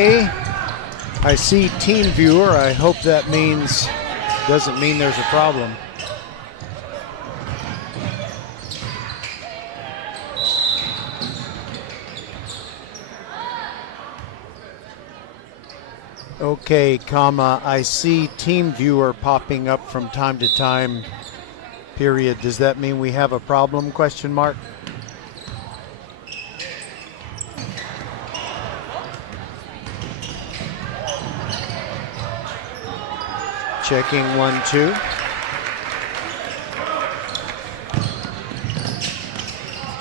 I see team viewer. I hope that doesn't mean there's a problem. Okay, I see team viewer popping up from time to time, period. Does that mean we have a problem, question mark? Checking 1, 2.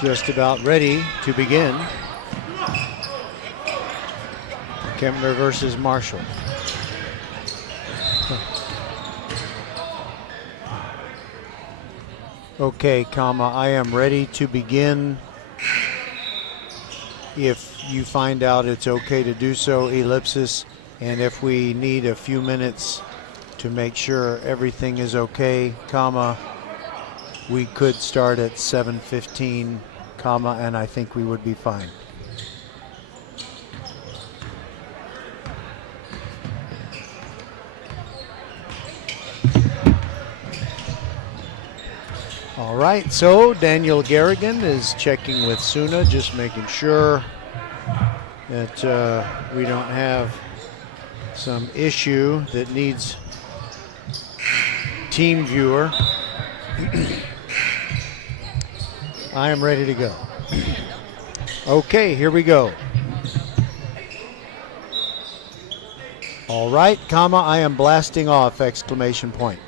Just about ready to begin. Kempner versus Marshall. Okay, I am ready to begin. If you find out it's okay to do so, ellipsis. And if we need a few minutes to make sure everything is okay, we could start at 7:15, and I think we would be fine. All right, so Daniel Garrigan is checking with Suna, just making sure that we don't have some issue that needs team viewer. I am ready to go. Okay, here we go. All right, I am blasting off, exclamation point.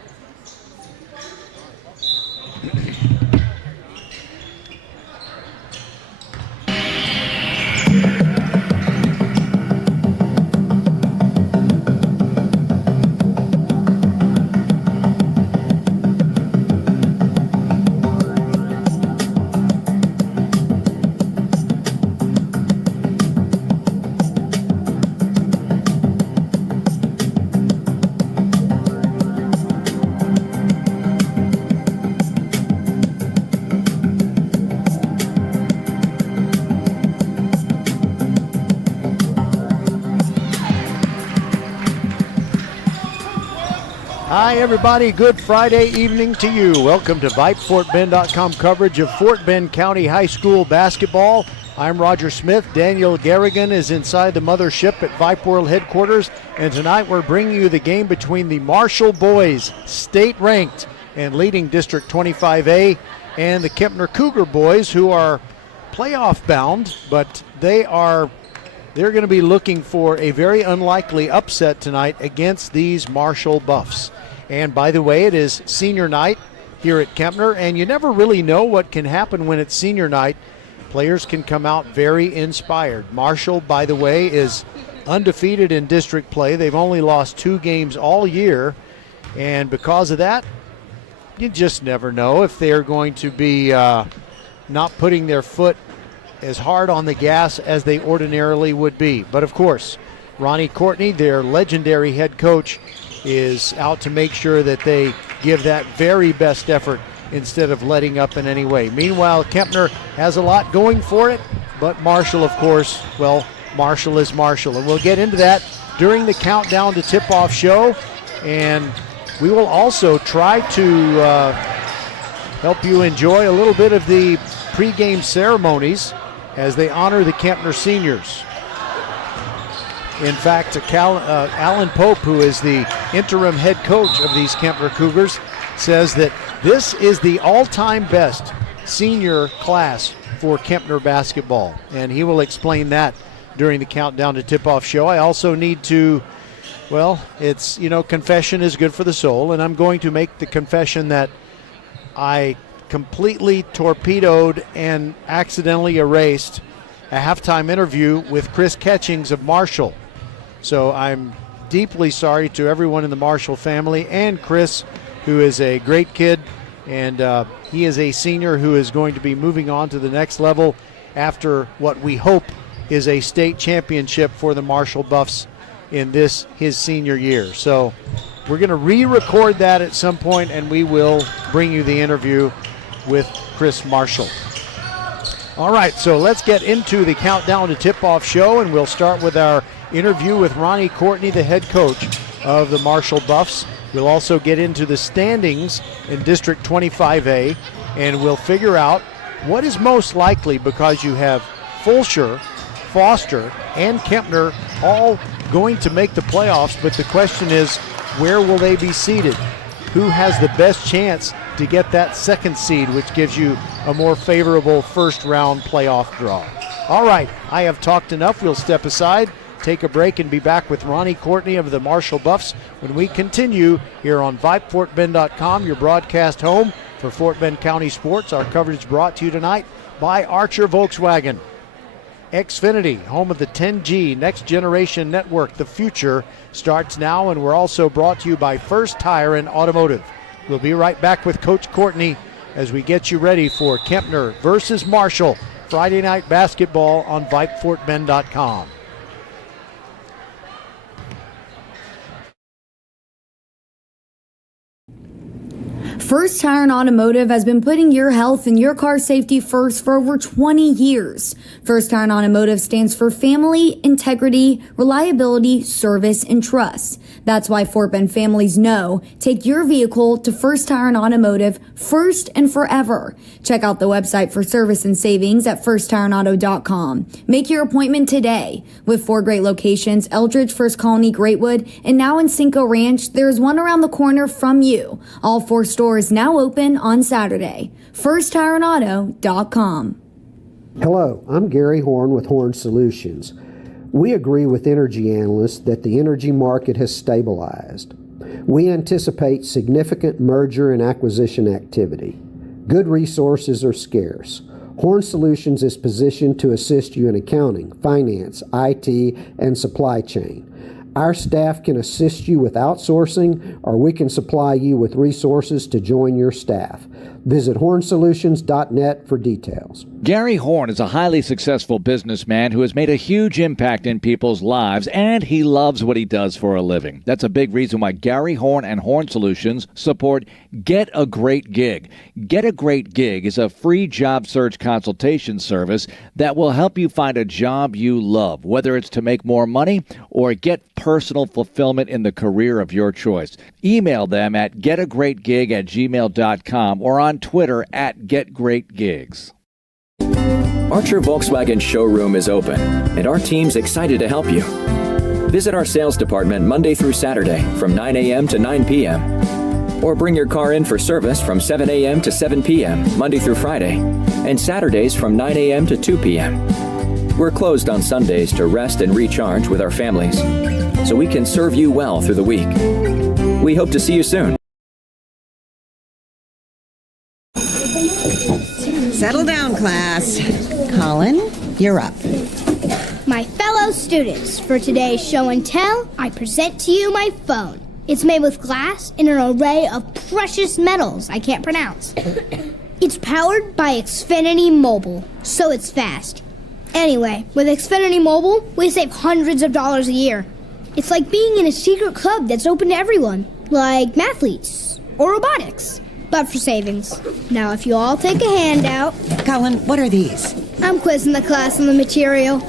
Hi everybody, good Friday evening to you. Welcome to VypeFortBend.com coverage of Fort Bend County High School basketball. I'm Roger Smith. Daniel Garrigan is inside the mothership at Vype World headquarters. And tonight we're bringing you the game between the Marshall boys, state ranked and leading District 25A, and the Kempner Cougar boys, who are playoff bound, but they're going to be looking for a very unlikely upset tonight against these Marshall Buffs. And by the way, it is senior night here at Kempner, and you never really know what can happen when it's senior night. Players can come out very inspired. Marshall, by the way, is undefeated in district play. They've only lost 2 games all year, and because of that, you just never know if they're going to be not putting their foot as hard on the gas as they ordinarily would be. But of course, Ronnie Courtney, their legendary head coach, is out to make sure that they give that very best effort instead of letting up in any way. Meanwhile, Kempner has a lot going for it, but Marshall, of course, well, Marshall is Marshall. And we'll get into that during the countdown to tip-off show. And we will also try to help you enjoy a little bit of the pregame ceremonies as they honor the Kempner seniors. In fact, Alan Pope, who is the interim head coach of these Kempner Cougars, says that this is the all-time best senior class for Kempner basketball, and he will explain that during the countdown to tip-off show. I also need to, it's, confession is good for the soul, and I'm going to make the confession that I completely torpedoed and accidentally erased a halftime interview with Chris Catchings of Marshall. So I'm deeply sorry to everyone in the Marshall family and Chris, who is a great kid, and he is a senior who is going to be moving on to the next level after what we hope is a state championship for the Marshall Buffs in his senior year. So we're going to re-record that at some point, and we will bring you the interview with Chris Marshall. All right, so let's get into the countdown to tip-off show, and we'll start with our interview with Ronnie Courtney, the head coach of the Marshall Buffs. We'll also get into the standings in District 25A, and we'll figure out what is most likely, because you have Fulshear, Foster, and Kempner all going to make the playoffs, but the question is, where will they be seated? Who has the best chance to get that second seed, which gives you a more favorable first round playoff draw? All right, I have talked enough. We'll step aside, take a break, and be back with Ronnie Courtney of the Marshall Buffs when we continue here on VypeFortBend.com, your broadcast home for Fort Bend County sports. Our coverage brought to you tonight by Archer Volkswagen. Xfinity, home of the 10G Next Generation Network. The future starts now, and we're also brought to you by First Tire and Automotive. We'll be right back with Coach Courtney as we get you ready for Kempner versus Marshall, Friday night basketball on VypeFortBend.com. First Tire and Automotive has been putting your health and your car safety first for over 20 years. First Tire and Automotive stands for family, integrity, reliability, service, and trust. That's why Fort Bend families know, take your vehicle to First Tire and Automotive first and forever. Check out the website for service and savings at firsttireandauto.com. Make your appointment today. With 4 great locations, Eldridge, First Colony, Greatwood, and now in Cinco Ranch, there's one around the corner from you. All 4 stores now open on Saturday. FirstTireandAuto.com. Hello, I'm Gary Horn with Horn Solutions. We agree with energy analysts that the energy market has stabilized. We anticipate significant merger and acquisition activity. Good resources are scarce. Horn Solutions is positioned to assist you in accounting, finance, IT, and supply chain. Our staff can assist you with outsourcing, or we can supply you with resources to join your staff. Visit hornsolutions.net for details. Gary Horn is a highly successful businessman who has made a huge impact in people's lives, and he loves what he does for a living. That's a big reason why Gary Horn and Horn Solutions support Get a Great Gig. Get a Great Gig is a free job search consultation service that will help you find a job you love, whether it's to make more money or get personal fulfillment in the career of your choice. Email them at getagreatgig@gmail.com or on Twitter at getgreatgigs. Archer Volkswagen showroom is open, and our team's excited to help you. Visit our sales department Monday through Saturday from 9 a.m. to 9 p.m. Or bring your car in for service from 7 a.m. to 7 p.m. Monday through Friday, and Saturdays from 9 a.m. to 2 p.m. We're closed on Sundays to rest and recharge with our families, so we can serve you well through the week. We hope to see you soon. Settle down, class. Colin, you're up. My fellow students, for today's show and tell, I present to you my phone. It's made with glass and an array of precious metals I can't pronounce. It's powered by Xfinity Mobile, so it's fast. Anyway, with Xfinity Mobile, we save hundreds of dollars a year. It's like being in a secret club that's open to everyone, like mathletes or robotics, but for savings. Now, if you all take a handout... Colin, what are these? I'm quizzing the class on the material.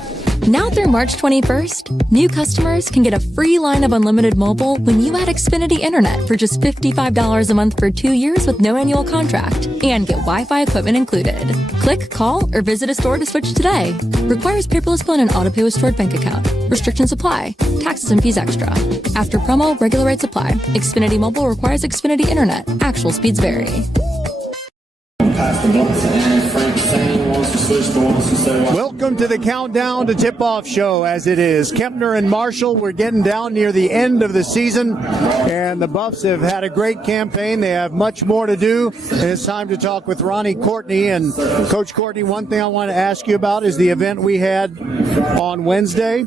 Now through March 21st, new customers can get a free line of unlimited mobile when you add Xfinity Internet for just $55 a month for 2 years with no annual contract and get Wi-Fi equipment included. Click, call, or visit a store to switch today. Requires paperless bill and an auto-pay with stored bank account. Restrictions apply. Taxes and fees extra. After promo, regular rates apply. Xfinity Mobile requires Xfinity Internet. Actual speeds vary. Welcome to the Countdown to Tip-Off show. As it is Kempner and Marshall, we're getting down near the end of the season, and the Buffs have had a great campaign. They have much more to do, and it's time to talk with Ronnie Courtney. And Coach Courtney, one thing I want to ask you about is the event we had on Wednesday,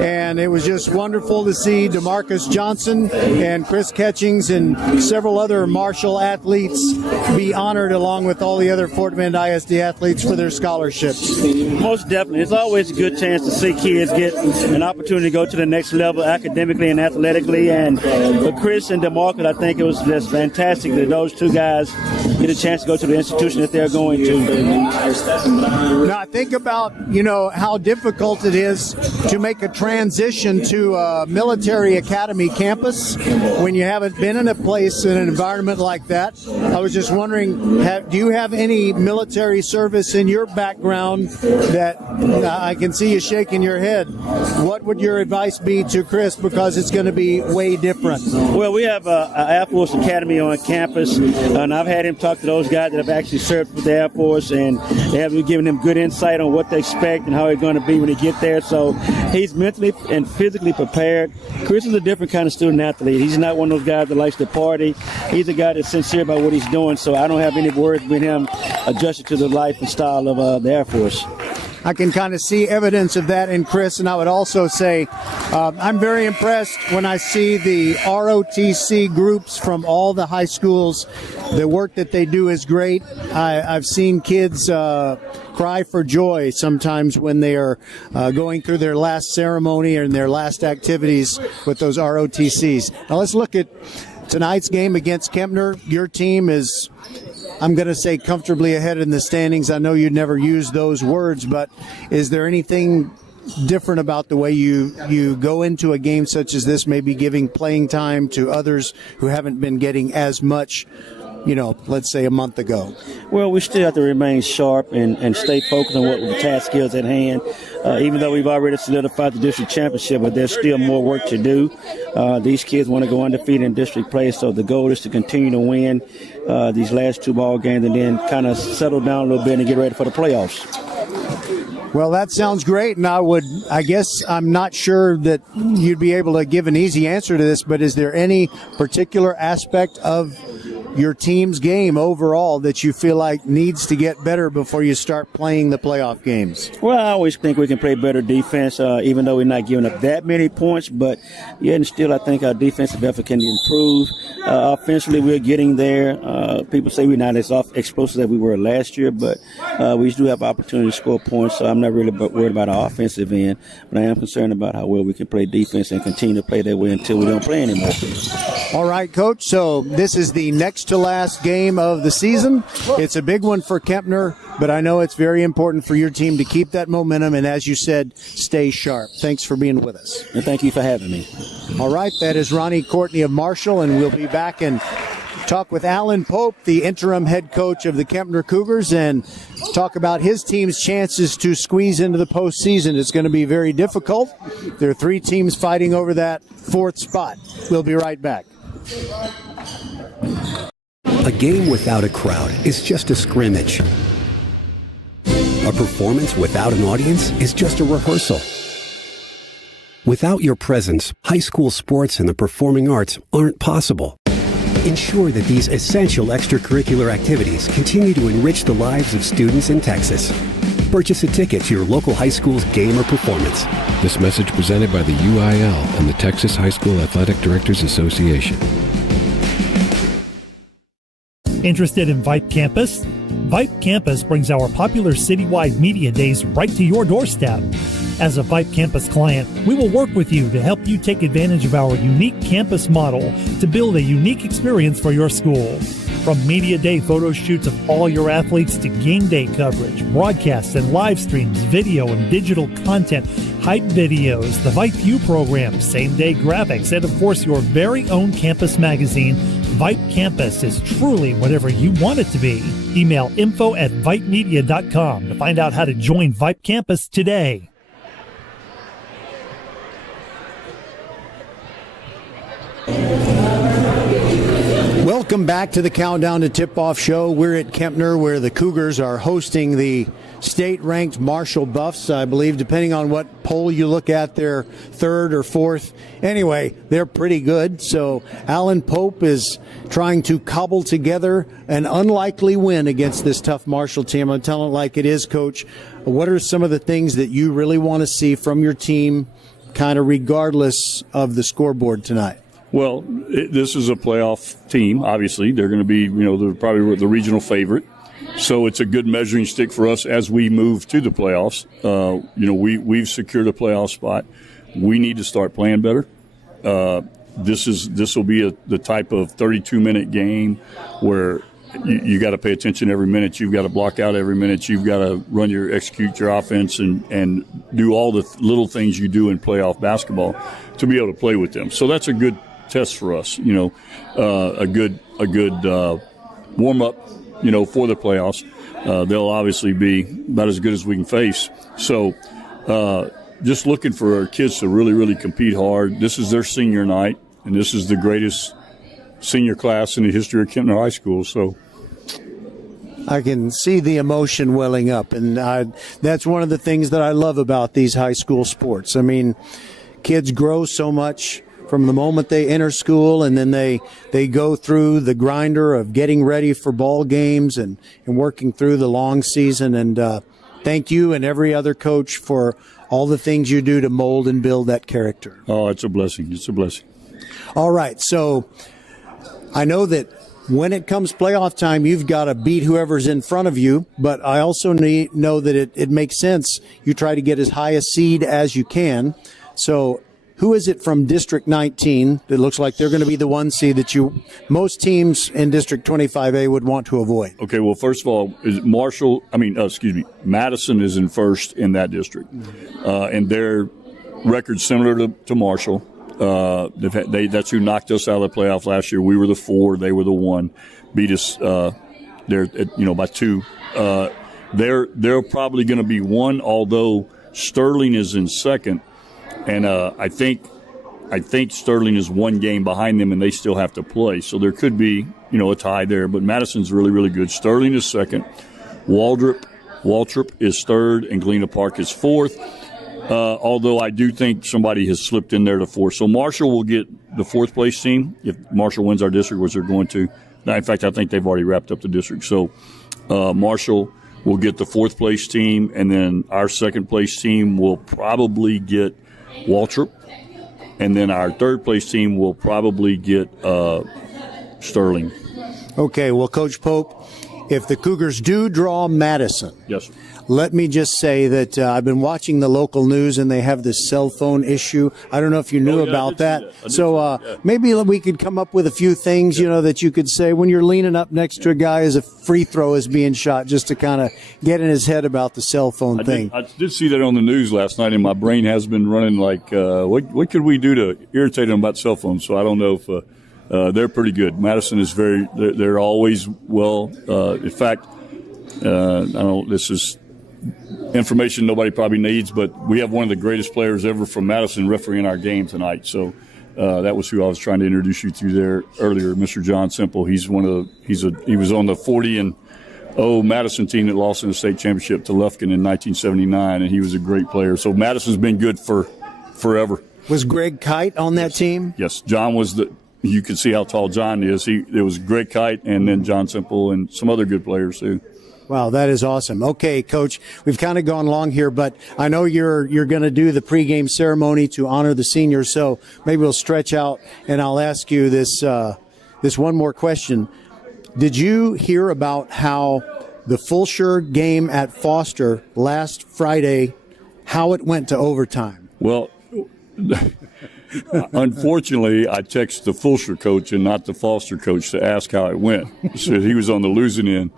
and it was just wonderful to see DeMarcus Johnson and Chris Catchings and several other Marshall athletes be honored along with all the other Fort Bend ISD athletes for their their scholarships. Most definitely. It's always a good chance to see kids get an opportunity to go to the next level academically and athletically. And for Chris and DeMarcus, I think it was just fantastic that those two guys get a chance to go to the institution that they're going to. Now, I think about, how difficult it is to make a transition to a military academy campus when you haven't been in a place, in an environment like that. I was just wondering, do you have any military service in your background that I can see you shaking your head? What would your advice be to Chris, because it's going to be way different? Well, we have an Air Force Academy on campus, and I've had him talk to those guys that have actually served with the Air Force, and they have been giving them good insight on what they expect and how they're going to be when they get there. So he's mentally and physically prepared. Chris is a different kind of student athlete. He's not one of those guys that likes to party. He's a guy that's sincere about what he's doing, so I don't have any worries with him adjusted to the life and style of the Air Force. I can kind of see evidence of that in Chris, and I would also say I'm very impressed when I see the ROTC groups from all the high schools. The work that they do is great. I've seen kids cry for joy sometimes when they are going through their last ceremony and their last activities with those ROTCs. Now let's look at tonight's game against Kempner. Your team is, I'm going to say, comfortably ahead in the standings. I know you'd never use those words, but is there anything different about the way you go into a game such as this, maybe giving playing time to others who haven't been getting as much, let's say a month ago? Well, we still have to remain sharp and stay focused on what the task is at hand. Even though we've already solidified the district championship, but there's still more work to do. These kids want to go undefeated in district play, so the goal is to continue to win these last two ball games and then kind of settle down a little bit and get ready for the playoffs. Well, that sounds great, and I guess I'm not sure that you'd be able to give an easy answer to this, but is there any particular aspect of your team's game overall that you feel like needs to get better before you start playing the playoff games? Well, I always think we can play better defense, even though we're not giving up that many points. But, and still I think our defensive effort can improve. Offensively, we're getting there. People say we're not as explosive as we were last year, but we do have opportunity to score points, so I'm not really worried about our offensive end. But I am concerned about how well we can play defense and continue to play that way until we don't play anymore. All right, Coach, so this is the next to last game of the season. It's a big one for Kempner, but I know it's very important for your team to keep that momentum and, as you said, stay sharp. Thanks for being with us. And thank you for having me. All right, that is Ronnie Courtney of Marshall, and we'll be back and talk with Alan Pope, the interim head coach of the Kempner Cougars, and talk about his team's chances to squeeze into the postseason. It's going to be very difficult. There are three teams fighting over that fourth spot. We'll be right back. A game without a crowd is just a scrimmage. A performance without an audience is just a rehearsal. Without your presence, high school sports and the performing arts aren't possible. Ensure that these essential extracurricular activities continue to enrich the lives of students in Texas. Purchase a ticket to your local high school's game or performance. This message presented by the UIL and the Texas High School Athletic Directors Association. Interested in Vype Campus? Vype Campus brings our popular citywide media days right to your doorstep. As a Vype Campus client, we will work with you to help you take advantage of our unique campus model to build a unique experience for your school. From media day photo shoots of all your athletes to game day coverage, broadcasts and live streams, video and digital content, hype videos, the Vype U program, same-day graphics, and of course your very own campus magazine, Vype Campus is truly whatever you want it to be. Email info@vypemedia.com to find out how to join Vype Campus today. Welcome back to the Countdown to Tip-Off show. We're at Kempner, where the Cougars are hosting the state-ranked Marshall Buffs. I believe, depending on what poll you look at, they're third or fourth. Anyway, they're pretty good. So Alan Pope is trying to cobble together an unlikely win against this tough Marshall team. I'm telling it like it is, Coach. What are some of the things that you really want to see from your team, kind of regardless of the scoreboard tonight? Well, this is a playoff team. Obviously, they're going to be, they're probably the regional favorite. So it's a good measuring stick for us as we move to the playoffs. We've secured a playoff spot. We need to start playing better. This will be the type of 32-minute game where you got to pay attention every minute. You've got to block out every minute. You've got to execute your offense and do all the little things you do in playoff basketball to be able to play with them. So that's a good test for us. A good warm up. For the playoffs. They'll obviously be about as good as we can face. So just looking for our kids to really, really compete hard. This is their senior night, and this is the greatest senior class in the history of Kempner High School. So I can see the emotion welling up, and that's one of the things that I love about these high school sports. I mean, kids grow so much from the moment they enter school, and then they go through the grinder of getting ready for ball games and working through the long season. And thank you and every other coach for all the things you do to mold and build that character. Oh, it's a blessing. It's a blessing. All right, so I know that when it comes playoff time, you've got to beat whoever's in front of you, but I also know that it makes sense. You try to get as high a seed as you can. So who is it from District 19 that looks like they're going to be the one seed that most teams in District 25A would want to avoid? Okay, well, first of all, Madison is in first in that district, and their record's similar to Marshall. That's who knocked us out of the playoff last year. We were the 4, they were the 1, beat us by 2. They're probably going to be 1, although Sterling is in second. And I think Sterling is 1 game behind them, and they still have to play. So there could be, a tie there. But Madison's really, really good. Sterling is second. Waltrip is third, and Galena Park is fourth. Although I do think somebody has slipped in there to 4th. So Marshall will get the 4th place team if Marshall wins our district, which they're going to. Now, in fact, I think they've already wrapped up the district. So Marshall will get the 4th place team, and then our 2nd place team will probably get Waltrip, and then our 3rd place team will probably get Sterling. Okay, well, Coach Pope, if the Cougars do draw Madison, yes, sir. Let me just say that I've been watching the local news, and they have this cell phone issue. I don't know if you knew about that. So maybe we could come up with a few things, that you could say when you're leaning up next to a guy as a free throw is being shot, just to kind of get in his head about the cell phone thing. I did see that on the news last night, and my brain has been running like, what could we do to irritate them about cell phones? So I don't know if they're pretty good. Madison is they're always well. In fact, this is information nobody probably needs, but we have one of the greatest players ever from Madison refereeing our game tonight. So that was who I was trying to introduce you to there earlier, Mr. John Semple. He was on the 40-0 Madison team that lost in the state championship to Lufkin in 1979, and he was a great player. So Madison's been good for forever. Was Greg Kite on that team? Yes, John was you can see how tall John is. It was Greg Kite and then John Semple and some other good players too. Wow, that is awesome. Okay, Coach, we've kind of gone long here, but I know you're going to do the pregame ceremony to honor the seniors, so maybe we'll stretch out, and I'll ask you this one more question. Did you hear about how the Fulshire game at Foster last Friday, how it went to overtime? Well, unfortunately, I texted the Fulshire coach and not the Foster coach to ask how it went. He said he was on the losing end.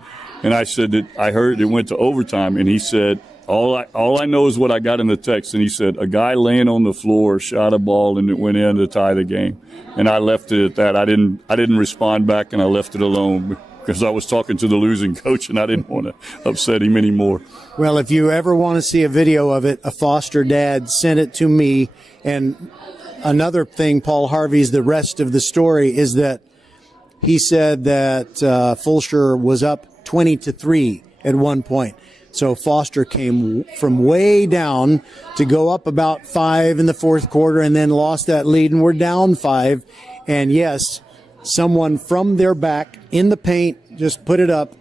And I said that I heard it went to overtime, and he said, all I know is what I got in the text. And he said, a guy laying on the floor shot a ball, and it went in to tie the game. And I left it at that. I didn't respond back, and I left it alone because I was talking to the losing coach, and I didn't want to upset him anymore. Well, if you ever want to see a video of it, a Foster dad sent it to me. And another thing, Paul Harvey's the rest of the story is that he said that Fulshire was up 20-3 at one point. So Foster came from way down to go up about 5 in the 4th quarter and then lost that lead, and we're down 5. And yes, someone from their back in the paint just put it up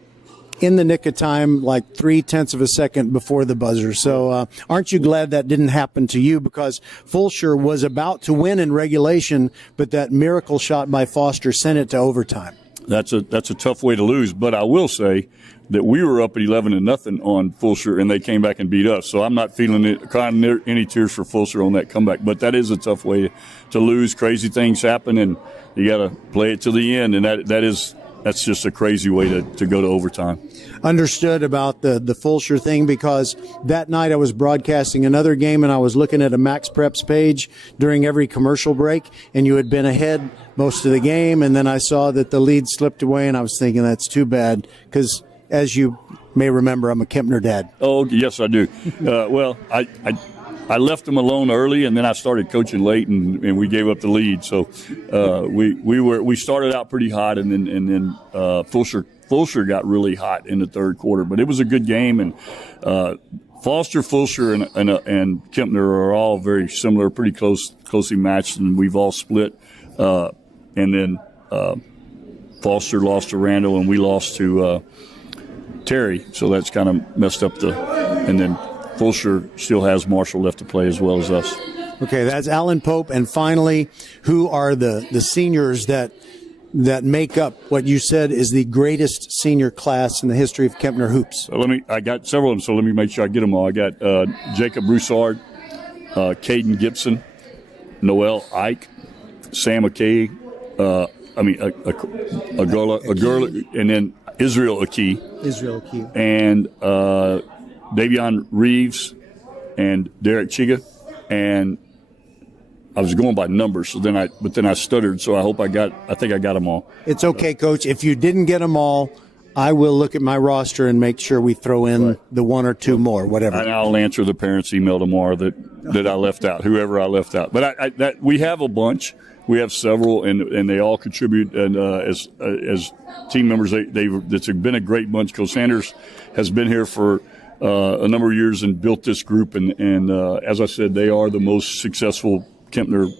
in the nick of time, like 0.3 of a second before the buzzer. So aren't you glad that didn't happen to you? Because Fulshire was about to win in regulation, but that miracle shot by Foster sent it to overtime. That's a tough way to lose, but I will say that we were up at 11-0 on Fulshear, and they came back and beat us. So I'm not crying any tears for Fulshear on that comeback. But that is a tough way to lose. Crazy things happen, and you got to play it to the end. And that's just a crazy way to go to overtime. Understood about the Fulshear thing, because that night I was broadcasting another game and I was looking at a Max Preps page during every commercial break, and you had been ahead most of the game, and then I saw that the lead slipped away, and I was thinking that's too bad, because as you may remember, I'm a Kempner dad. Oh, yes, I do. Well, I left them alone early, and then I started coaching late, and we gave up the lead. So we started out pretty hot, and then Fulshear got really hot in the third quarter. But it was a good game, and Foster, Fulshear, and Kempner are all very similar, pretty closely matched, and we've all split. And then Foster lost to Randall, and we lost to Terry, so that's kind of messed up and then Fulshear still has Marshall left to play as well as us. Okay, that's Alan Pope. And finally, who are the seniors that make up what you said is the greatest senior class in the history of Kempner hoops? I got several of them, so let me make sure I get them all. I got Jacob Broussard, Caden Gibson, Noel Ike, Sam McKay, Agurla, and then Israel Aki. And Davion Reeves and Derek Chiga. And I was going by numbers, so then I stuttered, so I think I got them all. It's okay, Coach. If you didn't get them all, I will look at my roster and make sure we throw in the one or two more, whatever. And I'll answer the parents' email tomorrow that I left out, whoever I left out. But we have a bunch. We have several, and they all contribute. And as team members, it's been a great bunch. Coach Sanders has been here for a number of years and built this group. And as I said, they are the most successful Kempner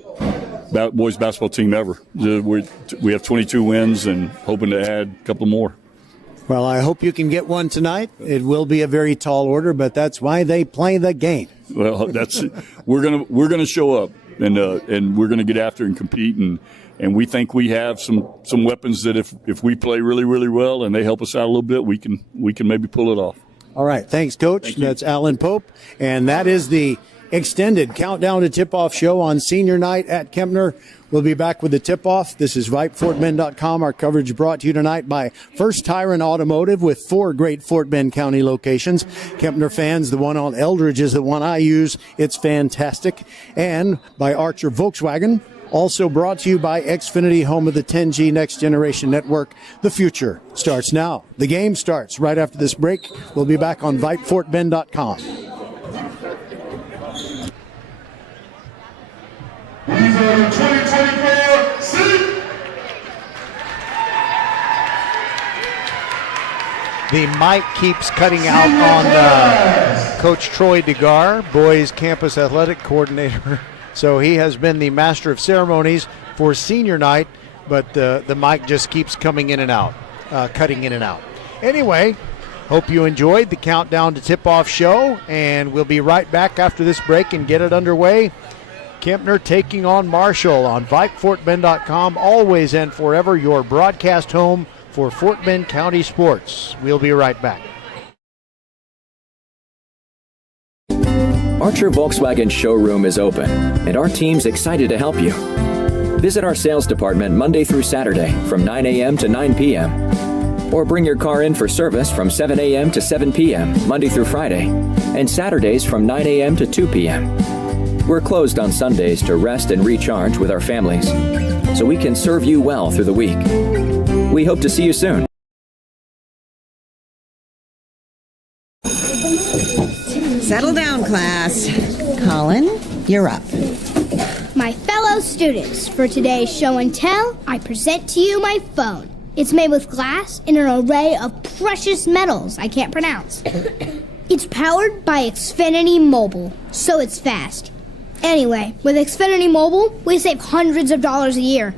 boys basketball team ever. We have 22 wins and hoping to add a couple more. Well, I hope you can get one tonight. It will be a very tall order, but that's why they play the game. Well, we're gonna show up. And we're going to get after and compete, and we think we have some weapons that if we play really, really well and they help us out a little bit, we can maybe pull it off. All right, thanks, Coach. That's Alan Pope, and that is the extended countdown to tip-off show on senior night at Kempner. We'll be back with the tip-off. This is VypeFortBend.com. Our coverage brought to you tonight by First Tyrant Automotive with 4 great Fort Bend County locations. Kempner fans, the one on Eldridge is the one I use. It's fantastic. And by Archer Volkswagen. Also brought to you by Xfinity, home of the 10G Next Generation Network. The future starts now. The game starts right after this break. We'll be back on VypeFortBend.com. These are the 2024 season. The mic keeps cutting out on Coach Troy DeGar, boys campus athletic coordinator. So he has been the master of ceremonies for senior night, but the mic just keeps coming in and out, cutting in and out. Anyway, hope you enjoyed the countdown to tip-off show, and we'll be right back after this break and get it underway. Kempner taking on Marshall on VypeFortBend.com, always and forever your broadcast home for Fort Bend County sports. We'll be right back. Archer Volkswagen showroom is open, and our team's excited to help you. Visit our sales department Monday through Saturday from 9 a.m. to 9 p.m. Or bring your car in for service from 7 a.m. to 7 p.m. Monday through Friday, and Saturdays from 9 a.m. to 2 p.m. We're closed on Sundays to rest and recharge with our families, so we can serve you well through the week. We hope to see you soon. Settle down, class. Colin, you're up. My fellow students, for today's show and tell, I present to you my phone. It's made with glass and an array of precious metals I can't pronounce. It's powered by Xfinity Mobile, so it's fast. Anyway, with Xfinity Mobile, we save hundreds of dollars a year.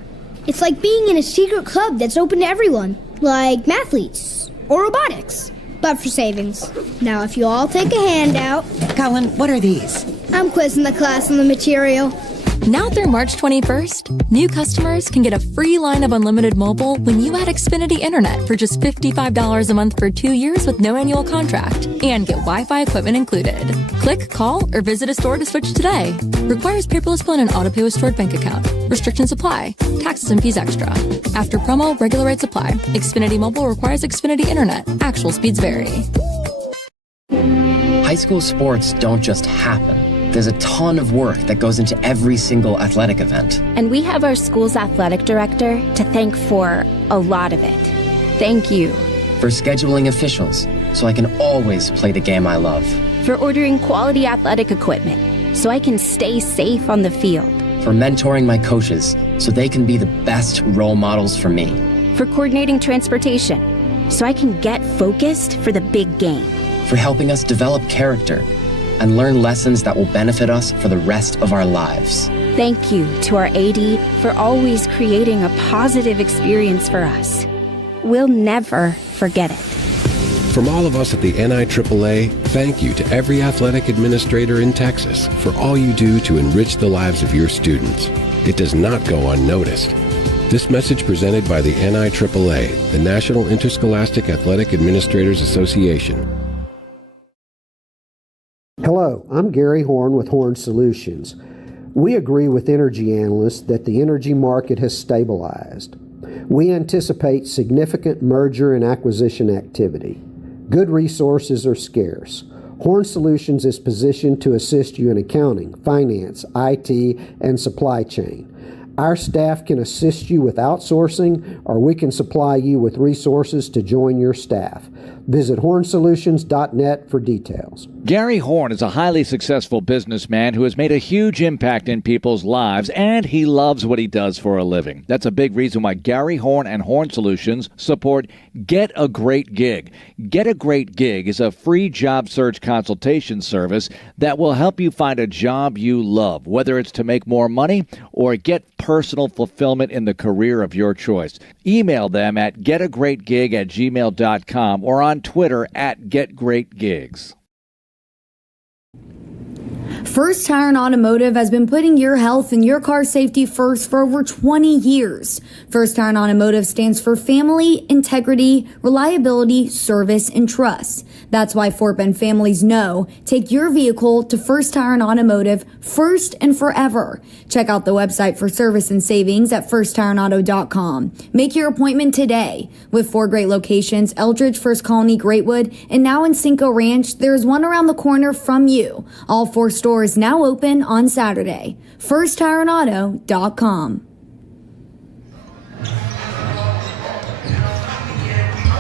It's like being in a secret club that's open to everyone, like mathletes or robotics, but for savings. Now, if you all take a handout... Colin, what are these? I'm quizzing the class on the material. Now through March 21st, new customers can get a free line of unlimited mobile when you add Xfinity Internet for just $55 a month for 2 years with no annual contract and get Wi-Fi equipment included. Click, call, or visit a store to switch today. Requires paperless plan and autopay with stored bank account. Restrictions apply. Taxes and fees extra. After promo, regular rates apply. Xfinity Mobile requires Xfinity Internet. Actual speeds vary. High school sports don't just happen. There's a ton of work that goes into every single athletic event. And we have our school's athletic director to thank for a lot of it. Thank you. For scheduling officials, so I can always play the game I love. For ordering quality athletic equipment, so I can stay safe on the field. For mentoring my coaches, so they can be the best role models for me. For coordinating transportation, so I can get focused for the big game. For helping us develop character and learn lessons that will benefit us for the rest of our lives. Thank you to our AD for always creating a positive experience for us. We'll never forget it. From all of us at the NIAAA, thank you to every athletic administrator in Texas for all you do to enrich the lives of your students. It does not go unnoticed. This message presented by the NIAAA, the National Interscholastic Athletic Administrators Association. Hello, I'm Gary Horn with Horn Solutions. We agree with energy analysts that the energy market has stabilized. We anticipate significant merger and acquisition activity. Good resources are scarce. Horn Solutions is positioned to assist you in accounting, finance, IT, and supply chain. Our staff can assist you with outsourcing, or we can supply you with resources to join your staff. Visit hornsolutions.net for details. Gary Horn is a highly successful businessman who has made a huge impact in people's lives, and he loves what he does for a living. That's a big reason why Gary Horn and Horn Solutions support Get a Great Gig. Get a Great Gig is a free job search consultation service that will help you find a job you love, whether it's to make more money or get personal fulfillment in the career of your choice. Email them at getagreatgig@gmail.com or on Twitter at getgreatgigs. First Tire and Automotive has been putting your health and your car safety first for over 20 years. First Tire and Automotive stands for family, integrity, reliability, service, and trust. That's why Fort Bend families know take your vehicle to First Tire and Automotive first and forever. Check out the website for service and savings at firsttireandauto.com. Make your appointment today. With 4 great locations, Eldridge, First Colony, Greatwood, and now in Cinco Ranch, there's one around the corner from you. All 4 stores now open on Saturday. firsttireandauto.com.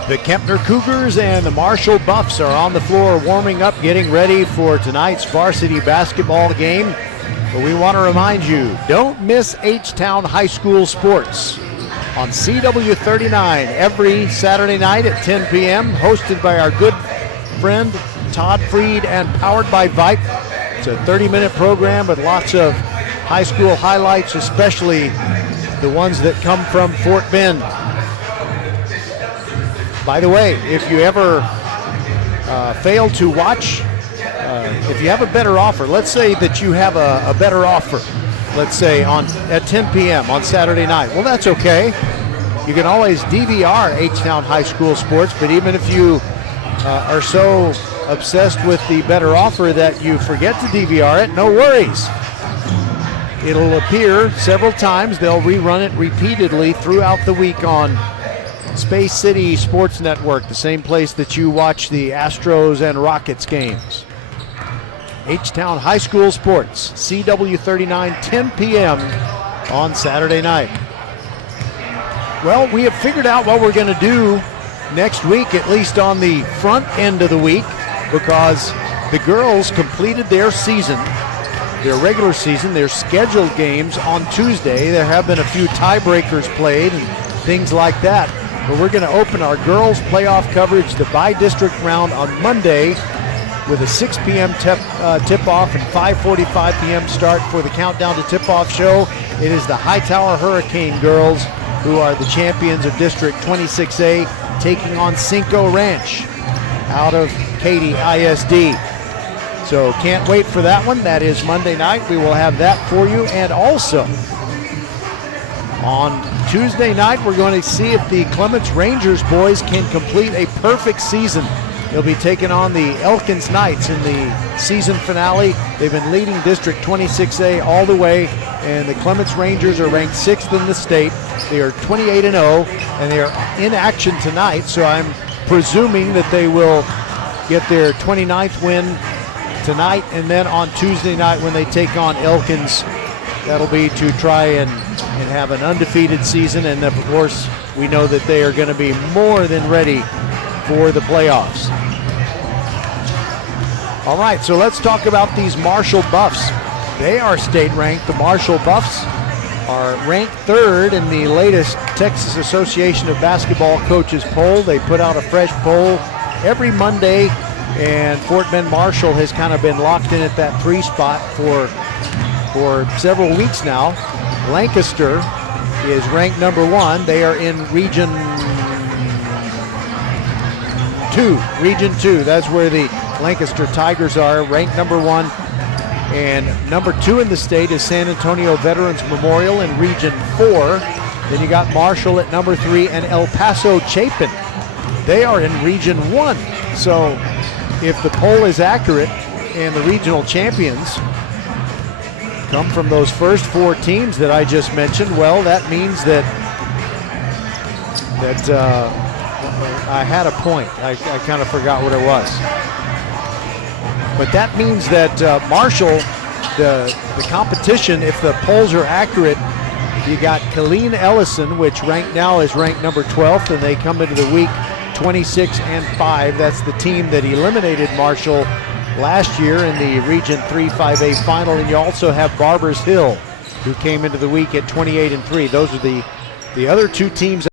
The Kempner Cougars and the Marshall Buffs are on the floor warming up, getting ready for tonight's varsity basketball game. But we want to remind you, don't miss H-Town High School sports on CW39 every Saturday night at 10 p.m., hosted by our good friend Todd Freed and powered by Vype. It's a 30-minute program with lots of high school highlights, especially the ones that come from Fort Bend. By the way, if you ever fail to watch, if you have a better offer, let's say that you have a better offer, let's say at 10 p.m. on Saturday night. Well, that's okay. You can always DVR H-Town High School sports, but even if you are so obsessed with the better offer that you forget to DVR it, no worries. It'll appear several times. They'll rerun it repeatedly throughout the week on Space City Sports Network, the same place that you watch the Astros and Rockets games. H-Town High School Sports, CW39, 10 p.m. on Saturday night. Well, we have figured out what we're going to do next week, at least on the front end of the week, because the girls completed their season, their regular season, their scheduled games on Tuesday. There have been a few tiebreakers played and things like that. But we're going to open our girls playoff coverage, the bi-district round, on Monday with a 6 p.m. tip-off and 5:45 p.m. start for the Countdown to Tip-Off show. It is the Hightower Hurricane girls, who are the champions of District 26A, taking on Cinco Ranch out of Katy ISD. So can't wait for that one. That is Monday night. We will have that for you. And also on Tuesday night, we're going to see if the Clements Rangers boys can complete a perfect season. They'll be taking on the Elkins Knights in the season finale. They've been leading District 26A all the way, and the Clements Rangers are ranked 6th in the state. They are 28-0, and they are in action tonight, so I'm presuming that they will get their 29th win tonight, and then on Tuesday night when they take on Elkins, that'll be to try and have an undefeated season. And of course, we know that they are going to be more than ready for the playoffs. All right, so let's talk about these Marshall Buffs. They are state ranked. The Marshall Buffs are ranked 3rd in the latest Texas Association of Basketball Coaches poll. They put out a fresh poll every Monday, and Fort Bend Marshall has kind of been locked in at that 3 spot for several weeks now. Lancaster is ranked number 1. They are in Region 2. That's where the Lancaster Tigers are, ranked number 1. And number 2 in the state is San Antonio Veterans Memorial in Region 4. Then you got Marshall at number 3 and El Paso Chapin. They are in Region 1. So if the poll is accurate and the regional champions come from those first 4 teams that I just mentioned, well, that means that I had a point. I kind of forgot what it was. But that means that Marshall, the competition, if the polls are accurate, you got Colleen Ellison, which now is ranked number 12th, and they come into the week 26-5. That's the team that eliminated Marshall last year in the Region 3-5A final. And you also have Barbers Hill, who came into the week at 28-3. Those are the other 2 teams.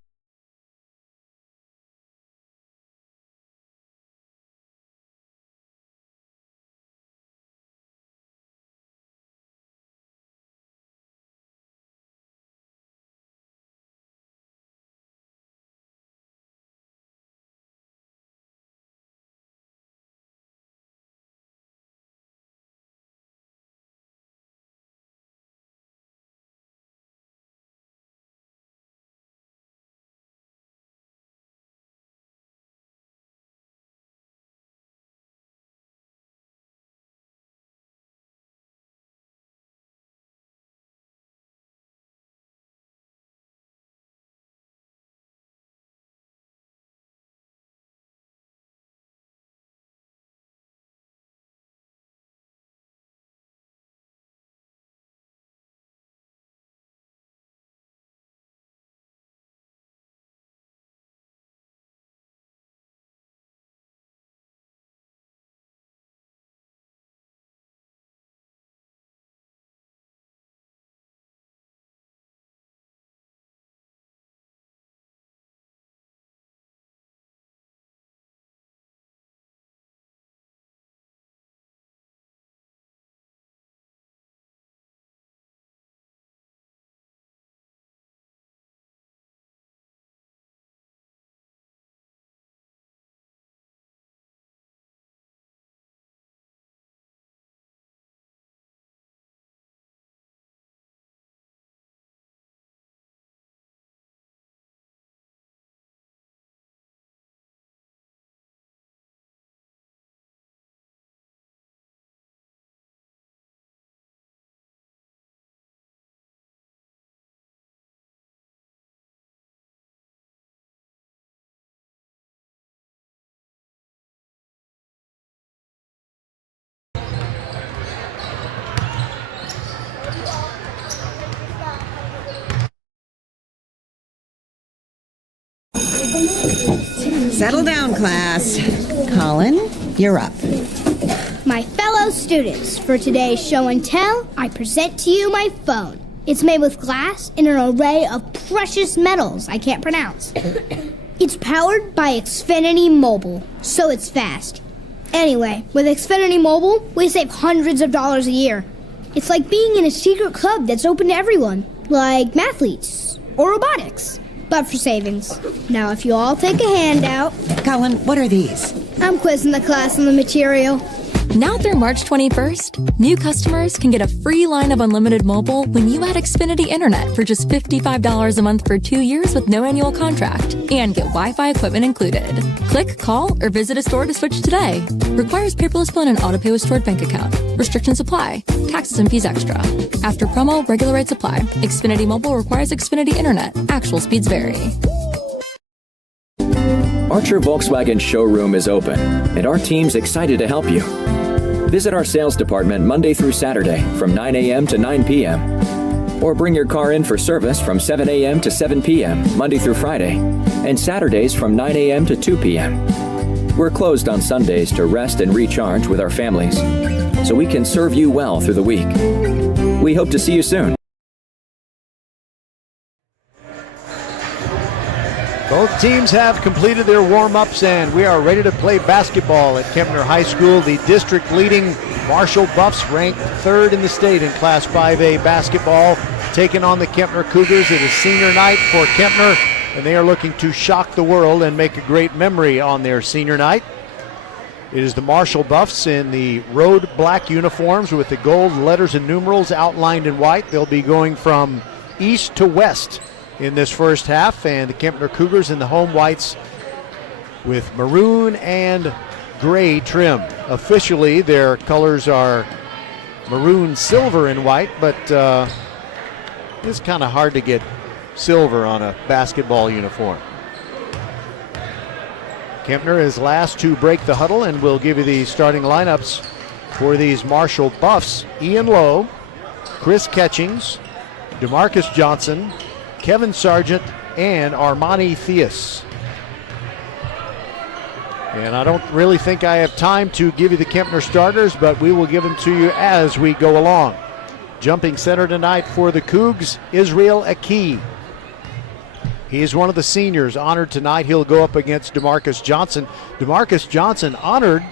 Settle down, class. Colin, you're up. My fellow students, for today's show and tell, I present to you my phone. It's made with glass and an array of precious metals I can't pronounce. It's powered by Xfinity Mobile, so it's fast. Anyway, with Xfinity Mobile, we save hundreds of dollars a year. It's like being in a secret club that's open to everyone, like mathletes or robotics, but for savings. Now, if you all take a handout... Colin, what are these? I'm quizzing the class on the material. Now through March 21st, new customers can get a free line of unlimited mobile when you add Xfinity Internet for just $55 a month for 2 years with no annual contract and get Wi-Fi equipment included. Click, call, or visit a store to switch today. Requires paperless bill and auto pay with stored bank account. Restrictions apply. Taxes and fees extra. After promo, regular rates apply. Xfinity Mobile requires Xfinity Internet. Actual speeds vary. Archer Volkswagen showroom is open, and our team's excited to help you. Visit our sales department Monday through Saturday from 9 a.m. to 9 p.m. Or bring your car in for service from 7 a.m. to 7 p.m. Monday through Friday, and Saturdays from 9 a.m. to 2 p.m. We're closed on Sundays to rest and recharge with our families, so we can serve you well through the week. We hope to see you soon. Both teams have completed their warm-ups, and we are ready to play basketball at Kempner High School. The district-leading Marshall Buffs, ranked third in the state in Class 5A basketball, taking on the Kempner Cougars. It is senior night for Kempner, and they are looking to shock the world and make a great memory on their senior night. It is the Marshall Buffs in the road black uniforms with the gold letters and numerals outlined in white. They'll be going from east to west in this first half, and the Kempner Cougars in the home whites with maroon and gray trim. Officially, their colors are maroon, silver, and white, but it's kind of hard to get silver on a basketball uniform. Kempner is last to break the huddle, and we'll give you the starting lineups for these Marshall Buffs. Ian Lowe, Chris Catchings, DeMarcus Johnson, Kevin Sargent, and Armani Theus. And I don't really think I have time to give you the Kempner starters, but we will give them to you as we go along. Jumping center tonight for the Cougs, Israel Aki. He is one of the seniors honored tonight. He'll go up against DeMarcus Johnson. DeMarcus Johnson honored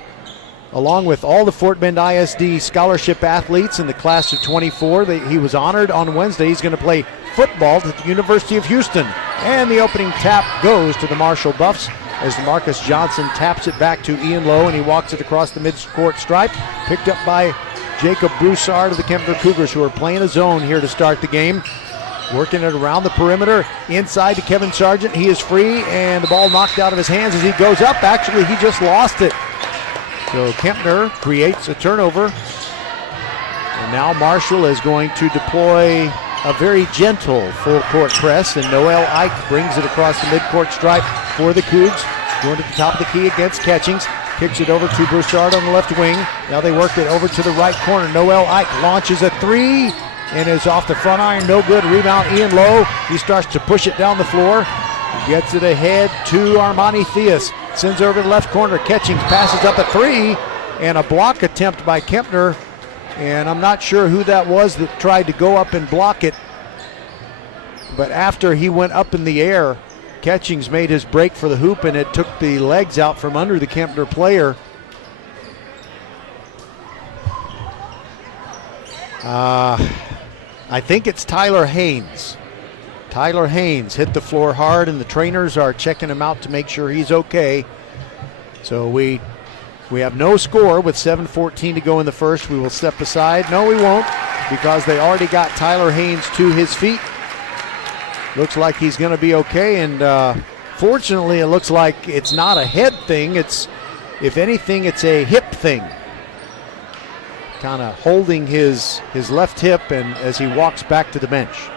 along with all the Fort Bend ISD scholarship athletes in the class of 24. He was honored on Wednesday. He's going to play football at the University of Houston. And the opening tap goes to the Marshall Buffs as DeMarcus Johnson taps it back to Ian Lowe, and he walks it across the midcourt stripe. Picked up by Jacob Broussard of the Kempner Cougars, who are playing a zone here to start the game. Working it around the perimeter, inside to Kevin Sargent. He is free, and the ball knocked out of his hands as he goes up. Actually, he just lost it. So Kempner creates a turnover. And now Marshall is going to deploy a very gentle full court press, and Noel Ike brings it across the midcourt stripe for the Cougs. Going to the top of the key against Catchings. Kicks it over to Broussard on the left wing. Now they work it over to the right corner. Noel Ike launches a three and is off the front iron. No good. Rebound Ian Lowe. He starts to push it down the floor. Gets it ahead to Armani Theus. Sends over to the left corner. Catchings passes up a three, and a block attempt by Kempner. And I'm not sure who that was that tried to go up and block it. But after he went up in the air, Catchings made his break for the hoop, and it took the legs out from under the Kempner player. I think it's Tyler Haynes. Tyler Haynes hit the floor hard, and the trainers are checking him out to make sure he's okay. So we have no score with 7:14 to go in the first. We will step aside. No, we won't, because they already got Tyler Haynes to his feet. Looks like he's going to be okay, and fortunately it looks like it's not a head thing. It's, if anything, it's a hip thing. Kind of holding his left hip, and as he walks back to the bench.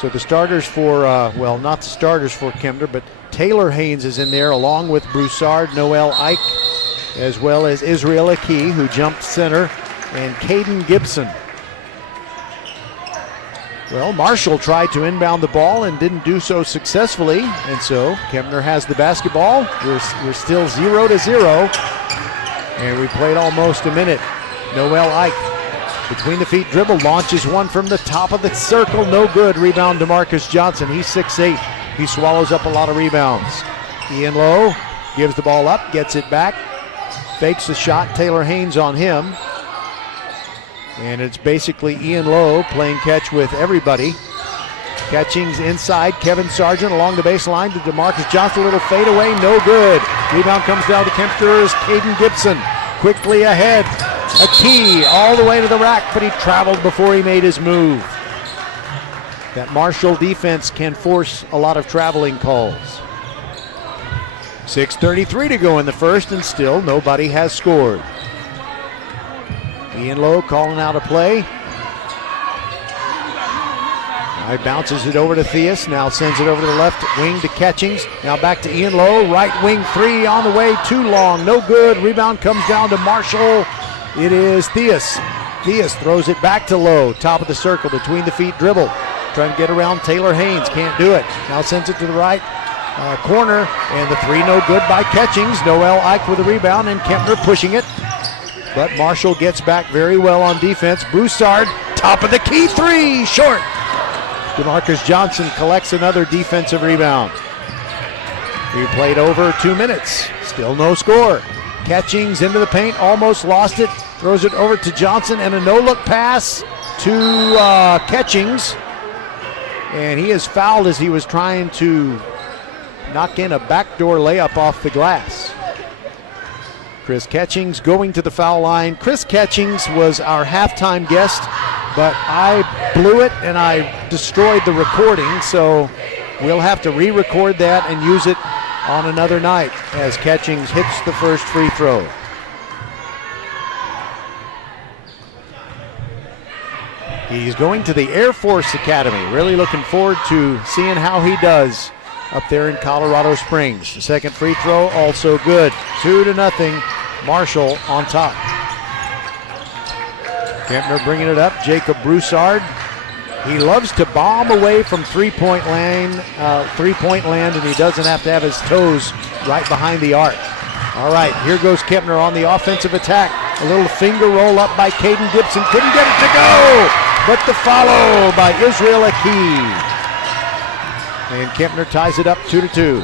So the starters for, well, not the starters for Kempner, but Taylor Haynes is in there along with Broussard, Noel Ike, as well as Israel Aki, who jumped center, and Caden Gibson. Well, Marshall tried to inbound the ball and didn't do so successfully, and so Kempner has the basketball. We're still 0-0, and we played almost a minute. Noel Ike, between the feet dribble, launches one from the top of the circle. No good. Rebound to Marcus Johnson. He's 6'8". He swallows up a lot of rebounds. Ian Lowe gives the ball up, gets it back, fakes the shot. Taylor Haynes on him. And it's basically Ian Lowe playing catch with everybody. Catchings inside. Kevin Sargent along the baseline to DeMarcus Johnson. A little fadeaway. No good. Rebound comes down to Kempner's Caden Gibson. quickly ahead. A key all the way to the rack, but he traveled before he made his move. That Marshall defense can force a lot of traveling calls. 6:33 to go in the first, and still nobody has scored. Ian Lowe calling out a play. He bounces it over to Theus, now sends it over to the left wing to Catchings. Now back to Ian Lowe, right wing three on the way, too long, no good. Rebound comes down to Marshall. It is Theus. Theus throws it back to Lowe, top of the circle, between the feet dribble. Trying to get around Taylor Haynes, can't do it. Now sends it to the right corner, and the three no good by Catchings. Noel Ike with the rebound, and Kempner pushing it. But Marshall gets back very well on defense. Broussard, top of the key three, short. DeMarcus Johnson collects another defensive rebound. We played over 2 minutes, still no score. Catchings into the paint, almost lost it, throws it over to Johnson, and a no-look pass to Catchings. And he is fouled as he was trying to knock in a backdoor layup off the glass. Chris Catchings going to the foul line. Chris Catchings was our halftime guest, but I blew it and I destroyed the recording, so we'll have to re-record that and use it on another night as Catchings hits the first free throw. He's going to the Air Force Academy. Really looking forward to seeing how he does up there in Colorado Springs. The second free throw also good. 2-0. Marshall on top. Kempner bringing it up. Jacob Broussard. He loves to bomb away from three-point land, and he doesn't have to have his toes right behind the arc. All right, here goes Kempner on the offensive attack. A little finger roll up by Caden Gibson. Couldn't get it to go, but the follow by Israel Aki. And Kempner ties it up 2-2.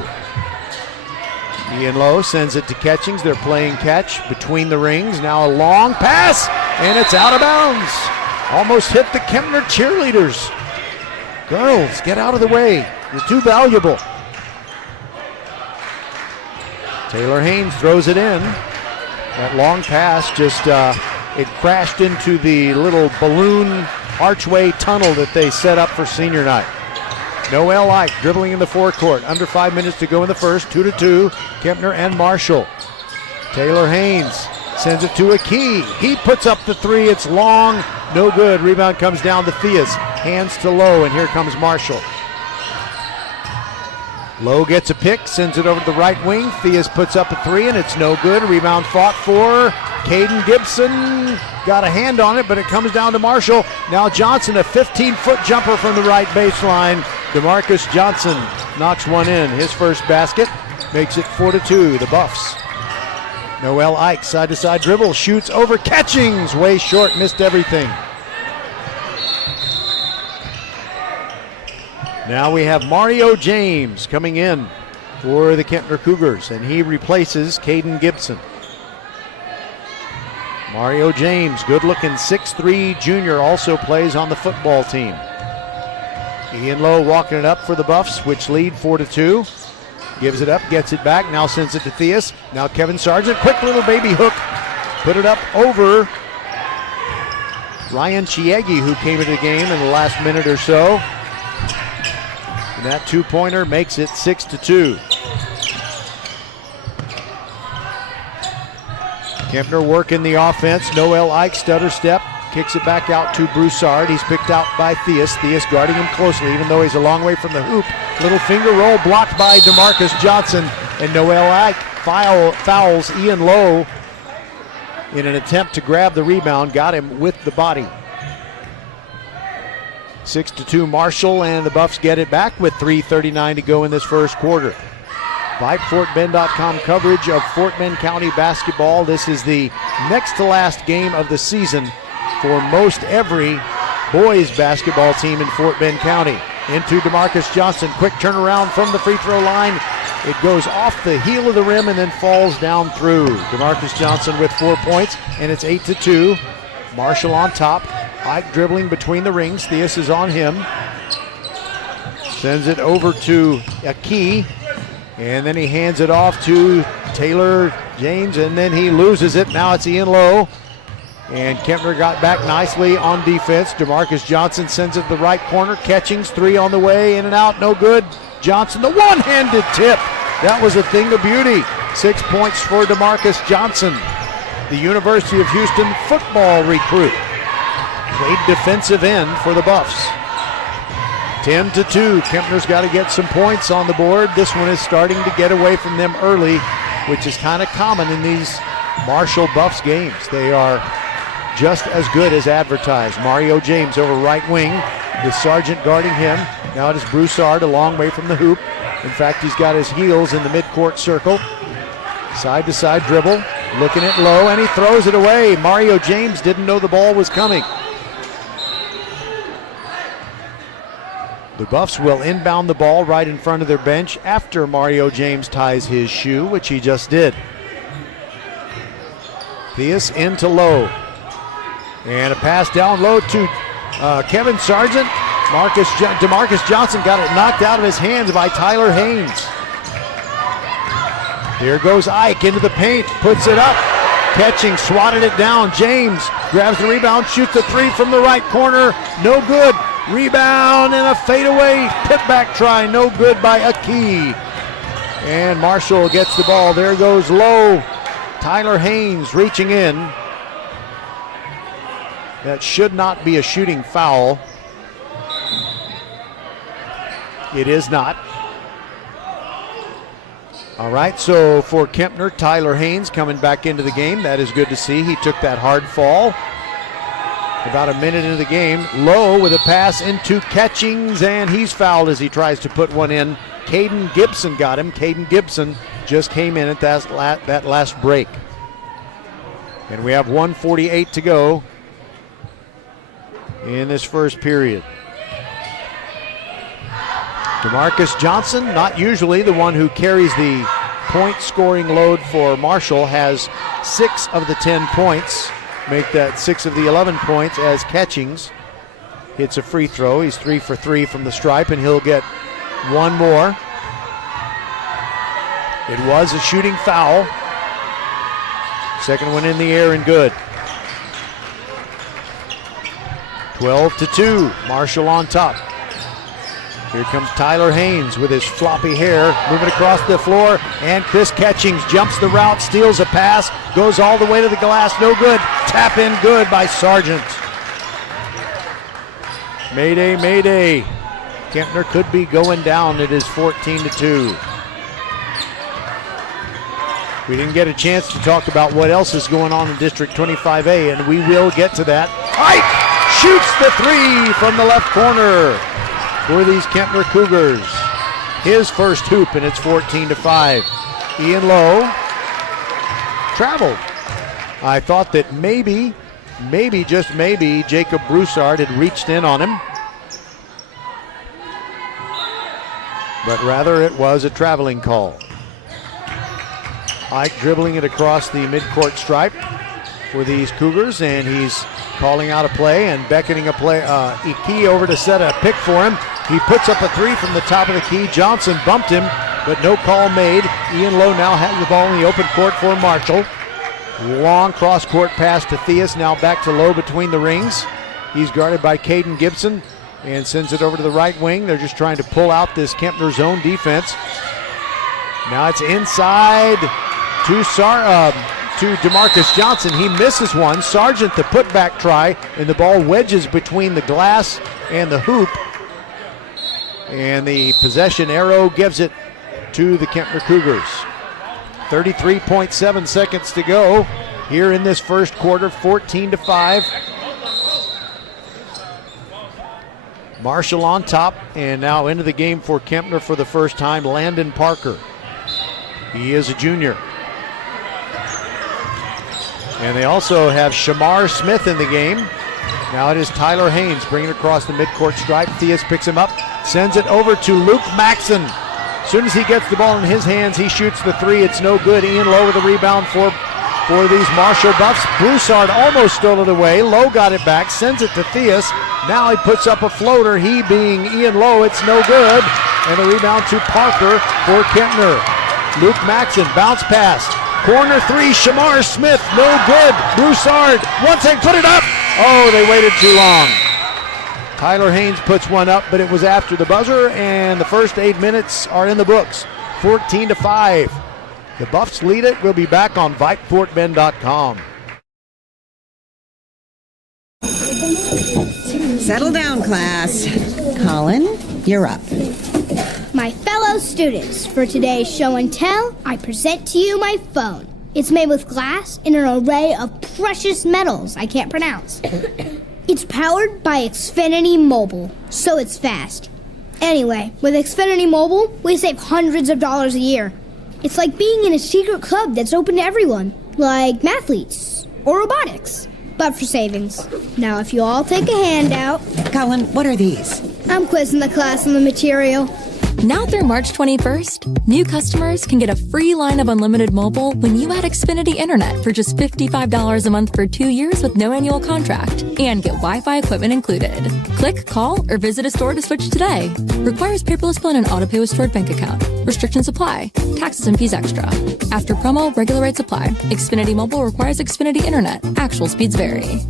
Ian Lowe sends it to Catchings. They're playing catch between the rings. Now a long pass, and it's out of bounds. Almost hit the Kempner cheerleaders. Girls, get out of the way. You're too valuable. Taylor Haynes throws it in. That long pass just, it crashed into the little balloon archway tunnel that they set up for senior night. Noel Ike dribbling in the forecourt. Under 5 minutes to go in the first. 2-2. Kempner and Marshall. Taylor Haynes sends it to Aki. He puts up the three. It's long. No good. Rebound comes down to Theus. Hands to Lowe, and here comes Marshall. Lowe gets a pick, sends it over to the right wing. Theus puts up a three, and it's no good. Rebound fought for Caden Gibson. Got a hand on it, but it comes down to Marshall. Now Johnson, a 15-foot jumper from the right baseline. DeMarcus Johnson knocks one in. His first basket makes it 4-2, the Buffs. Noel Ike, side-to-side dribble, shoots over Catchings. Way short, missed everything. Now we have Mario James coming in for the Kempner Cougars, and he replaces Caden Gibson. Mario James, good-looking 6'3" junior, also plays on the football team. Ian Lowe walking it up for the Buffs, which lead 4-2. Gives it up, gets it back, now sends it to Theus. Now Kevin Sargent, quick little baby hook. Put it up over Ryan Chiegi, who came into the game in the last minute or so. And that two-pointer makes it 6-2. Kempner working the offense. Noel Ike stutter step. Kicks it back out to Broussard. He's picked out by Theus. Theus guarding him closely, even though he's a long way from the hoop. Little finger roll blocked by DeMarcus Johnson. And Noel Ike fouls Ian Lowe in an attempt to grab the rebound. Got him with the body. 6-2 Marshall, and the Buffs get it back with 3:39 to go in this first quarter. VypeFortBend.com coverage of Fort Bend County basketball. This is the next to last game of the season for most every boys basketball team in Fort Bend County. Into DeMarcus Johnson, quick turnaround from the free throw line. It goes off the heel of the rim and then falls down through. DeMarcus Johnson with 4 points, and it's 8-2. Marshall on top. Ike dribbling between the rings. Theus is on him. Sends it over to Aki. And then he hands it off to Taylor James, and then he loses it. Now it's Ian Lowe. And Kempner got back nicely on defense. DeMarcus Johnson sends it to the right corner. Catchings, 3 on the way, in and out, no good. Johnson, the one-handed tip. That was a thing of beauty. 6 points for DeMarcus Johnson, the University of Houston football recruit. Played defensive end for the Buffs. 10-2. Kempner's got to get some points on the board. This one is starting to get away from them early, which is kind of common in these Marshall Buffs games. They are just as good as advertised. Mario James over right wing with Sargent guarding him. Now it is Broussard a long way from the hoop. In fact, he's got his heels in the midcourt circle. Side to side dribble, looking at Lowe, and he throws it away. Mario James didn't know the ball was coming. The Buffs will inbound the ball right in front of their bench after Mario James ties his shoe, which he just did. Theus into Lowe. And a pass down low to Kevin Sargent. DeMarcus Johnson got it knocked out of his hands by Tyler Haynes. Here goes Ike into the paint, puts it up. Catching, swatted it down. James grabs the rebound, shoots a 3 from the right corner. No good. Rebound and a fadeaway putback try. No good by Aki. And Marshall gets the ball. There goes Lowe. Tyler Haynes reaching in. That should not be a shooting foul. It is not. All right, so for Kempner, Tyler Haynes coming back into the game. That is good to see. He took that hard fall. About a minute into the game, Lowe with a pass into Catchings, and he's fouled as he tries to put one in. Caden Gibson got him. Caden Gibson just came in at that last break. And we have 1:48 to go in this first period. DeMarcus Johnson, not usually the one who carries the point scoring load for Marshall, has 6 of the 10 points. Make that 6 of the 11 points as Catchings hits a free throw. He's 3 for 3 from the stripe, and he'll get one more. It was a shooting foul. Second one in the air and good. 12-2, Marshall on top. Here comes Tyler Haynes with his floppy hair, moving across the floor, and Chris Catchings jumps the route, steals a pass, goes all the way to the glass, no good. Tap in good by Sargent. Mayday, mayday. Kempner could be going down. It is 14-2. We didn't get a chance to talk about what else is going on in District 25A, and we will get to that. Ike shoots the 3 from the left corner for these Kempner Cougars. His first hoop, and it's 14-5. Ian Lowe traveled. I thought that maybe, just maybe, Jacob Broussard had reached in on him. But rather it was a traveling call. Ike dribbling it across the midcourt stripe for these Cougars, and he's calling out a play and beckoning a play. Iki over to set a pick for him. He puts up a 3 from the top of the key. Johnson bumped him, but no call made. Ian Lowe now has the ball in the open court for Marshall. Long cross-court pass to Theus, now back to Lowe between the rings. He's guarded by Caden Gibson and sends it over to the right wing. They're just trying to pull out this Kempner zone defense. Now it's inside to DeMarcus Johnson. He misses one. Sargent the putback try, and the ball wedges between the glass and the hoop. And the possession arrow gives it to the Kempner Cougars. 33.7 seconds to go here in this first quarter, 14-5. Marshall on top, and now into the game for Kempner for the first time, Landon Parker. He is a junior. And they also have Shamar Smith in the game. Now it is Tyler Haynes bringing it across the midcourt stripe. Theus picks him up, sends it over to Luke Maxson. As soon as he gets the ball in his hands, he shoots the 3. It's no good. Ian Lowe with the rebound for these Marshall Buffs. Broussard almost stole it away. Lowe got it back, sends it to Theus. Now he puts up a floater, he being Ian Lowe. It's no good. And a rebound to Parker for Kempner. Luke Maxon, bounce pass. Corner three, Shamar Smith, no good. Broussard, once they put it up. Oh, they waited too long. Tyler Haynes puts one up, but it was after the buzzer, and the first 8 minutes are in the books. 14-5. The Buffs lead it. We'll be back on VypeFortBend.com. Settle down, class. Colin, you're up. My fellow students, for today's show and tell, I present to you my phone. It's made with glass and an array of precious metals I can't pronounce. It's powered by Xfinity Mobile, so it's fast. Anyway, with Xfinity Mobile, we save hundreds of dollars a year. It's like being in a secret club that's open to everyone, like mathletes or robotics, but for savings. Now, if you all take a handout... Colin, what are these? I'm quizzing the class on the material. Now through March 21st, new customers can get a free line of unlimited mobile when you add Xfinity Internet for just $55 a month for 2 years with no annual contract and get Wi-Fi equipment included. Click, call, or visit a store to switch today. Requires paperless bill and auto pay with stored bank account. Restrictions apply. Taxes and fees extra. After promo, regular rates apply. Xfinity Mobile requires Xfinity Internet. Actual speeds vary.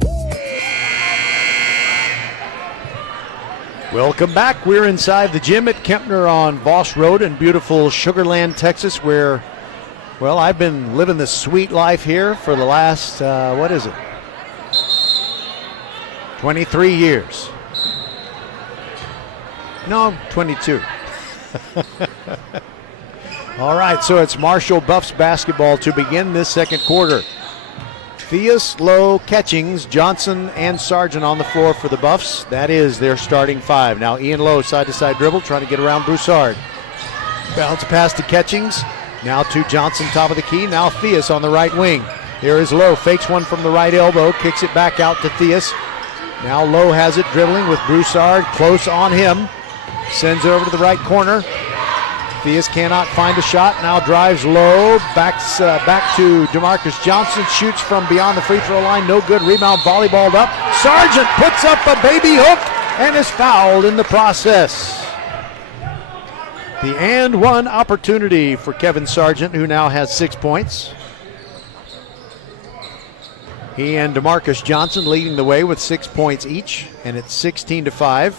Welcome back. We're inside the gym at Kempner on Voss Road in beautiful Sugar Land, Texas, where, well, I've been living this sweet life here for the last, 23 years. No, 22. All right, so it's Marshall Buffs basketball to begin this second quarter. Theus, Lowe, Catchings, Johnson, and Sargent on the floor for the Buffs. That is their starting five. Now Ian Lowe, side-to-side dribble, trying to get around Broussard. Bounce pass to Catchings. Now to Johnson, top of the key. Now Theus on the right wing. Here is Lowe, fakes one from the right elbow, kicks it back out to Theus. Now Lowe has it, dribbling with Broussard, close on him. Sends it over to the right corner. Theus cannot find a shot, now drives low, back to DeMarcus Johnson, shoots from beyond the free throw line, no good, rebound volleyballed up. Sargent puts up a baby hook and is fouled in the process. The and one opportunity for Kevin Sargent, who now has 6 points. He and DeMarcus Johnson leading the way with 6 points each, and it's 16-5.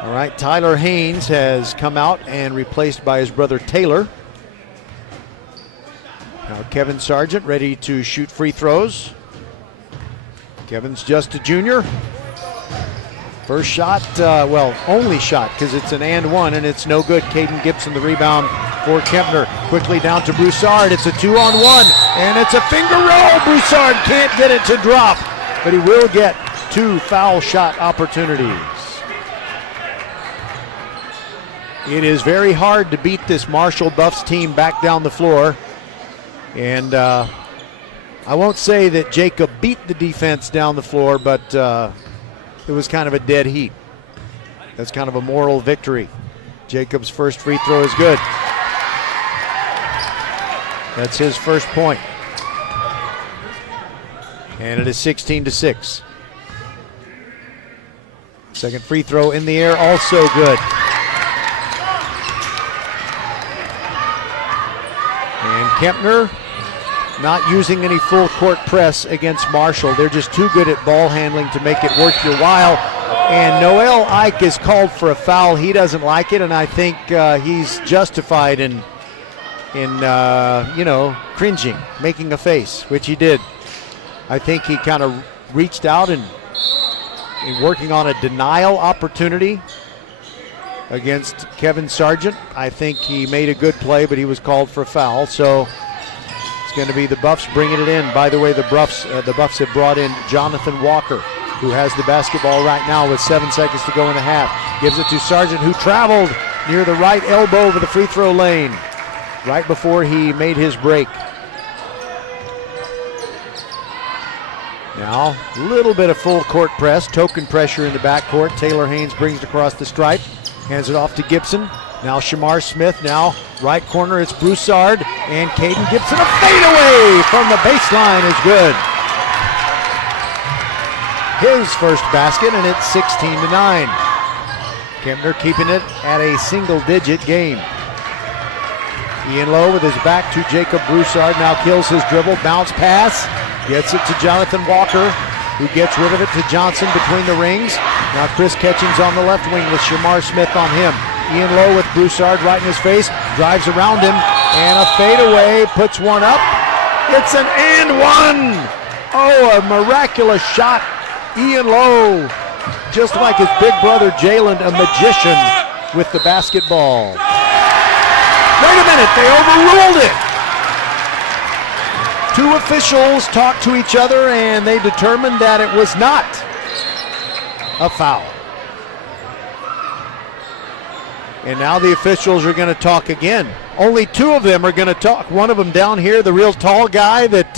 All right, Tyler Haynes has come out and replaced by his brother Taylor. Now Kevin Sargent ready to shoot free throws. Kevin's just a junior. First shot, only shot, because it's an and one, and it's no good. Caden Gibson the rebound for Kempner. Quickly down to Broussard. It's a 2-on-1, and it's a finger roll. Broussard can't get it to drop, but he will get 2 foul shot opportunities. It is very hard to beat this Marshall Buffs team back down the floor. And I won't say that Jacob beat the defense down the floor, but it was kind of a dead heat. That's kind of a moral victory. Jacob's first free throw is good. That's his first point. And it is 16-6. Second free throw in the air, also good. And Kempner not using any full court press against Marshall. They're just too good at ball handling to make it worth your while. And Noel Ike is called for a foul. He doesn't like it, and I think he's justified in cringing, making a face, which he did. I think he kind of reached out and working on a denial opportunity against Kevin Sargent. I think he made a good play, but he was called for a foul. So it's going to be the Buffs bringing it in. By the way, the Buffs have brought in Jonathan Walker, who has the basketball right now with 7 seconds to go in the half. Gives it to Sargent, who traveled near the right elbow over the free throw lane right before he made his break. Now, a little bit of full court press, token pressure in the backcourt. Taylor Haynes brings it across the stripe, hands it off to Gibson. Now Shamar Smith, now right corner, it's Broussard, and Caden Gibson, a fadeaway from the baseline is good. His first basket, and it's 16-9. Kempner keeping it at a single-digit game. Ian Lowe with his back to Jacob Broussard now kills his dribble. Bounce pass. Gets it to Jonathan Walker, who gets rid of it to Johnson between the rings. Now Chris Catchings on the left wing with Shamar Smith on him. Ian Lowe with Broussard right in his face. Drives around him. And a fadeaway. Puts one up. It's an and one. Oh, a miraculous shot. Ian Lowe, just like his big brother Jalen, a magician with the basketball. Wait a minute, they overruled it. Two officials talked to each other and they determined that it was not a foul. And now the officials are going to talk again. Only two of them are going to talk. One of them down here, the real tall guy that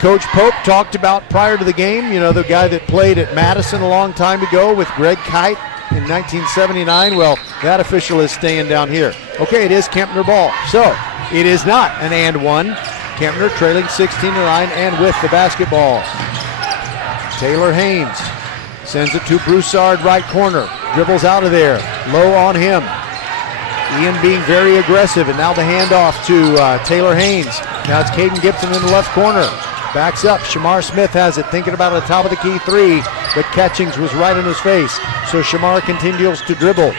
Coach Pope talked about prior to the game. You know, the guy that played at Madison a long time ago with Greg Kite in 1979. Well, that official is staying down here. Okay, it is Kempner ball. So it is not an and one. Kempner trailing 16-9 and with the basketball. Taylor Haynes sends it to Broussard, right corner. Dribbles out of there. Low on him. Ian being very aggressive, and now the handoff to Taylor Haynes. Now it's Caden Gibson in the left corner. Backs up. Shamar Smith has it, thinking about a top of the key three, but Catchings was right in his face. So Shamar continues to dribble.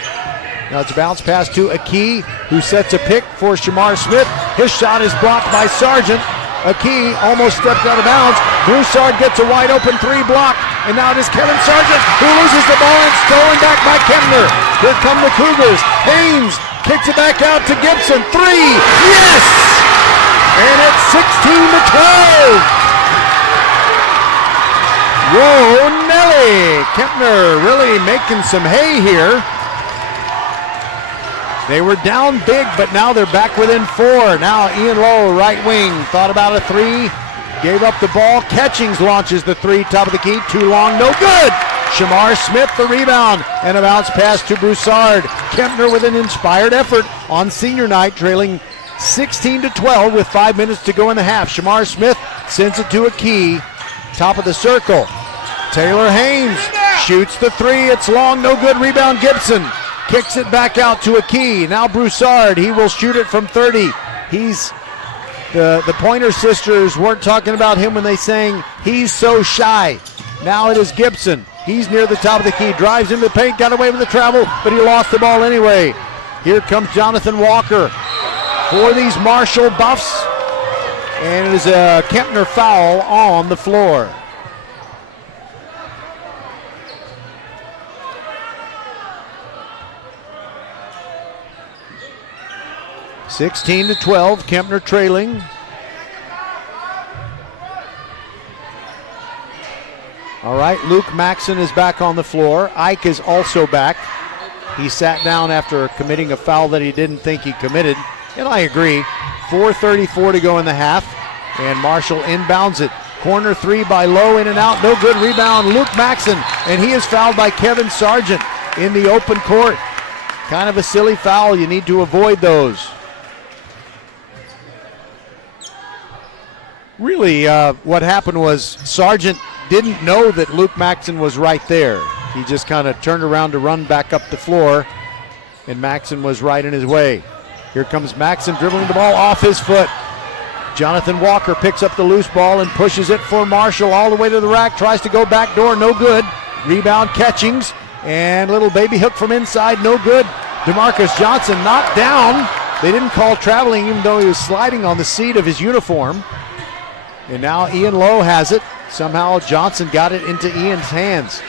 Now it's a bounce pass to Aki, who sets a pick for Shamar Smith. His shot is blocked by Sargent. Aki almost stepped out of bounds. Broussard gets a wide open three block, and now it is Kevin Sargent who loses the ball and stolen back by Kempner. Here come the Cougars. Haynes kicks it back out to Gibson. Three, yes! And it's 16-12. Whoa, Nelly! Kempner really making some hay here. They were down big, but now they're back within four. Now Ian Lowe, right wing, thought about a three, gave up the ball. Catchings launches the three, top of the key, too long, no good. Shamar Smith the rebound, and a bounce pass to Broussard. Kempner with an inspired effort on senior night, trailing 16-12 with 5 minutes to go in the half. Shamar Smith sends it to a key, top of the circle. Taylor Haynes shoots the three, it's long, no good. Rebound Gibson. Kicks it back out to a key. Now Broussard, he will shoot it from 30. He's the Pointer sisters weren't talking about him when they sang "He's So Shy." Now it is Gibson. He's near the top of the key, drives into the paint, got away with the travel, but he lost the ball anyway. Here comes Jonathan Walker for these Marshall Buffs, and it is a Kempner foul on the floor. (16-12), Kempner trailing. All right, Luke Maxson is back on the floor. Ike is also back. He sat down after committing a foul that he didn't think he committed, and I agree. 4:34 to go in the half, and Marshall inbounds it. Corner three by Lowe, in and out, no good. Rebound, Luke Maxson, and he is fouled by Kevin Sargent in the open court. Kind of a silly foul. You need to avoid those. Really, what happened was Sargent didn't know that Luke Maxson was right there. He just kind of turned around to run back up the floor, and Maxson was right in his way. Here comes Maxson dribbling the ball off his foot. Jonathan Walker picks up the loose ball and pushes it for Marshall all the way to the rack, tries to go back door, no good. Rebound Catchings, and little baby hook from inside, no good. DeMarcus Johnson knocked down. They didn't call traveling even though he was sliding on the seat of his uniform. And now Ian Lowe has it. Somehow Johnson got it into Ian's hands.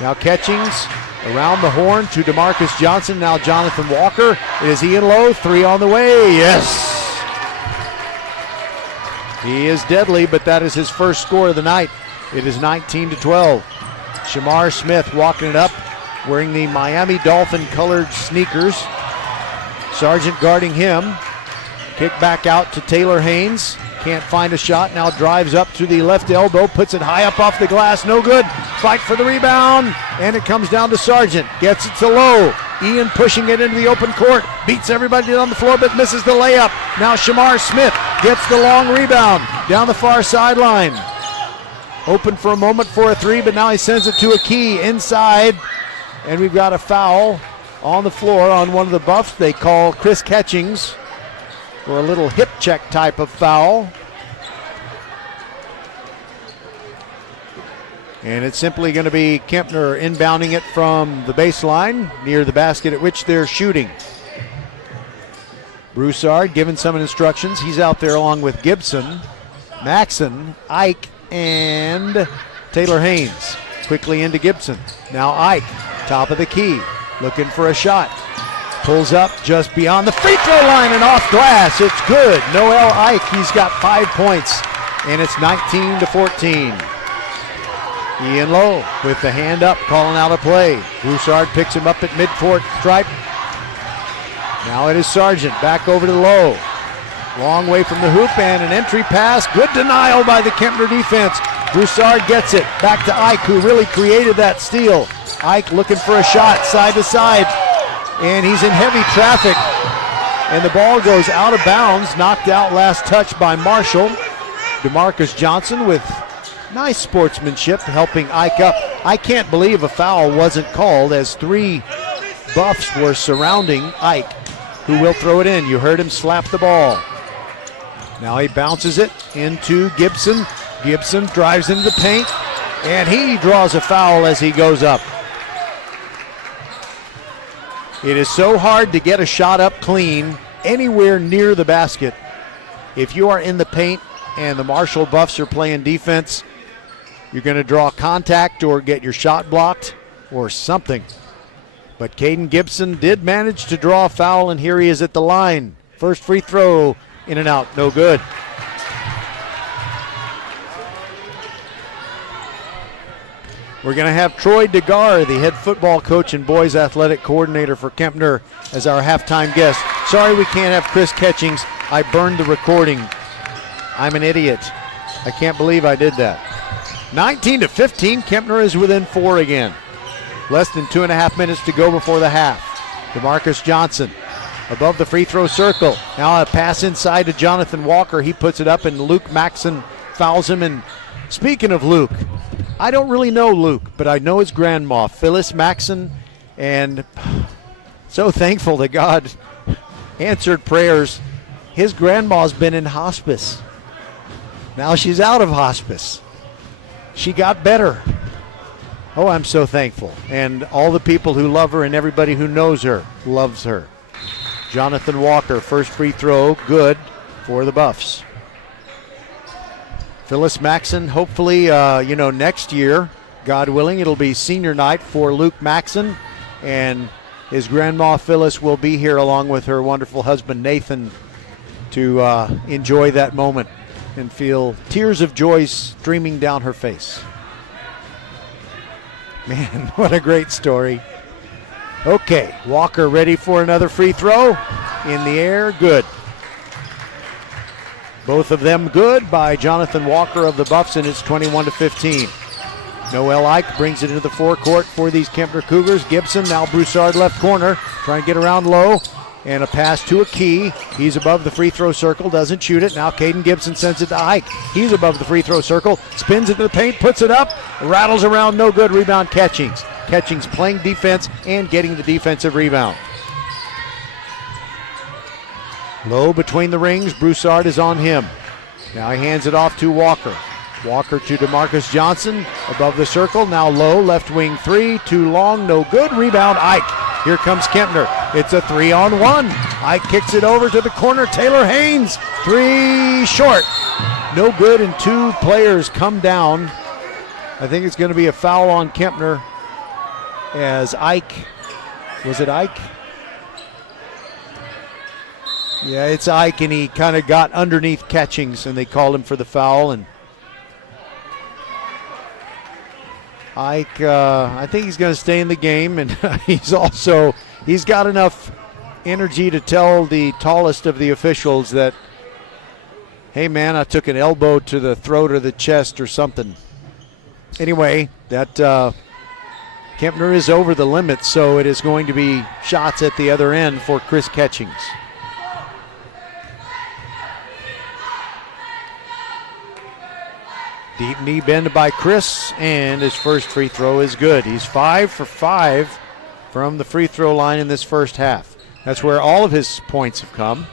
Now Catchings around the horn to DeMarcus Johnson. Now Jonathan Walker. It is Ian Lowe. Three on the way. Yes. He is deadly, but that is his first score of the night. It is 19-12. Shamar Smith walking it up, wearing the Miami Dolphin colored sneakers. Sargent guarding him. Kick back out to Taylor Haynes. Can't find a shot, now drives up to the left elbow, puts it high up off the glass, no good. Fight for the rebound, and it comes down to Sargent. Gets it to Lowe. Ian pushing it into the open court, beats everybody on the floor but misses the layup. Now Shamar Smith gets the long rebound down the far sideline. Open for a moment for a three, but now he sends it to a key inside. And we've got a foul on the floor on one of the Buffs. They call Chris Catchings for a little hip check type of foul. And it's simply going to be Kempner inbounding it from the baseline near the basket at which they're shooting. Broussard given some instructions. He's out there along with Gibson, Maxson, Ike, and Taylor Haynes. Quickly into Gibson. Now Ike, top of the key, looking for a shot. Pulls up just beyond the free throw line and off glass. It's good. Noel Ike, he's got 5 points, and it's 19-14. Ian Lowe with the hand up, calling out a play. Broussard picks him up at mid-court stripe. Now it is Sargent, back over to Lowe. Long way from the hoop and an entry pass. Good denial by the Kempner defense. Broussard gets it back to Ike, who really created that steal. Ike looking for a shot side to side, and he's in heavy traffic. And the ball goes out of bounds, knocked out last touch by Marshall. DeMarcus Johnson with nice sportsmanship helping Ike up. I can't believe a foul wasn't called as 3 Buffs were surrounding Ike, who will throw it in. You heard him slap the ball. Now he bounces it into Gibson. Gibson drives into the paint, and he draws a foul as he goes up. It is so hard to get a shot up clean anywhere near the basket. If you are in the paint and the Marshall Buffs are playing defense, you're going to draw contact or get your shot blocked or something. But Caden Gibson did manage to draw a foul, and here he is at the line. First free throw, in and out, no good. We're going to have Troy DeGar, the head football coach and boys athletic coordinator for Kempner, as our halftime guest. Sorry we can't have Chris Catchings. I burned the recording. I'm an idiot. I can't believe I did that. 19-15, Kempner is within 4 again. Less than 2.5 minutes to go before the half. DeMarcus Johnson above the free throw circle. Now a pass inside to Jonathan Walker. He puts it up, and Luke Maxson fouls him. And speaking of Luke, I don't really know Luke, but I know his grandma, Phyllis Maxson, and so thankful that God answered prayers. His grandma's been in hospice. Now she's out of hospice. She got better. Oh, I'm so thankful. And all the people who love her and everybody who knows her loves her. Jonathan Walker, first free throw, good for the Buffs. Phyllis Maxson, hopefully, next year, God willing, it'll be senior night for Luke Maxson. And his grandma Phyllis will be here along with her wonderful husband Nathan to enjoy that moment and feel tears of joy streaming down her face. Man, what a great story. Okay, Walker ready for another free throw. In the air, good. Both of them good by Jonathan Walker of the Buffs, and it's 21-15. Noel Ike brings it into the forecourt for these Kempner Cougars. Gibson, now Broussard left corner, trying to get around low. And a pass to a Key. He's above the free throw circle, doesn't shoot it. Now Caden Gibson sends it to Ike. He's above the free throw circle, spins into the paint, puts it up, rattles around, no good. Rebound Catchings. Catchings playing defense and getting the defensive rebound. Low between the rings, Broussard is on him. Now he hands it off to Walker. Walker to DeMarcus Johnson, above the circle. Now Low, left wing three, too long, no good. Rebound Ike. Here comes Kempner. It's a 3-on-1. Ike kicks it over to the corner. Taylor Haynes, 3 short. No good, and 2 players come down. I think it's going to be a foul on Kempner as Ike, was it Ike? Yeah, it's Ike, and he kind of got underneath Catchings, and they called him for the foul. And Ike, I think he's going to stay in the game, and he's got enough energy to tell the tallest of the officials that, hey man, I took an elbow to the throat or the chest or something. Anyway, that Kempner is over the limit, so it is going to be shots at the other end for Chris Catchings. Deep knee bend by Chris, and his first free throw is good. He's 5 for 5 from the free throw line in this first half. That's where all of his points have come.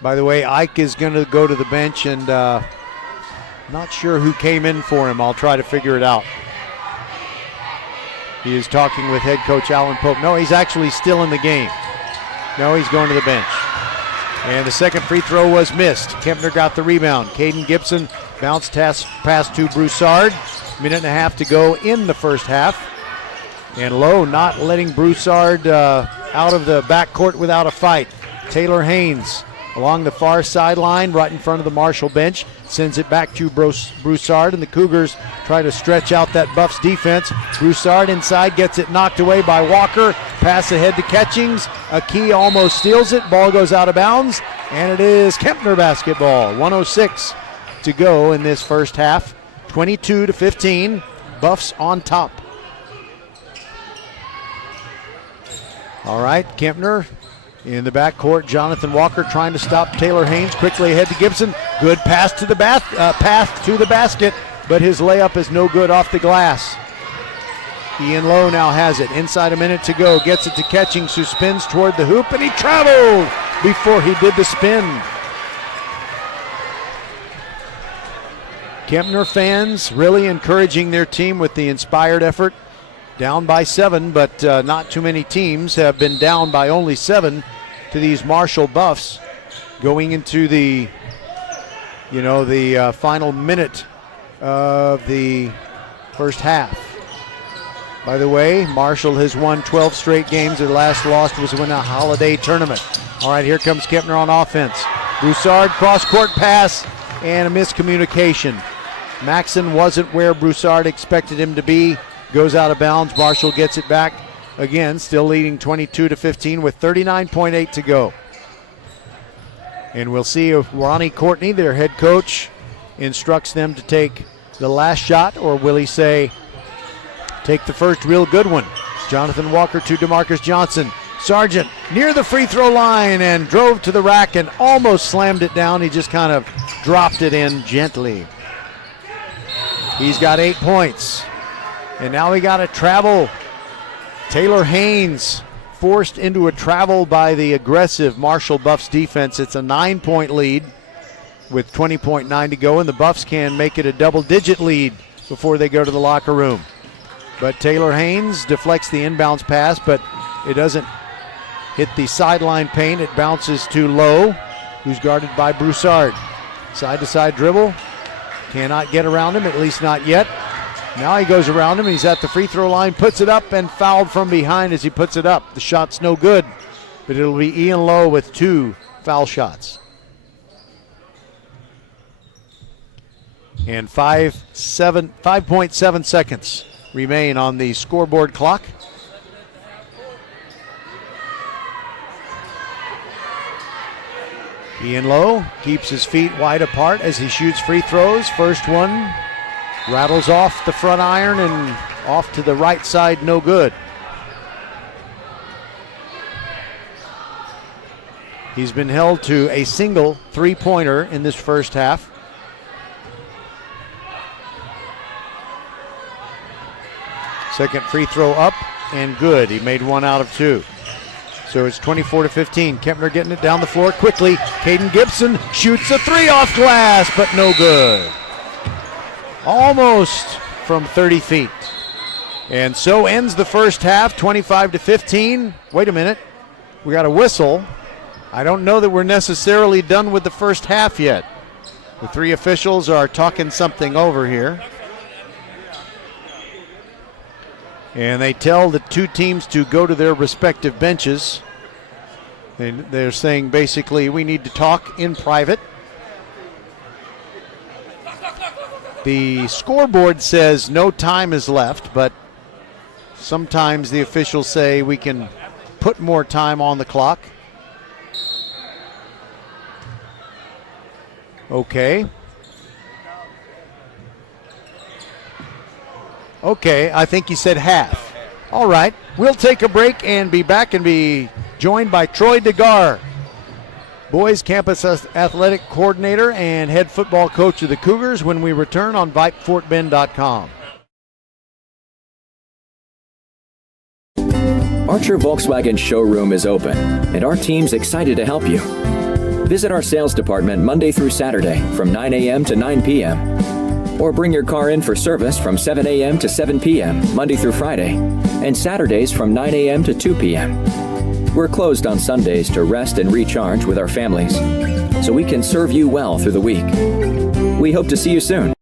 By the way, Ike is going to go to the bench, and not sure who came in for him. I'll try to figure it out. He is talking with head coach Alan Pope. No, he's actually still in the game. No, he's going to the bench. And the second free throw was missed. Kempner got the rebound. Caden Gibson bounced pass to Broussard. Minute and a half to go in the first half. And Lowe not letting Broussard out of the backcourt without a fight. Taylor Haynes along the far sideline, right in front of the Marshall bench, sends it back to Broussard, and the Cougars try to stretch out that Buffs defense. Broussard inside, gets it knocked away by Walker. Pass ahead to Catchings. Aki almost steals it. Ball goes out of bounds, and it is Kempner basketball. 1:06 to go in this first half. 22-15. Buffs on top. All right, Kempner in the backcourt. Jonathan Walker trying to stop Taylor Haynes. Quickly ahead to Gibson. Good pass to the path to the basket, but his layup is no good off the glass. Ian Lowe now has it. Inside a minute to go. Gets it to Catchings, who spins toward the hoop, and he traveled before he did the spin. Kempner fans really encouraging their team with the inspired effort. Down by 7, but not too many teams have been down by only 7 to these Marshall Buffs going into the final minute of the first half. By the way, Marshall has won 12 straight games. Their last loss was in a holiday tournament. All right, here comes Kempner on offense. Broussard, cross-court pass, and a miscommunication. Maxson wasn't where Broussard expected him to be. Goes out of bounds. Marshall gets it back again, still leading 22-15 with 39.8 to go. And we'll see if Ronnie Courtney, their head coach, instructs them to take the last shot, or will he say, take the first real good one. Jonathan Walker to DeMarcus Johnson. Sargent near the free throw line and drove to the rack and almost slammed it down. He just kind of dropped it in gently. He's got 8 points. And now we got a travel. Taylor Haynes forced into a travel by the aggressive Marshall Buffs defense. It's a 9-point lead with 20.9 to go, and the Buffs can make it a double-digit lead before they go to the locker room. But Taylor Haynes deflects the inbounds pass, but it doesn't hit the sideline paint. It bounces to Lowe, who's guarded by Broussard. Side-to-side dribble. Cannot get around him, at least not yet. Now he goes around him. He's at the free throw line, puts it up, and fouled from behind as he puts it up. The shot's no good, but it'll be Ian Lowe with 2 foul shots. And 5.7 seconds remain on the scoreboard clock. Ian Lowe keeps his feet wide apart as he shoots free throws. First one rattles off the front iron and off to the right side, no good. He's been held to a single three-pointer in this first half. Second free throw up and good. He made 1 out of 2. So it's 24-15. Kempner getting it down the floor quickly. Caden Gibson shoots a 3 off glass, but no good. Almost from 30 feet. And so ends the first half, 25-15. Wait a minute. We got a whistle. I don't know that we're necessarily done with the first half yet. The 3 officials are talking something over here. And they tell the 2 teams to go to their respective benches. They're saying basically we need to talk in private. The scoreboard says no time is left, but sometimes the officials say we can put more time on the clock. Okay. Okay, I think he said half. All right, we'll take a break and be back and be joined by Troy DeGar, Boys Campus Athletic Coordinator and head football coach of the Cougars, when we return on VypeFortBend.com. Archer Volkswagen showroom is open, and our team's excited to help you. Visit our sales department Monday through Saturday from 9 a.m. to 9 p.m. Or bring your car in for service from 7 a.m. to 7 p.m. Monday through Friday, and Saturdays from 9 a.m. to 2 p.m. We're closed on Sundays to rest and recharge with our families, so we can serve you well through the week. We hope to see you soon.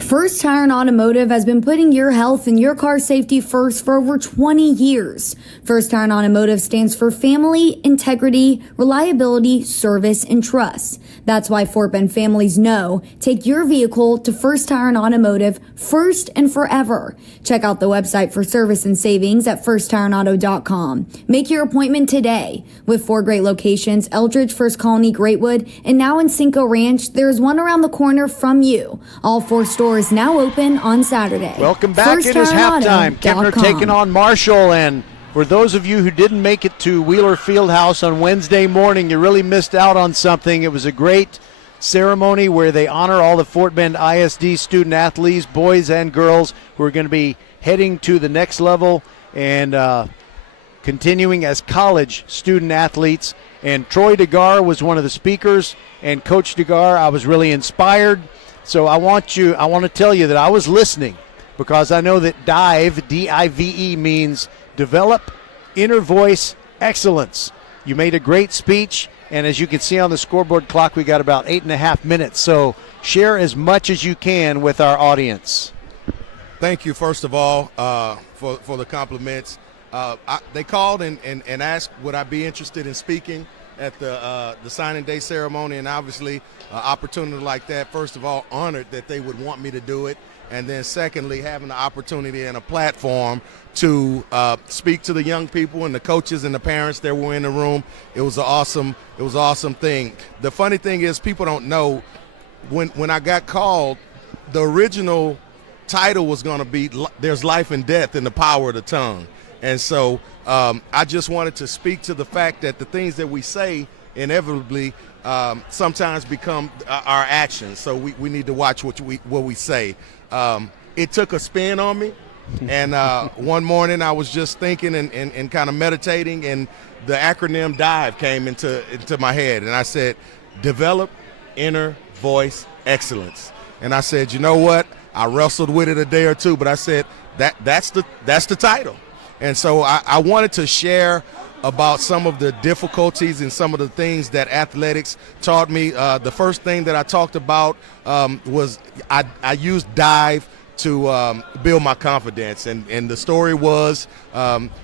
First Tire and Automotive has been putting your health and your car safety first for over 20 years. First Tire and Automotive stands for family, integrity, reliability, service, and trust. That's why Fort Bend families know take your vehicle to First Tire and Automotive first and forever. Check out the website for service and savings at firsttireandauto.com. Make your appointment today. With 4 great locations, Eldridge, First Colony, Greatwood, and now in Cinco Ranch, there is one around the corner from you. All 4 stores now open on Saturday. Welcome back. It is halftime. Kempner taking on Marshall. And for those of you who didn't make it to Wheeler Fieldhouse on Wednesday morning, you really missed out on something. It was a great ceremony where they honor all the Fort Bend ISD student athletes, boys and girls, who are going to be heading to the next level and continuing as college student athletes. And Troy DeGar was one of the speakers. And Coach DeGar, I was really inspired. So I want to tell you that I was listening because I know that DIVE, D-I-V-E, means develop inner voice excellence. You made a great speech, and as you can see on the scoreboard clock, we got about 8.5 minutes. So share as much as you can with our audience. Thank you, first of all, for the compliments. They called and asked would I be interested in speaking at the signing day ceremony, and obviously an opportunity like that, first of all, honored that they would want me to do it, and then secondly, having the opportunity and a platform to speak to the young people and the coaches and the parents that were in the room. It was an awesome thing. The funny thing is, people don't know, when I got called, the original title was going to be There's Life and Death in the Power of the Tongue. And so I just wanted to speak to the fact that the things that we say inevitably sometimes become our actions. So we need to watch what we say. It took a spin on me. And one morning I was just thinking and kind of meditating, and the acronym DIVE came into my head. And I said, develop inner voice excellence. And I said, you know what? I wrestled with it a day or two, but I said, that's the title. And so I wanted to share about some of the difficulties and some of the things that athletics taught me. The first thing that I talked about was I used DIVE to build my confidence. And the story was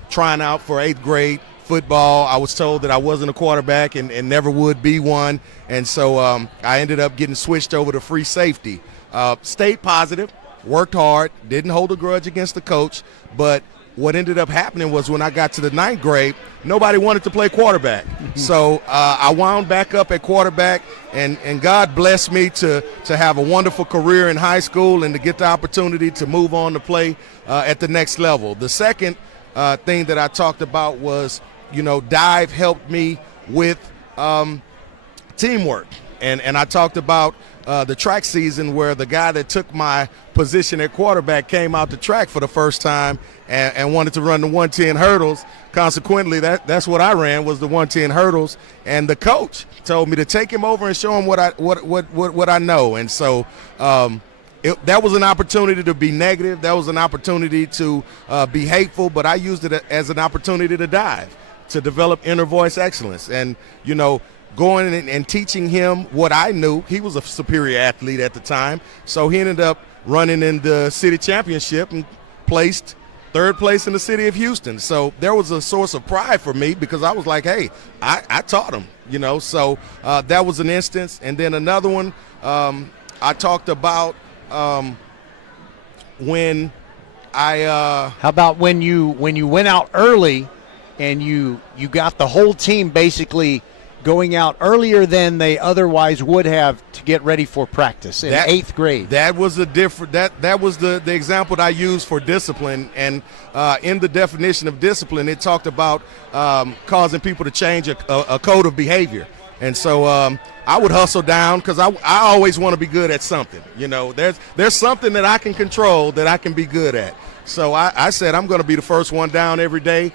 trying out for 8th grade football. I was told that I wasn't a quarterback and never would be one. And so I ended up getting switched over to free safety. Stayed positive, worked hard, didn't hold a grudge against the coach, but what ended up happening was when I got to the 9th grade, nobody wanted to play quarterback. So I wound back up at quarterback, and God blessed me to have a wonderful career in high school and to get the opportunity to move on to play at the next level. The second thing that I talked about was, DIVE helped me with teamwork. And I talked about the track season where the guy that took my position at quarterback came out the track for the first time and wanted to run the 110 hurdles. Consequently, that's what I ran, was the 110 hurdles. And the coach told me to take him over and show him what I know. And so that was an opportunity to be negative. That was an opportunity to be hateful. But I used it as an opportunity to dive, to develop inner voice excellence. And, going and teaching him what I knew. He was a superior athlete at the time, so he ended up running in the city championship and placed 3rd place in the city of Houston. So there was a source of pride for me because I was like, hey, I taught him, So that was an instance. And then another one, I talked about when I how about when you went out early and you got the whole team basically going out earlier than they otherwise would have to get ready for practice in 8th grade. That was a different. That was the example that I used for discipline. And in the definition of discipline, it talked about causing people to change a code of behavior. And so I would hustle down because I always want to be good at something. You know, there's something that I can control that I can be good at. So I said I'm going to be the first one down every day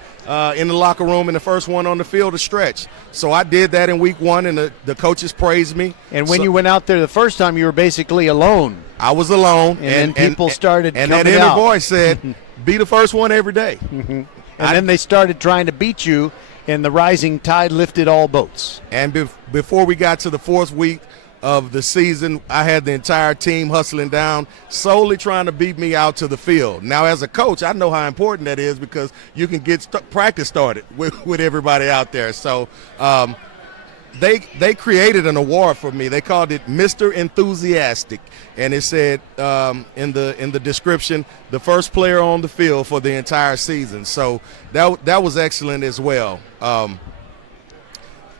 in the locker room and the first one on the field to stretch. So I did that in week 1, and the coaches praised me. And when you went out there the first time, you were basically alone. I was alone. And then people started and coming that inner out. voice said, be the first one every day. And then they started trying to beat you, and the rising tide lifted all boats. And before we got to the 4th week of the season, I had the entire team hustling down, solely trying to beat me out to the field. Now, as a coach, I know how important that is because you can get practice started with everybody out there. So they created an award for me. They called it Mr. Enthusiastic, and it said in the description, the first player on the field for the entire season. So that was excellent as well.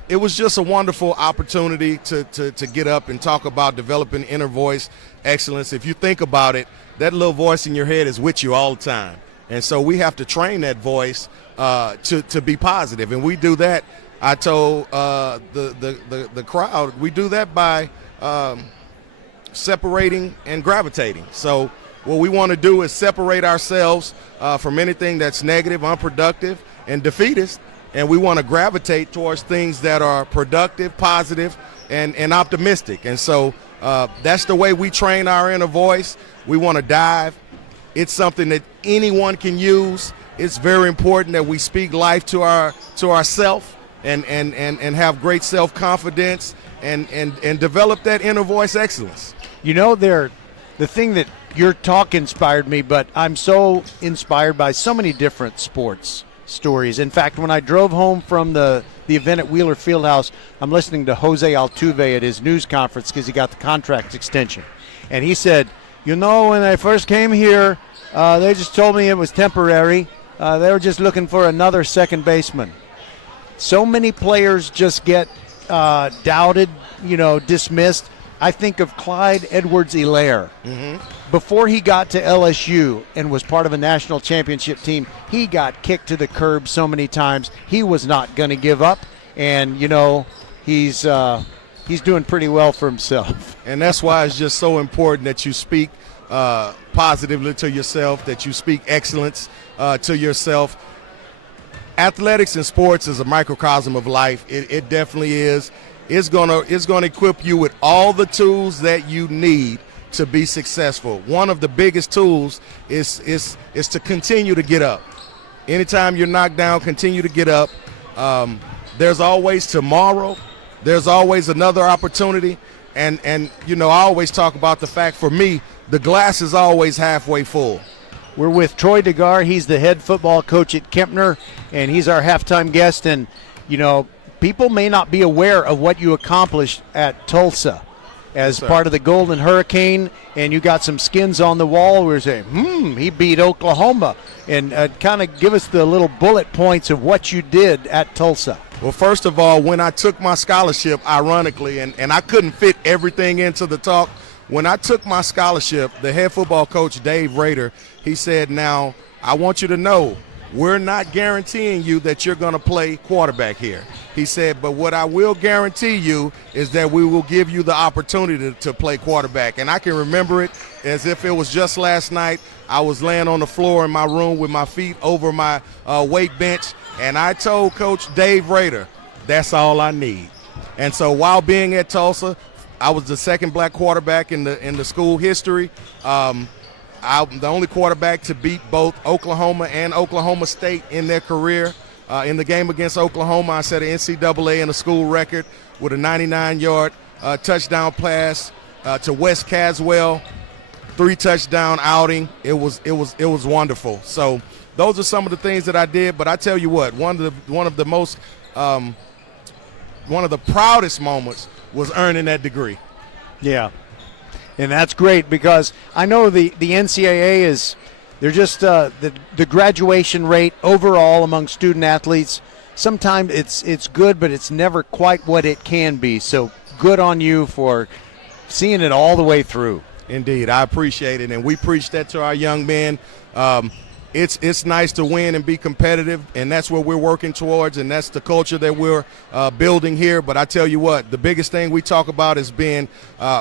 It was just a wonderful opportunity to get up and talk about developing inner voice excellence. If you think about it, that little voice in your head is with you all the time. And so we have to train that voice to be positive. And we do that, I told the crowd, we do that by separating and gravitating. So what we want to do is separate ourselves from anything that's negative, unproductive, and defeatist. And we want to gravitate towards things that are productive, positive, and optimistic. And so that's the way we train our inner voice. We want to dive. It's something that anyone can use. It's very important that we speak life to ourself and have great self-confidence and develop that inner voice excellence. You know, the thing that your talk inspired me, but I'm so inspired by so many different sports stories. In fact, when I drove home from the event at Wheeler Fieldhouse, I'm listening to Jose Altuve at his news conference because he got the contract extension. And he said, you know, when I first came here, they just told me it was temporary. They were just looking for another second baseman. So many players just get doubted, dismissed. I think of Clyde Edwards-Helaire. Before he got to LSU and was part of a national championship team, he got kicked to the curb so many times. He was not going to give up, and he's doing pretty well for himself. And that's why it's just so important that you speak positively to yourself, that you speak excellence to yourself. Athletics and sports is a microcosm of life. It definitely is. It's gonna equip you with all the tools that you need to be successful. One of the biggest tools is to continue to get up. Anytime you're knocked down, continue to get up. There's always tomorrow. There's always another opportunity. And I always talk about the fact, for me, the glass is always halfway full. We're with Troy DeGar. He's the head football coach at Kempner, and he's our halftime guest. And, people may not be aware of what you accomplished at Tulsa as part of the Golden Hurricane, and you got some skins on the wall. We're saying, he beat Oklahoma. And kind of give us the little bullet points of what you did at Tulsa. Well, first of all, when I took my scholarship, ironically, and I couldn't fit everything into the talk, when I took my scholarship, the head football coach, Dave Rader, he said, now, I want you to know, we're not guaranteeing you that you're going to play quarterback here. He said, but what I will guarantee you is that we will give you the opportunity to play quarterback. And I can remember it as if it was just last night. I was laying on the floor in my room with my feet over my weight bench, and I told Coach Dave Rader, that's all I need. And so while being at Tulsa, I was the second black quarterback in the school history. I'm the only quarterback to beat both Oklahoma and Oklahoma State in their career. In the game against Oklahoma, I set an NCAA and a school record with a 99-yard touchdown pass to Wes Caswell, 3-touchdown outing. It was wonderful. So those are some of the things that I did. But I tell you what, one of the proudest moments was earning that degree. Yeah. And that's great because I know the NCAA they're just the graduation rate overall among student athletes. Sometimes it's good, but it's never quite what it can be. So good on you for seeing it all the way through. Indeed, I appreciate it, and we preach that to our young men. it's nice to win and be competitive, and that's what we're working towards, and that's the culture that we're building here. But I tell you what, the biggest thing we talk about is being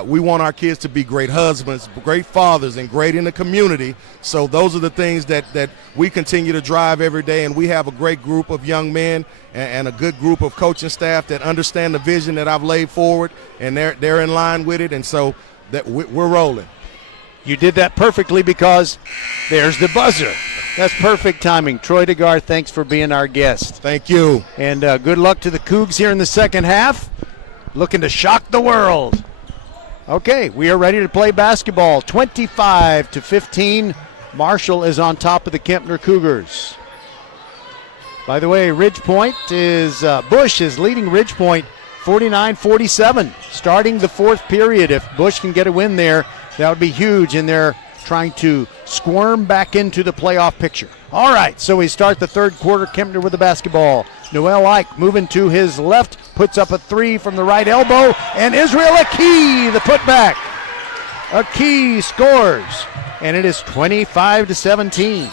we want our kids to be great husbands, great fathers, and great in the community. So those are the things that we continue to drive every day, and we have a great group of young men and a good group of coaching staff that understand the vision that I've laid forward, and they're in line with it, and so that we're rolling. You did that perfectly because there's the buzzer. That's perfect timing. Troy DeGar, thanks for being our guest. Thank you. And good luck to the Cougs here in the second half. Looking to shock the world. Okay, we are ready to play basketball. 25-15. Marshall is on top of the Kempner Cougars. By the way, Bush is leading Ridge Point 49-47. Starting the fourth period. If Bush can get a win there, that would be huge, and they're trying to squirm back into the playoff picture. All right, so we start the third quarter. Kempner with the basketball. Noel Ike moving to his left, puts up a three from the right elbow, and Israel Aki, the putback. Aki scores, and it is 25-17.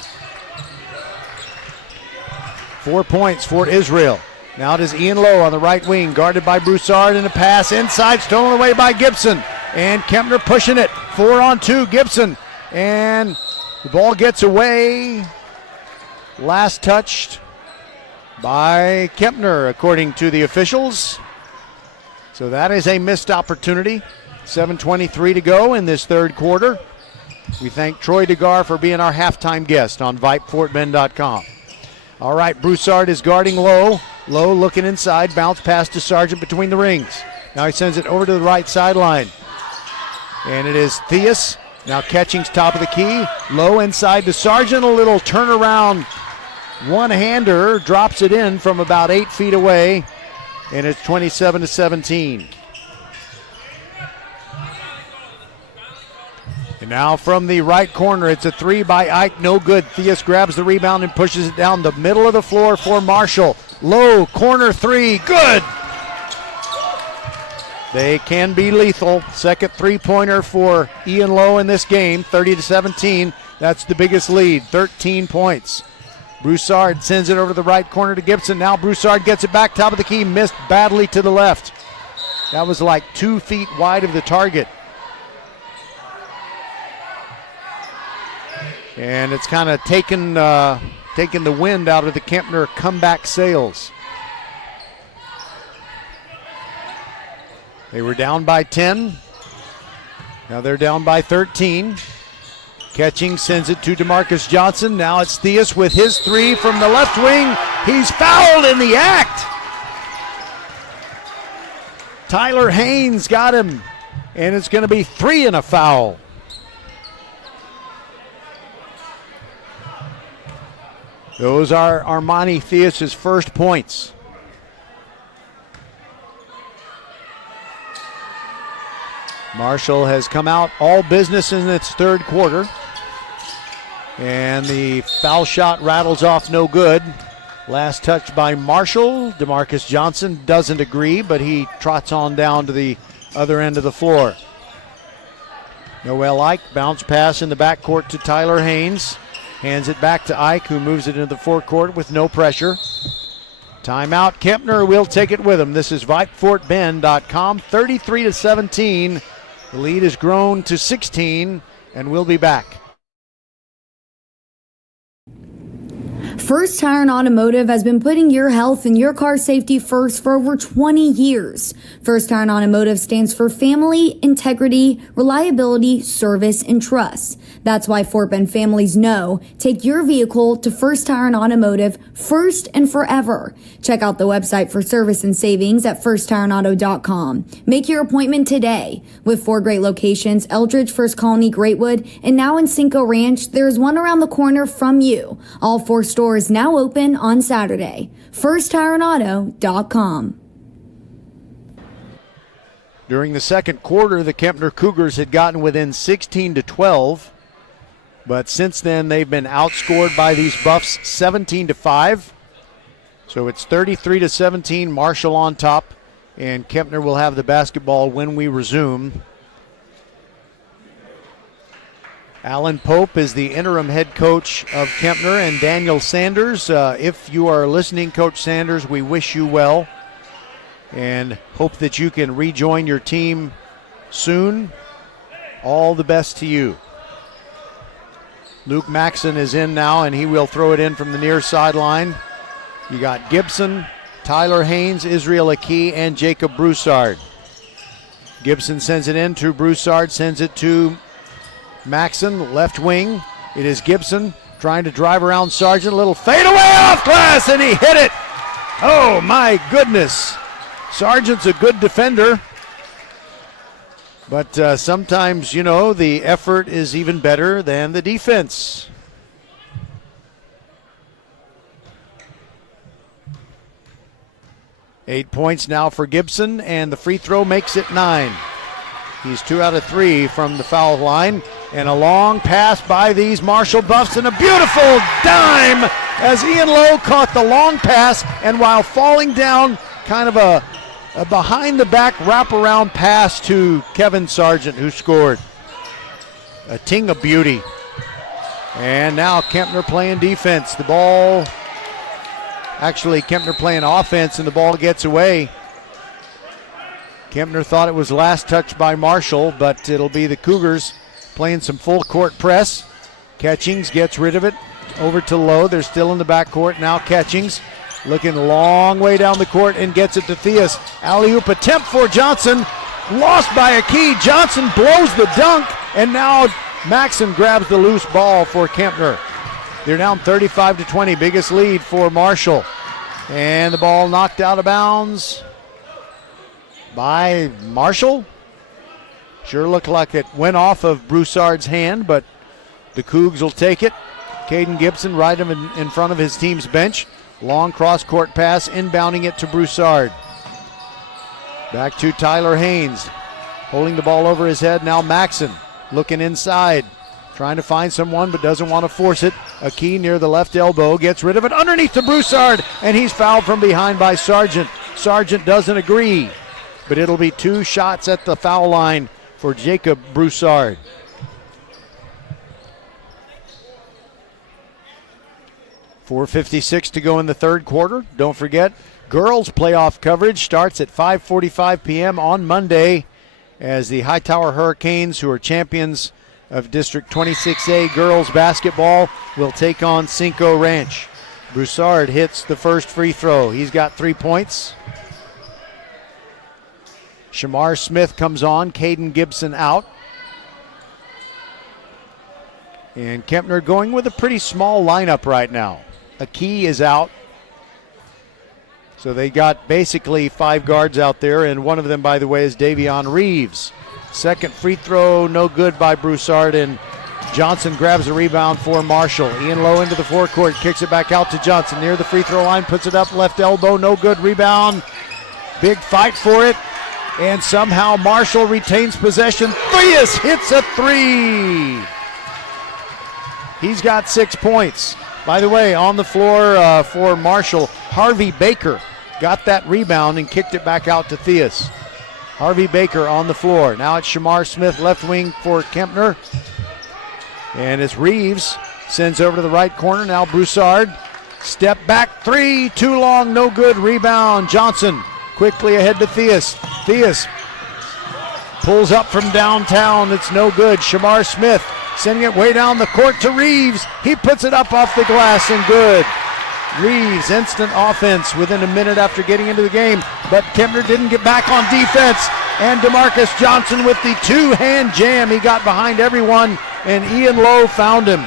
4 points for Israel. Now it is Ian Lowe on the right wing, guarded by Broussard, and a pass inside, stolen away by Gibson. And Kempner pushing it, 4-on-2, Gibson. And the ball gets away. Last touched by Kempner, according to the officials. So that is a missed opportunity. 7:23 to go in this third quarter. We thank Troy DeGar for being our halftime guest on VypeFortBend.com. All right, Broussard is guarding Lowe. Lowe looking inside, bounce pass to Sargent between the rings. Now he sends it over to the right sideline. And it is Theus. Now catching's top of the key. Low inside to Sargent. A little turnaround one-hander. Drops it in from about 8 feet away. And it's 27-17. And now from the right corner, it's a three by Ike. No good. Theus grabs the rebound and pushes it down the middle of the floor for Marshall. Low corner three. Good. They can be lethal. Second three-pointer for Ian Lowe in this game, 30-17. That's the biggest lead, 13 points. Broussard sends it over to the right corner to Gibson. Now Broussard gets it back, top of the key, missed badly to the left. That was like 2 feet wide of the target. And it's kind of taken the wind out of the Kempner comeback sails. They were down by 10. Now they're down by 13. Catching, sends it to DeMarcus Johnson. Now it's Theus with his three from the left wing. He's fouled in the act. Tyler Haynes got him. And it's going to be 3 and a foul. Those are Armani Theus' first points. Marshall has come out all business in its third quarter. And the foul shot rattles off no good. Last touch by Marshall. DeMarcus Johnson doesn't agree, but he trots on down to the other end of the floor. Noel Ike, bounce pass in the backcourt to Tyler Haynes. Hands it back to Ike, who moves it into the forecourt with no pressure. Timeout. Kempner will take it with him. This is VypeFortBend.com. 33-17. The lead has grown to 16, and we'll be back. First Tire and Automotive has been putting your health and your car safety first for over 20 years. First Tire and Automotive stands for family, integrity, reliability, service, and trust. That's why Fort Bend families know take your vehicle to First Tire and Automotive first and forever. Check out the website for service and savings at firsttireandauto.com. Make your appointment today. With 4 great locations, Eldridge, First Colony, Greatwood, and now in Cinco Ranch, there's one around the corner from you. All 4 stores now open on Saturday. firsttireandauto.com. During the second quarter, the Kempner Cougars had gotten within 16-12. But since then, they've been outscored by these Buffs 17-5. So it's 33-17, Marshall on top. And Kempner will have the basketball when we resume. Alan Pope is the interim head coach of Kempner, and Daniel Sanders. If you are listening, Coach Sanders, we wish you well and hope that you can rejoin your team soon. All the best to you. Luke Maxson is in now, and he will throw it in from the near sideline. You got Gibson, Tyler Haynes, Israel Akey, and Jacob Broussard. Gibson sends it in to Broussard, sends it to Maxson, left wing. It is Gibson trying to drive around Sargent. A little fadeaway off glass, and he hit it. Oh, my goodness. Sargent's a good defender. But sometimes, the effort is even better than the defense. Eight points now for Gibson, and the free throw makes it 9. He's 2 out of 3 from the foul line. And a long pass by these Marshall Buffs, and a beautiful dime as Ian Lowe caught the long pass, and while falling down, kind of a behind-the-back wraparound pass to Kevin Sargent, who scored. A ting of beauty. And now Kempner playing defense. The ball, actually Kempner playing offense, and the ball gets away. Kempner thought it was last touched by Marshall, but it'll be the Cougars playing some full court press. Catchings gets rid of it. Over to Lowe. They're still in the backcourt. Now Catchings looking a long way down the court and gets it to Theus. Alley-oop attempt for Johnson. Lost by Akey. Johnson blows the dunk, and now Maxson grabs the loose ball for Kempner. They're down 35-20. Biggest lead for Marshall. And the ball knocked out of bounds by Marshall. Sure looked like it went off of Broussard's hand, but the Cougs will take it. Caden Gibson right in front of his team's bench. Long cross-court pass, inbounding it to Broussard. Back to Tyler Haynes. Holding the ball over his head. Now Maxson looking inside. Trying to find someone, but doesn't want to force it. Akey near the left elbow. Gets rid of it underneath to Broussard, and he's fouled from behind by Sargent. Sargent doesn't agree, but it'll be 2 shots at the foul line for Jacob Broussard. .456 to go in the third quarter. Don't forget, girls playoff coverage starts at 5:45 p.m. on Monday as the Hightower Hurricanes, who are champions of District 26A girls basketball, will take on Cinco Ranch. Broussard hits the first free throw. He's got 3 points. Shamar Smith comes on. Caden Gibson out. And Kempner going with a pretty small lineup right now. Akey is out. So they got basically 5 guards out there, and one of them, by the way, is Davion Reeves. Second free throw, no good by Broussard, and Johnson grabs a rebound for Marshall. Ian Lowe into the forecourt, kicks it back out to Johnson near the free throw line, puts it up, left elbow, no good, rebound. Big fight for it, and somehow Marshall retains possession. Theus hits a 3. He's got 6 points. By the way, on the floor for Marshall, Harvey Baker got that rebound and kicked it back out to Theus. Harvey Baker on the floor. Now it's Shamar Smith, left wing for Kempner. And it's Reeves, sends over to the right corner. Now Broussard, step back 3, too long, no good, rebound. Johnson quickly ahead to Theus. Theus pulls up from downtown, it's no good. Shamar Smith sending it way down the court to Reeves. He puts it up off the glass and good. Reeves, instant offense within a minute after getting into the game, but Kempner didn't get back on defense, and DeMarcus Johnson with the 2-hand jam. He got behind everyone, and Ian Lowe found him.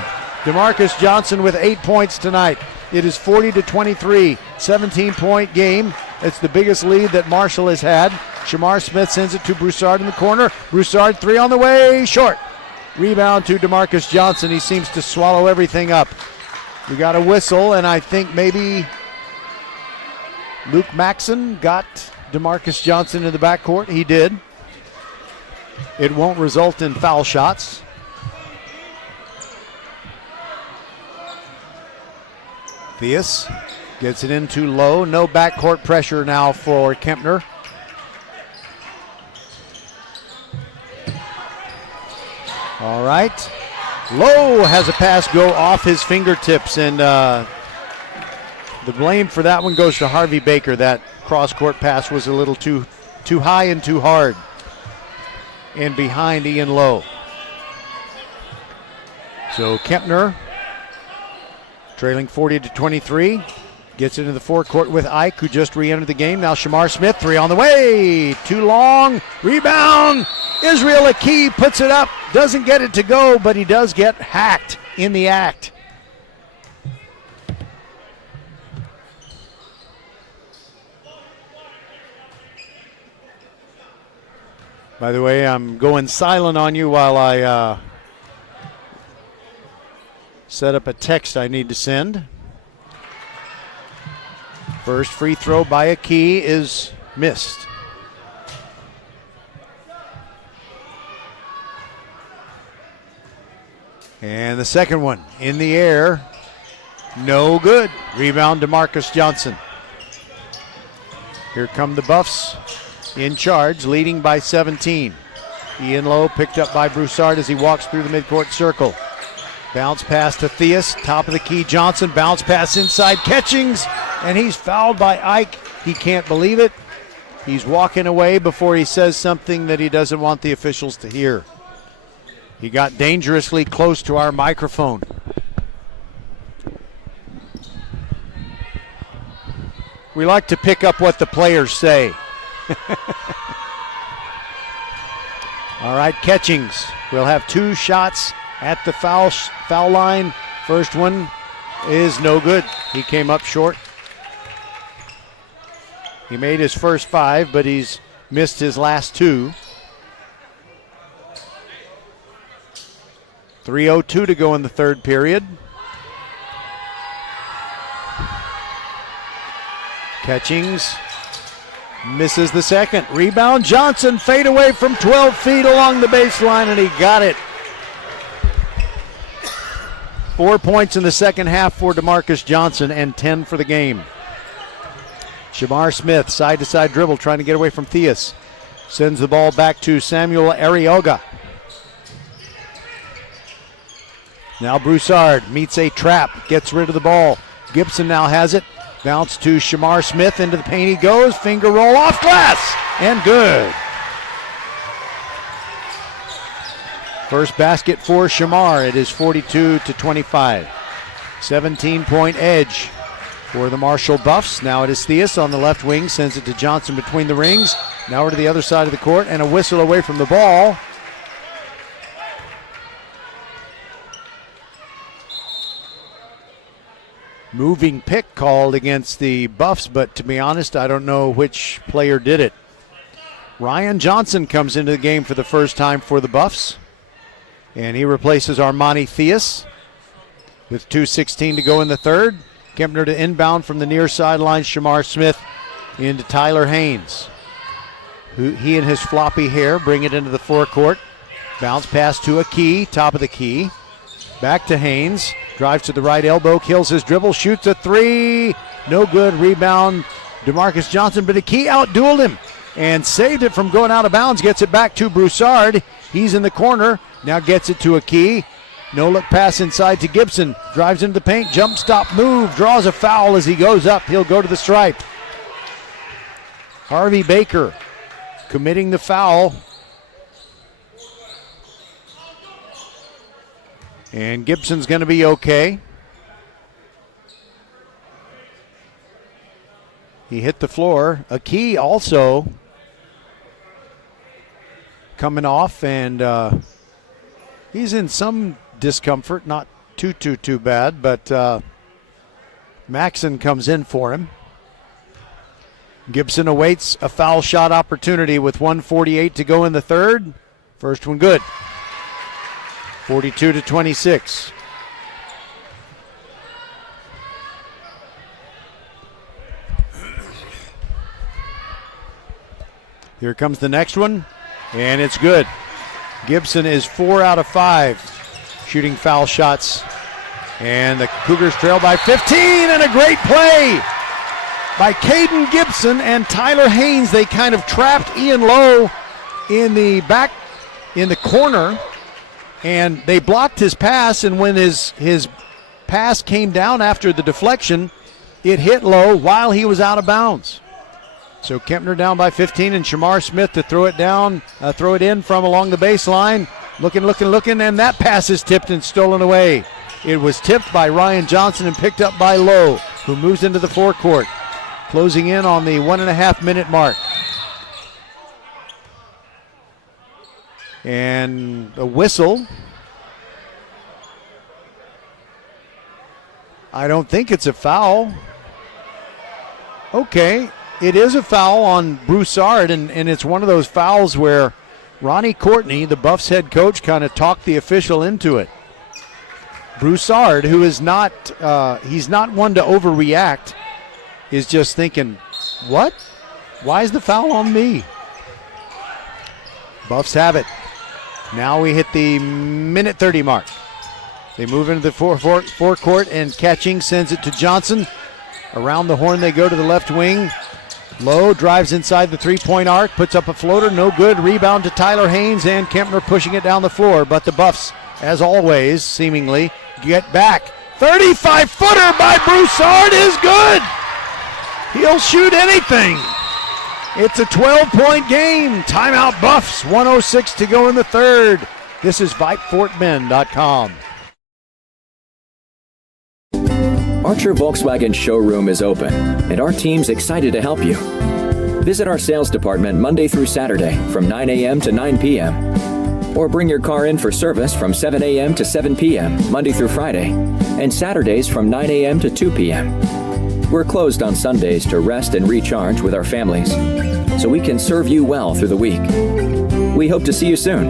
DeMarcus Johnson with 8 points tonight. It is 40-23, 17-point game. It's the biggest lead that Marshall has had. Shamar Smith sends it to Broussard in the corner. Broussard 3 on the way, short. Rebound to DeMarcus Johnson. He seems to swallow everything up. We got a whistle, and I think maybe Luke Maxson got DeMarcus Johnson in the backcourt. He did. It won't result in foul shots. Theus gets it into Lowe. No backcourt pressure now for Kempner. All right. Lowe has a pass go off his fingertips, and the blame for that one goes to Harvey Baker. That cross-court pass was a little too high and too hard, and behind Ian Lowe. So Kempner, trailing 40-23, gets into the forecourt with Ike, who just re-entered the game. Now Shamar Smith, three on the way. Too long. Rebound. Israel Aki puts it up. Doesn't get it to go, but he does get hacked in the act. By the way, I'm going silent on you while I set up a text I need to send. First free throw by Aki is missed. And the second one in the air, no good. Rebound to Marcus Johnson. Here come the Buffs in charge, leading by 17. Ian Lowe picked up by Broussard as he walks through the midcourt circle. Bounce pass to Theus, top of the key. Johnson, bounce pass inside, Catchings, and he's fouled by Ike. He can't believe it. He's walking away before he says something that he doesn't want the officials to hear. He got dangerously close to our microphone. We like to pick up what the players say. All right, Catchings will have two shots at the foul line. First one is no good. He came up short. He made his first five, but he's missed his last two. 3:02 to go in the third period. Catchings misses the second. Rebound, Johnson, fade away from 12 feet along the baseline, and he got it. 4 points in the second half for DeMarcus Johnson and 10 for the game. Shamar Smith, side-to-side dribble, trying to get away from Theus. Sends the ball back to Samuel Arioga. Now Broussard meets a trap, gets rid of the ball. Gibson now has it. Bounce to Shamar Smith, into the paint he goes. Finger roll off glass, and good. First basket for Shamar. It is 42-25. 17-point edge for the Marshall Buffs. Now it is Theus on the left wing, sends it to Johnson between the rings. Now we're to the other side of the court, and a whistle away from the ball. Moving pick called against the Buffs, but to be honest, I don't know which player did it. Ryan Johnson comes into the game for the first time for the Buffs, and he replaces Armani Theus with 2:16 to go in the third. Kempner to inbound from the near sideline. Shamar Smith into Tyler Haynes. He and his floppy hair bring it into the forecourt. Bounce pass to Aki, top of the key. Back to Haynes. Drives to the right elbow, kills his dribble, shoots a three. No good. Rebound, DeMarcus Johnson, but Aki outdueled him and saved it from going out of bounds. Gets it back to Broussard. He's in the corner. Now gets it to Aki. No look pass inside to Gibson. Drives into the paint. Jump stop move. Draws a foul as he goes up. He'll go to the stripe. Harvey Baker committing the foul. And Gibson's going to be okay. He hit the floor. Aki also coming off, and he's in some discomfort. Not too bad, but Maxson comes in for him. Gibson awaits a foul shot opportunity with 1:48 to go in the third. First one good. 42-26. Here comes the next one, and it's good. Gibson is 4 out of 5 shooting foul shots, and the Cougars trail by 15, and a great play by Caden Gibson and Tyler Haynes. They kind of trapped Ian Lowe in the corner, And they blocked his pass, and when his pass came down after the deflection, it hit low while he was out of bounds. So Kempner down by 15, and Shamar Smith to throw it in from along the baseline. Looking, and that pass is tipped and stolen away. It was tipped by Ryan Johnson and picked up by Lowe, who moves into the forecourt, closing in on the 1.5 minute mark. And a whistle. I don't think it's a foul. Okay, it is a foul on Broussard, and it's one of those fouls where Ronnie Courtney, the Buffs head coach, kind of talked the official into it. Broussard, who is not, he's not one to overreact, is just thinking, what? Why is the foul on me? Buffs have it. Now we hit the minute 30 mark. They move into the forecourt, and Catching sends it to Johnson. Around the horn they go to the left wing. Lowe drives inside the three-point arc, puts up a floater, no good. Rebound to Tyler Haynes, and Kempner pushing it down the floor. But the Buffs, as always, seemingly get back. 35-footer by Broussard is good. He'll shoot anything. It's a 12-point game. Timeout Buffs, 1:06 to go in the third. This is VypeFortBend.com. Archer Volkswagen showroom is open, and our team's excited to help you. Visit our sales department Monday through Saturday from 9 a.m. to 9 p.m. Or bring your car in for service from 7 a.m. to 7 p.m. Monday through Friday, and Saturdays from 9 a.m. to 2 p.m. We're closed on Sundays to rest and recharge with our families, so we can serve you well through the week. We hope to see you soon.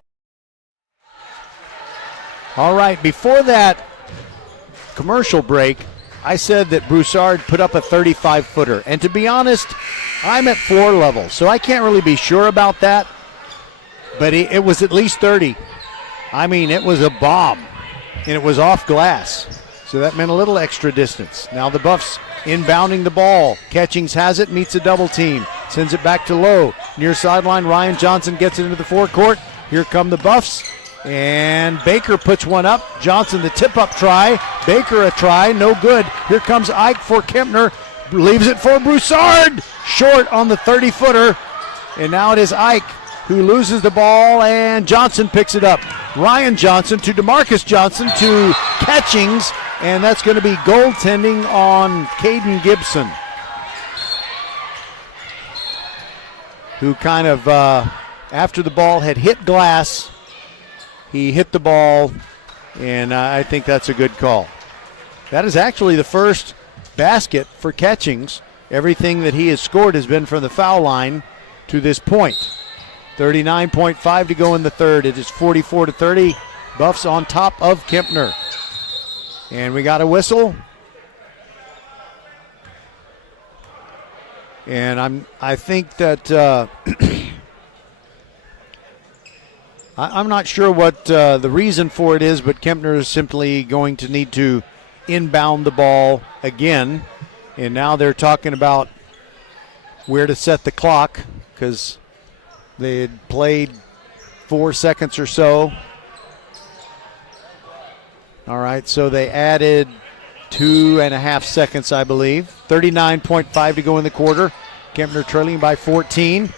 All right, before that commercial break, I said that Broussard put up a 35-footer. And to be honest, I'm at floor level, so I can't really be sure about that. But it was at least 30. I mean, it was a bomb, and it was off glass. So that meant a little extra distance. Now the Buffs inbounding the ball. Catchings has it, meets a double team. Sends it back to Lowe. Near sideline, Ryan Johnson gets it into the forecourt. Here come the Buffs. And Baker puts one up. Johnson the tip-up try. Baker a try, no good. Here comes Ike for Kempner. Leaves it for Broussard. Short on the 30-footer. And now it is Ike who loses the ball, and Johnson picks it up. Ryan Johnson to DeMarcus Johnson to Catchings, and that's going to be goaltending on Caden Gibson, who kind of, after the ball had hit glass, he hit the ball, and I think that's a good call. That is actually the first basket for Catchings. Everything that he has scored has been from the foul line to this point. 39.5 to go in the third. It is 44-30. Buffs on top of Kempner. And we got a whistle. And I think that I'm not sure what the reason for it is, but Kempner is simply going to need to inbound the ball again. And now they're talking about where to set the clock, because they had played 4 seconds or so. All right, so they added 2.5 seconds, I believe. 39.5 to go in the quarter. Kempner trailing by 14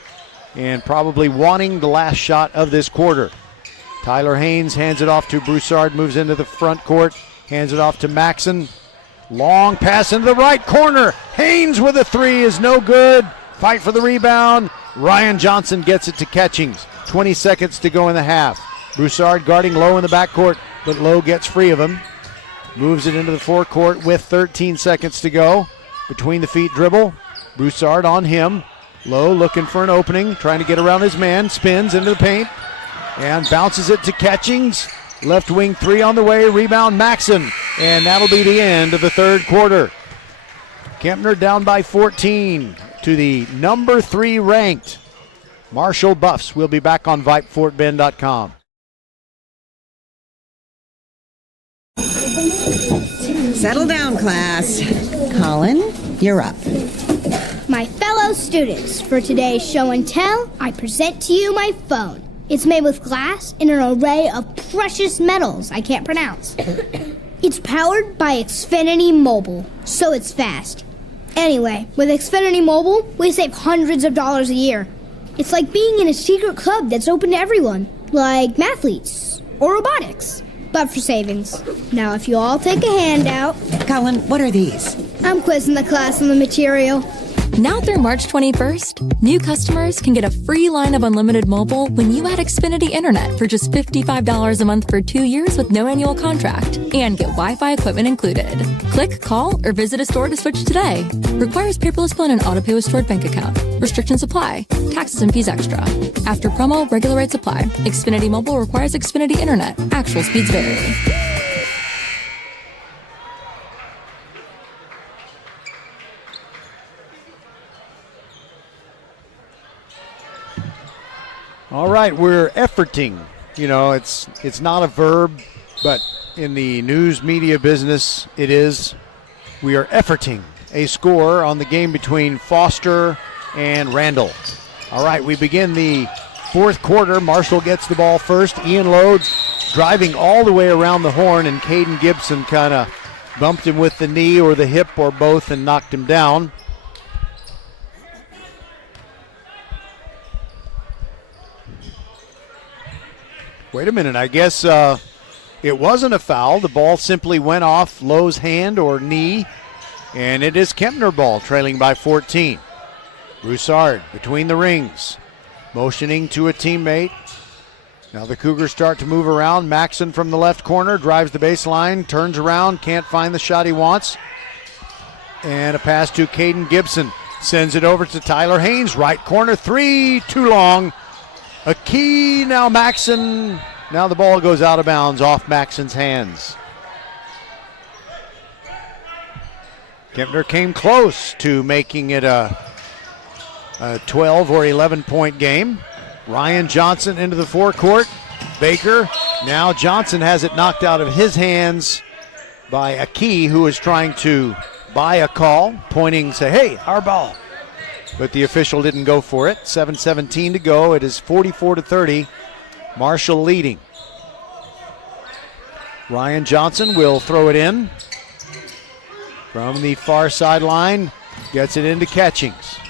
and probably wanting the last shot of this quarter. Tyler Haynes hands it off to Broussard, moves into the front court, hands it off to Maxson. Long pass into the right corner. Haynes with a three is no good. Fight for the rebound. Ryan Johnson gets it to Catchings. 20 seconds to go in the half. Broussard guarding Lowe in the backcourt, but Lowe gets free of him. Moves it into the forecourt with 13 seconds to go. Between the feet dribble. Broussard on him. Lowe looking for an opening, trying to get around his man. Spins into the paint and bounces it to Catchings. Left wing three on the way. Rebound Maxson. And that'll be the end of the third quarter. Kempner down by 14 to the number 3 ranked Marshall Buffs. We'll be back on VypeFortBend.com. Settle down, class. Colin, you're up. My fellow students, for today's show and tell, I present to you my phone. It's made with glass and an array of precious metals I can't pronounce. It's powered by Xfinity Mobile, so it's fast. Anyway, with Xfinity Mobile, we save hundreds of dollars a year. It's like being in a secret club that's open to everyone, like mathletes or robotics, but for savings. Now, if you all take a handout... Colin, what are these? I'm quizzing the class on the material. Now through March 21st, new customers can get a free line of unlimited mobile when you add Xfinity Internet for just $55 a month for 2 years with no annual contract and get Wi-Fi equipment included. Click, call, or visit a store to switch today. Requires paperless plan and autopay with stored bank account. Restrictions apply. Taxes and fees extra. After promo, regular rates apply. Xfinity Mobile requires Xfinity Internet. Actual speeds vary. All right, we're efforting. You know, it's not a verb, but in the news media business, it is. We are efforting a score on the game between Foster and Randall. All right, we begin the fourth quarter. Marshall gets the ball first. Ian Lowe driving all the way around the horn, and Caden Gibson kind of bumped him with the knee or the hip or both and knocked him down. Wait a minute, I guess it wasn't a foul. The ball simply went off Lowe's hand or knee, and it is Kempner ball, trailing by 14. Broussard between the rings, motioning to a teammate. Now the Cougars start to move around. Maxson from the left corner drives the baseline, turns around, can't find the shot he wants. And a pass to Caden Gibson. Sends it over to Tyler Haynes, right corner, three, too long. A key now, Maxson. Now the ball goes out of bounds off Maxson's hands. Kempner came close to making it a 12 or 11 point game. Ryan Johnson into the forecourt. Baker. Now Johnson has it knocked out of his hands by a key who is trying to buy a call, pointing, say, hey, our ball. But the official didn't go for it. 7:17 to go. It is 44-30. Marshall leading. Ryan Johnson will throw it in from the far sideline. Gets it into Catchings.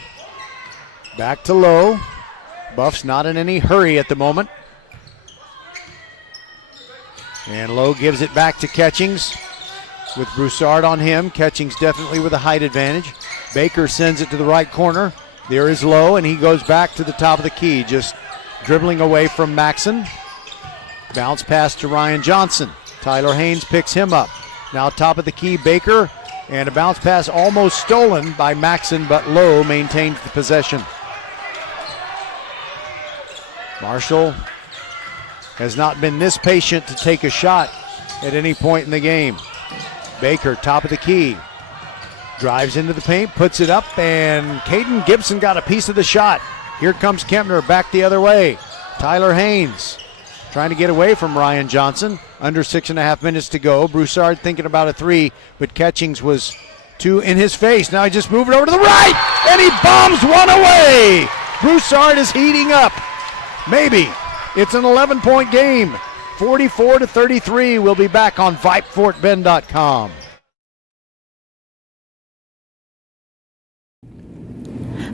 Back to Lowe. Buff's not in any hurry at the moment. And Lowe gives it back to Catchings with Broussard on him. Catchings definitely with a height advantage. Baker sends it to the right corner. There is Lowe, and he goes back to the top of the key, just dribbling away from Maxson. Bounce pass to Ryan Johnson. Tyler Haynes picks him up. Now top of the key, Baker, and a bounce pass almost stolen by Maxson, but Lowe maintains the possession. Marshall has not been this patient to take a shot at any point in the game. Baker, top of the key. Drives into the paint, puts it up, and Caden Gibson got a piece of the shot. Here comes Kempner back the other way. Tyler Haynes trying to get away from Ryan Johnson. Under 6.5 minutes to go. Broussard thinking about a three, but Catchings was too in his face. Now he just moved it over to the right, and he bombs one away. Broussard is heating up. Maybe. It's an 11-point game. 44-33. We'll be back on VypeFortBend.com.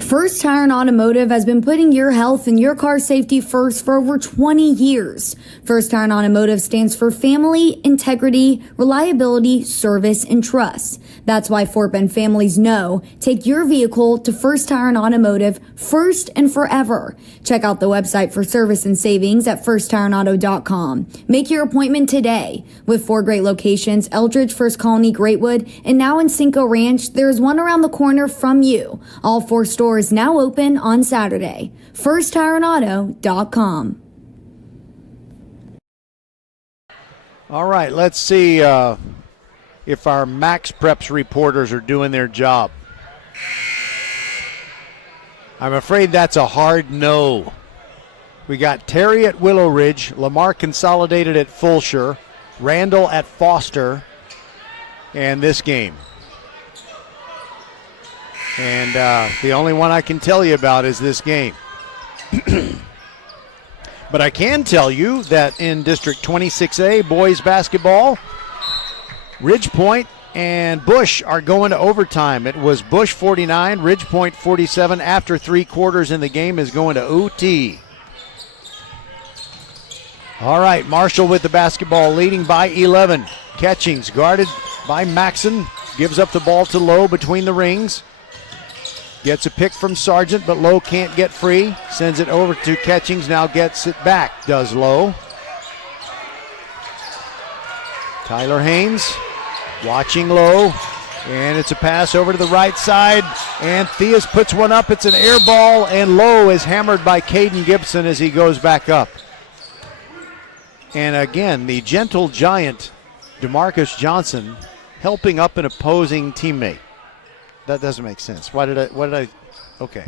First Tire and Automotive has been putting your health and your car safety first for over 20 years. First Tire and Automotive stands for family, integrity, reliability, service, and trust. That's why Fort Bend families know take your vehicle to First Tire and Automotive first and forever. Check out the website for service and savings at firsttireandauto.com. Make your appointment today. With 4 great locations, Eldridge, First Colony, Greatwood, and now in Cinco Ranch, there's one around the corner from you. All 4 stores now open on Saturday. firsttireandauto.com. All right, let's see if our Max Preps reporters are doing their job. I'm afraid that's a hard no. We got Terry at Willow Ridge, Lamar Consolidated at Fulshire, Randall at Foster, and this game. And the only one I can tell you about is this game. But I can tell you that in District 26A boys basketball, Ridgepoint and Bush are going to overtime. It was Bush 49, Ridgepoint 47 after 3 quarters, and the game is going to OT. All right, Marshall with the basketball, leading by 11. Catchings guarded by Maxon. Gives up the ball to Lowe between the rings. Gets a pick from Sargent, but Lowe can't get free. Sends it over to Catchings, now gets it back, does Lowe. Tyler Haynes watching Lowe, and it's a pass over to the right side, and Theus puts one up. It's an air ball, and Lowe is hammered by Caden Gibson as he goes back up. And again, the gentle giant, DeMarcus Johnson, helping up an opposing teammate. That doesn't make sense. Okay.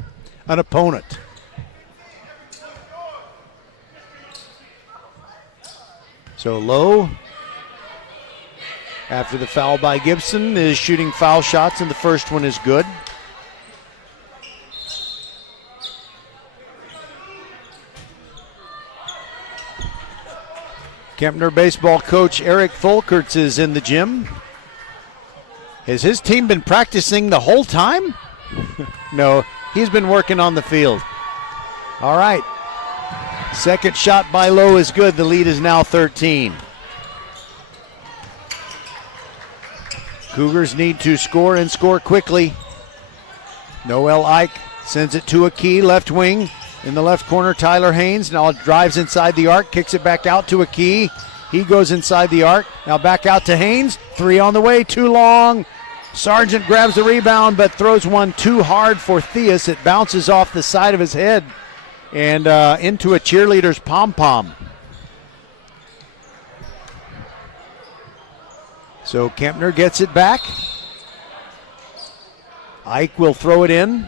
An opponent. So Lowe, after the foul by Gibson, is shooting foul shots, and the first one is good. Kempner baseball coach Eric Folkerts is in the gym. Has his team been practicing the whole time? No, he's been working on the field. All right. Second shot by Lowe is good. The lead is now 13. Cougars need to score and score quickly. Noel Ike sends it to a key left wing. In the left corner, Tyler Haynes now drives inside the arc, kicks it back out to a key. He goes inside the arc. Now back out to Haynes. 3 on the way, too long. Sargent grabs the rebound but throws one too hard for Theus. It bounces off the side of his head and into a cheerleader's pom-pom. So Kempner gets it back. Ike will throw it in.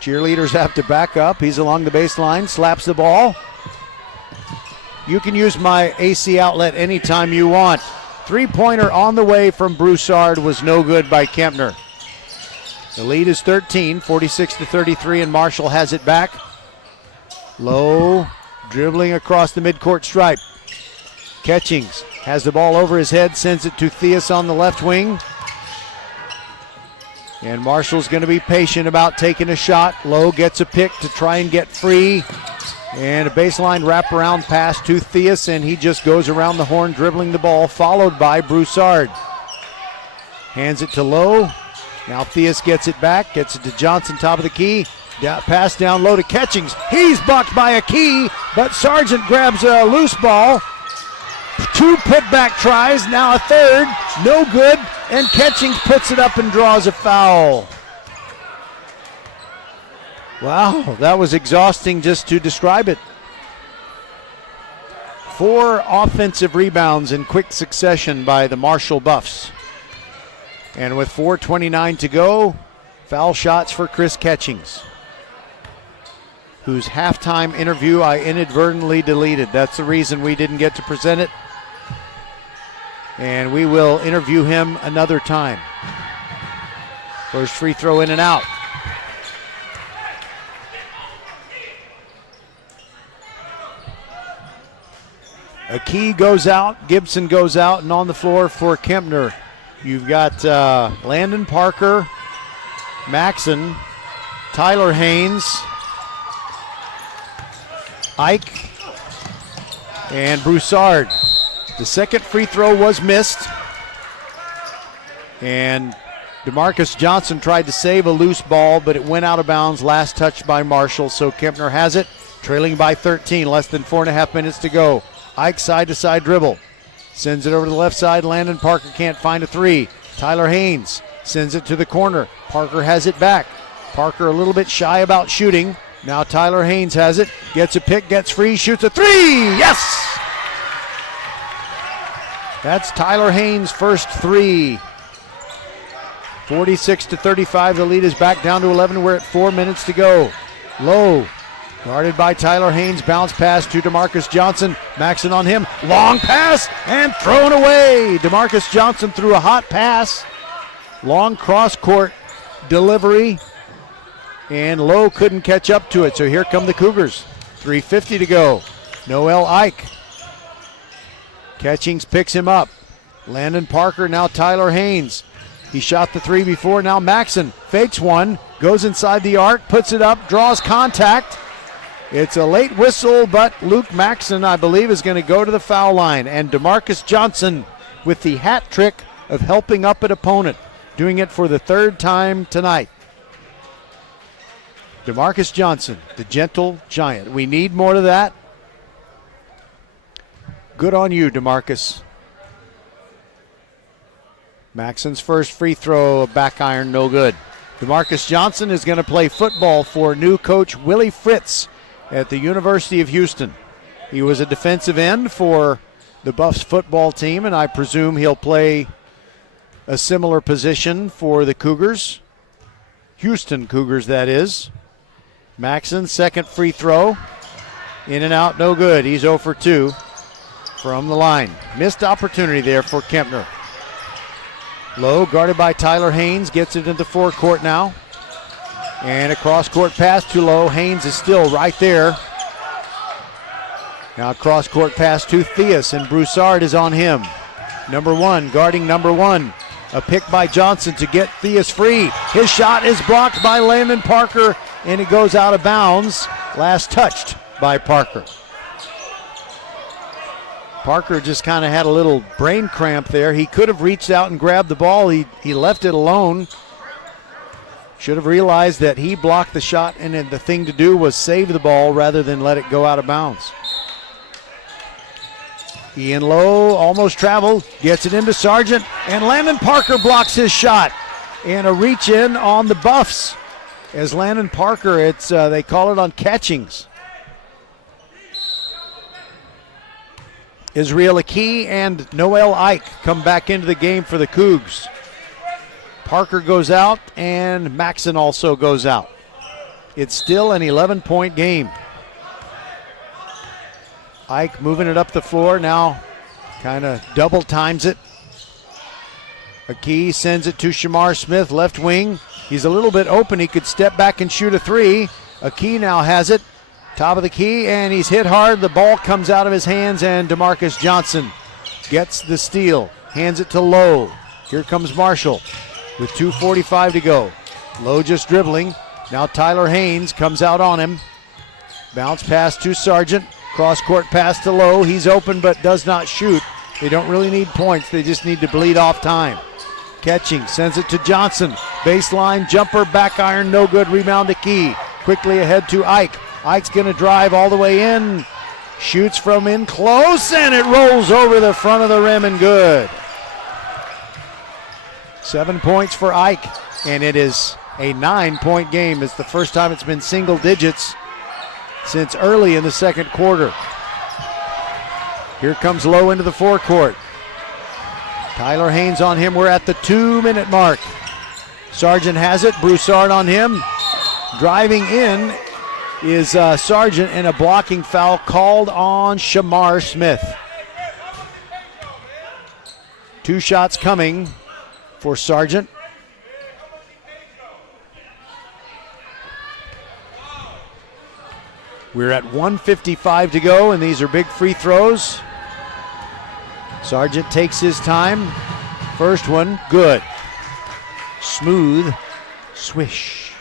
Cheerleaders have to back up. He's along the baseline, slaps the ball. You can use my AC outlet anytime you want. Three-pointer on the way from Broussard was no good by Kempner. The lead is 13, 46-33, and Marshall has it back. Lowe dribbling across the midcourt stripe. Catchings has the ball over his head, sends it to Theus on the left wing. And Marshall's going to be patient about taking a shot. Lowe gets a pick to try and get free. And a baseline wraparound pass to Theus, and he just goes around the horn dribbling the ball, followed by Broussard. Hands it to Lowe. Now Theus gets it back, gets it to Johnson, top of the key. Pass down low to Catchings. He's blocked by a key, but Sargent grabs a loose ball. 2 putback tries, now a third, no good, and Catchings puts it up and draws a foul. Wow, that was exhausting just to describe it. 4 offensive rebounds in quick succession by the Marshall Buffs. And with 4:29 to go, foul shots for Chris Catchings, whose halftime interview I inadvertently deleted. That's the reason we didn't get to present it. And we will interview him another time. First free throw in and out. A key goes out, Gibson goes out, and on the floor for Kempner, you've got Landon Parker, Maxon, Tyler Haynes, Ike, and Broussard. The second free throw was missed, and DeMarcus Johnson tried to save a loose ball, but it went out of bounds, last touched by Marshall, so Kempner has it, trailing by 13, less than 4.5 minutes to go. Ike side-to-side dribble. Sends it over to the left side. Landon Parker can't find a 3. Tyler Haynes sends it to the corner. Parker has it back. Parker a little bit shy about shooting. Now Tyler Haynes has it. Gets a pick, gets free, shoots a 3. Yes! That's Tyler Haynes' first 3. 46-35. The lead is back down to 11. We're at 4 minutes to go. Lowe. Guarded by Tyler Haynes, bounce pass to DeMarcus Johnson. Maxon on him, long pass and thrown away. DeMarcus Johnson threw a hot pass. Long cross-court delivery. And Lowe couldn't catch up to it, so here come the Cougars. 3:50 to go. Noel Ike. Catchings picks him up. Landon Parker, now Tyler Haynes. He shot the three before, now Maxson fakes one, goes inside the arc, puts it up, draws contact. It's a late whistle, but Luke Maxson, I believe, is going to go to the foul line. And DeMarcus Johnson with the hat trick of helping up an opponent, doing it for the third time tonight. DeMarcus Johnson, the gentle giant. We need more of that. Good on you, DeMarcus. Maxson's first free throw, back iron, no good. DeMarcus Johnson is going to play football for new coach Willie Fritz at the University of Houston. He was a defensive end for the Buffs football team, and I presume he'll play a similar position for the Cougars. Houston Cougars, that is. Maxson, second free throw. In and out, no good. He's 0 for 2 from the line. Missed opportunity there for Kempner. Low, guarded by Tyler Haynes, gets it into the forecourt now. And a cross-court pass to Low. Haynes is still right there. Now cross-court pass to Theus, and Broussard is on him. Number one, guarding number one. A pick by Johnson to get Theus free. His shot is blocked by Landon Parker, and it goes out of bounds. Last touched by Parker. Parker just kind of had a little brain cramp there. He could have reached out and grabbed the ball. He left it alone. Should have realized that he blocked the shot, and then the thing to do was save the ball rather than let it go out of bounds. Ian Lowe almost traveled, gets it into Sargent, and Landon Parker blocks his shot. And a reach in on the Buffs. As Landon Parker, they call it on catchings. Israel Aki and Noel Ike come back into the game for the Cougs. Parker goes out, and Maxson also goes out. It's still an 11-point game. Ike moving it up the floor, now kind of double times it. Aki sends it to Shamar Smith, left wing. He's a little bit open. He could step back and shoot a three. Aki now has it. Top of the key, and he's hit hard. The ball comes out of his hands, and DeMarcus Johnson gets the steal. Hands it to Lowe. Here comes Marshall with 2:45 to go. Lowe just dribbling. Now Tyler Haynes comes out on him. Bounce pass to Sargent. Cross-court pass to Lowe. He's open but does not shoot. They don't really need points. They just need to bleed off time. Catching, sends it to Johnson. Baseline jumper, back iron, no good. Rebound to Key. Quickly ahead to Ike. Ike's going to drive all the way in. Shoots from in close, and it rolls over the front of the rim and good. 7 points for Ike, and it is a 9-point game. It's the first time it's been single digits since early in the second quarter. Here comes Lowe into the forecourt. Tyler Haynes on him. We're at the 2-minute mark. Sargent has it. Broussard on him. Driving in is Sargent, and a blocking foul called on Shamar Smith. 2 shots coming for Sargent. We're at 1:55 to go, and these are big free throws. Sargent takes his time. First one, good. Smooth swish.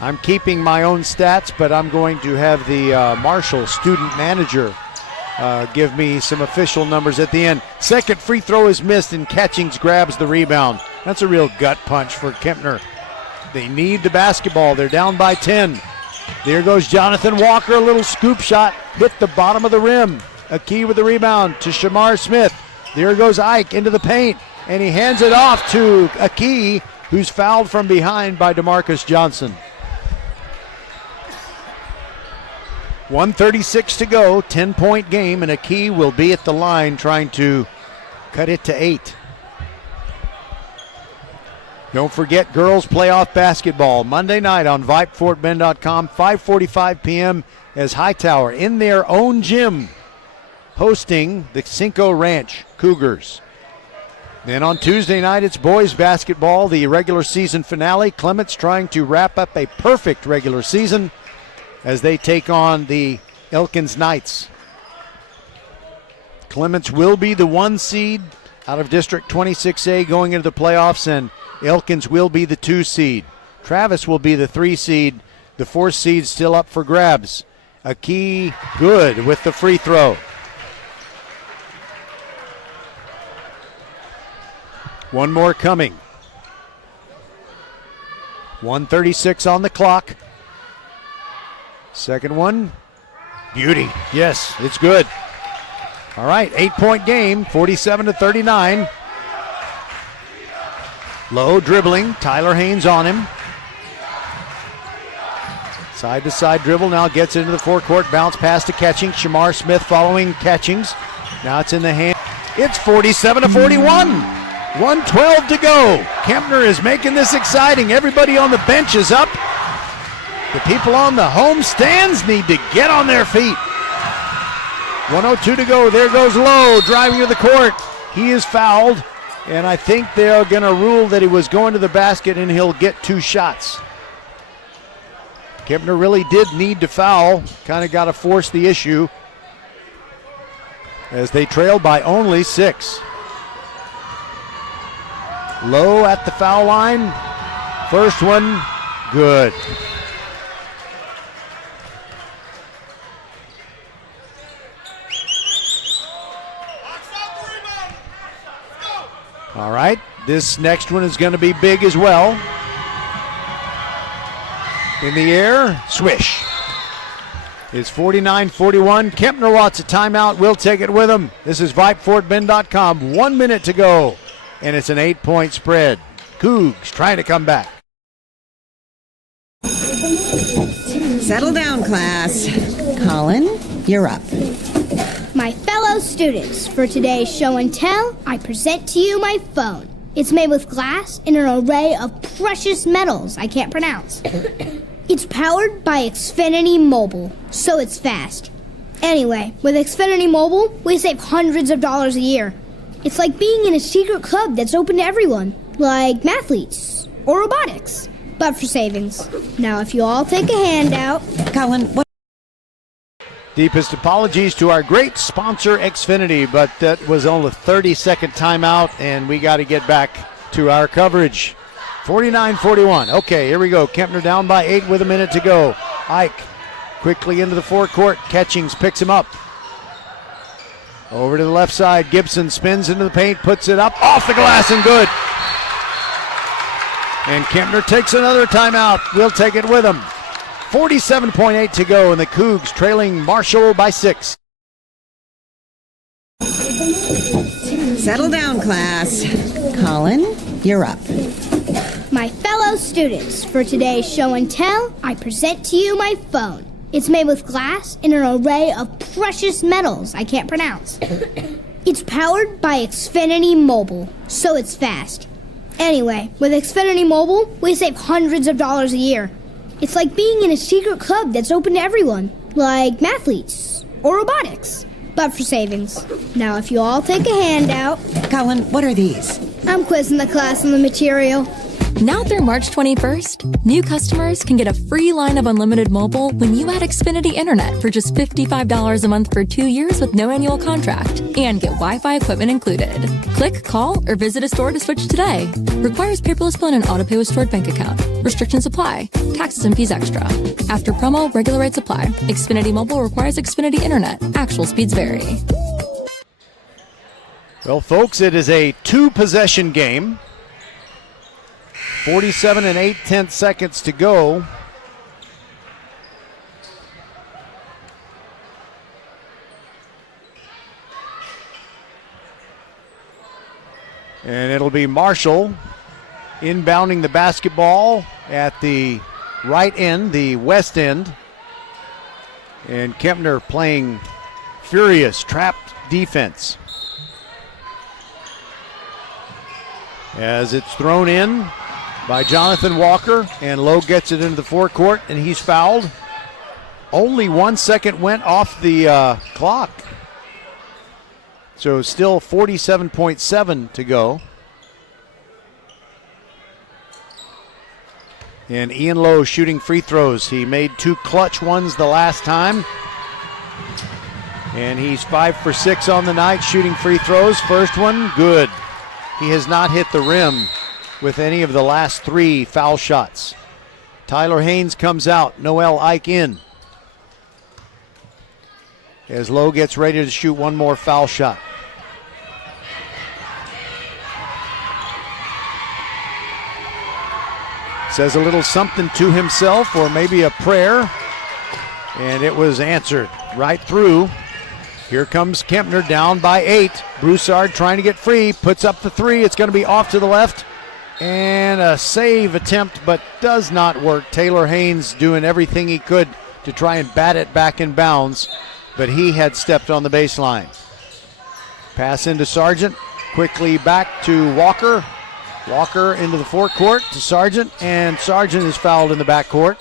I'm keeping my own stats, but I'm going to have the Marshall student manager give me some official numbers at the end. Second free throw is missed, and Catchings grabs the rebound. That's a real gut punch for Kempner. They need the basketball. They're down by 10. There goes Jonathan Walker, a little scoop shot, hit the bottom of the rim. Aki with the rebound to Shamar Smith. There goes Ike into the paint, and he hands it off to Aki, who's fouled from behind by DeMarcus Johnson. 1:36 to go, 10-point game, and Aki will be at the line trying to cut it to 8. Don't forget girls playoff basketball Monday night on VypeFortBend.com, 5:45 p.m. as Hightower in their own gym hosting the Cinco Ranch Cougars. Then on Tuesday night, it's boys basketball, the regular season finale. Clements trying to wrap up a perfect regular season as they take on the Elkins Knights. Clements will be the 1 seed out of District 26A going into the playoffs, and Elkins will be the 2 seed. Travis will be the 3 seed. The 4 seed still up for grabs. Aki good with the free throw. One more coming. 1:36 on the clock. Second one. Beauty. Yes, it's good. All right, 8-point game, 47-39. Low dribbling. Tyler Haynes on him. Side-to-side dribble, now gets into the forecourt. Bounce pass to Catchings. Shamar Smith following Catchings. Now it's in the hand. It's 47-41. 1:12 to go. Kempner is making this exciting. Everybody on the bench is up. The people on the home stands need to get on their feet. 1:02 to go. There goes Lowe driving to the court. He is fouled, and I think they're going to rule that he was going to the basket and he'll get 2 shots. Kempner really did need to foul. Kind of got to force the issue as they trailed by only 6. Low at the foul line. First one, good. All right, this next one is going to be big as well. In the air, swish. It's 49-41. Kempner wants a timeout. We'll take it with him. This is VypeFortBend.com. 1 minute to go. And it's an 8-point spread. Cougs trying to come back. Settle down, class. Colin, you're up. My fellow students, for today's show and tell, I present to you my phone. It's made with glass and an array of precious metals I can't pronounce. It's powered by Xfinity Mobile, so it's fast. Anyway, with Xfinity Mobile, we save hundreds of dollars a year. It's like being in a secret club that's open to everyone, like mathletes or robotics, but for savings. Now, if you all take a handout. Colin, what? Deepest apologies to our great sponsor, Xfinity, but that was only a 30-second timeout, and we got to get back to our coverage. 49-41. Okay, here we go. Kempner down by 8 with a minute to go. Ike quickly into the forecourt. Catchings picks him up. Over to the left side. Gibson spins into the paint, puts it up, off the glass, and good. And Kempner takes another timeout. We'll take it with him. 47.8 to go, and the Cougs trailing Marshall by 6. Settle down, class. Colin, you're up. My fellow students, for today's show and tell, I present to you my phone. It's made with glass and an array of precious metals I can't pronounce. It's powered by Xfinity Mobile, so it's fast. Anyway, with Xfinity Mobile, we save hundreds of dollars a year. It's like being in a secret club that's open to everyone, like mathletes or robotics, but for savings. Now, if you all take a handout. Colin, what are these? I'm quizzing the class on the material. Now through March 21st, new customers can get a free line of unlimited mobile when you add Xfinity Internet for just $55 a month for 2 years with no annual contract and get Wi-Fi equipment included. Click, call, or visit a store to switch today. Requires paperless bill and auto pay with stored bank account. Restrictions apply. Taxes and fees extra. After promo, regular rates apply. Xfinity Mobile requires Xfinity Internet. Actual speeds vary. Well, folks, it is a 2-possession game. 47 and 8/10 seconds to go. And it'll be Marshall inbounding the basketball at the right end, the west end. And Kempner playing furious, trapped defense. As it's thrown in by Jonathan Walker, and Lowe gets it into the forecourt, and he's fouled. Only 1 second went off the clock. So still 47.7 to go. And Ian Lowe shooting free throws. He made 2 clutch ones the last time. And he's 5 for 6 on the night shooting free throws. First one, good. He has not hit the rim with any of the last 3 foul shots. Tyler Haynes comes out. Noel Ike in. As Lowe gets ready to shoot one more foul shot. Says a little something to himself, or maybe a prayer, and it was answered right through. Here comes Kempner down by 8. Broussard trying to get free, puts up the 3. It's going to be off to the left, and a save attempt, but does not work. Taylor Haynes doing everything he could to try and bat it back in bounds, but he had stepped on the baseline. Pass into Sargent, quickly back to Walker. Walker into the forecourt to Sargent, and Sargent is fouled in the backcourt.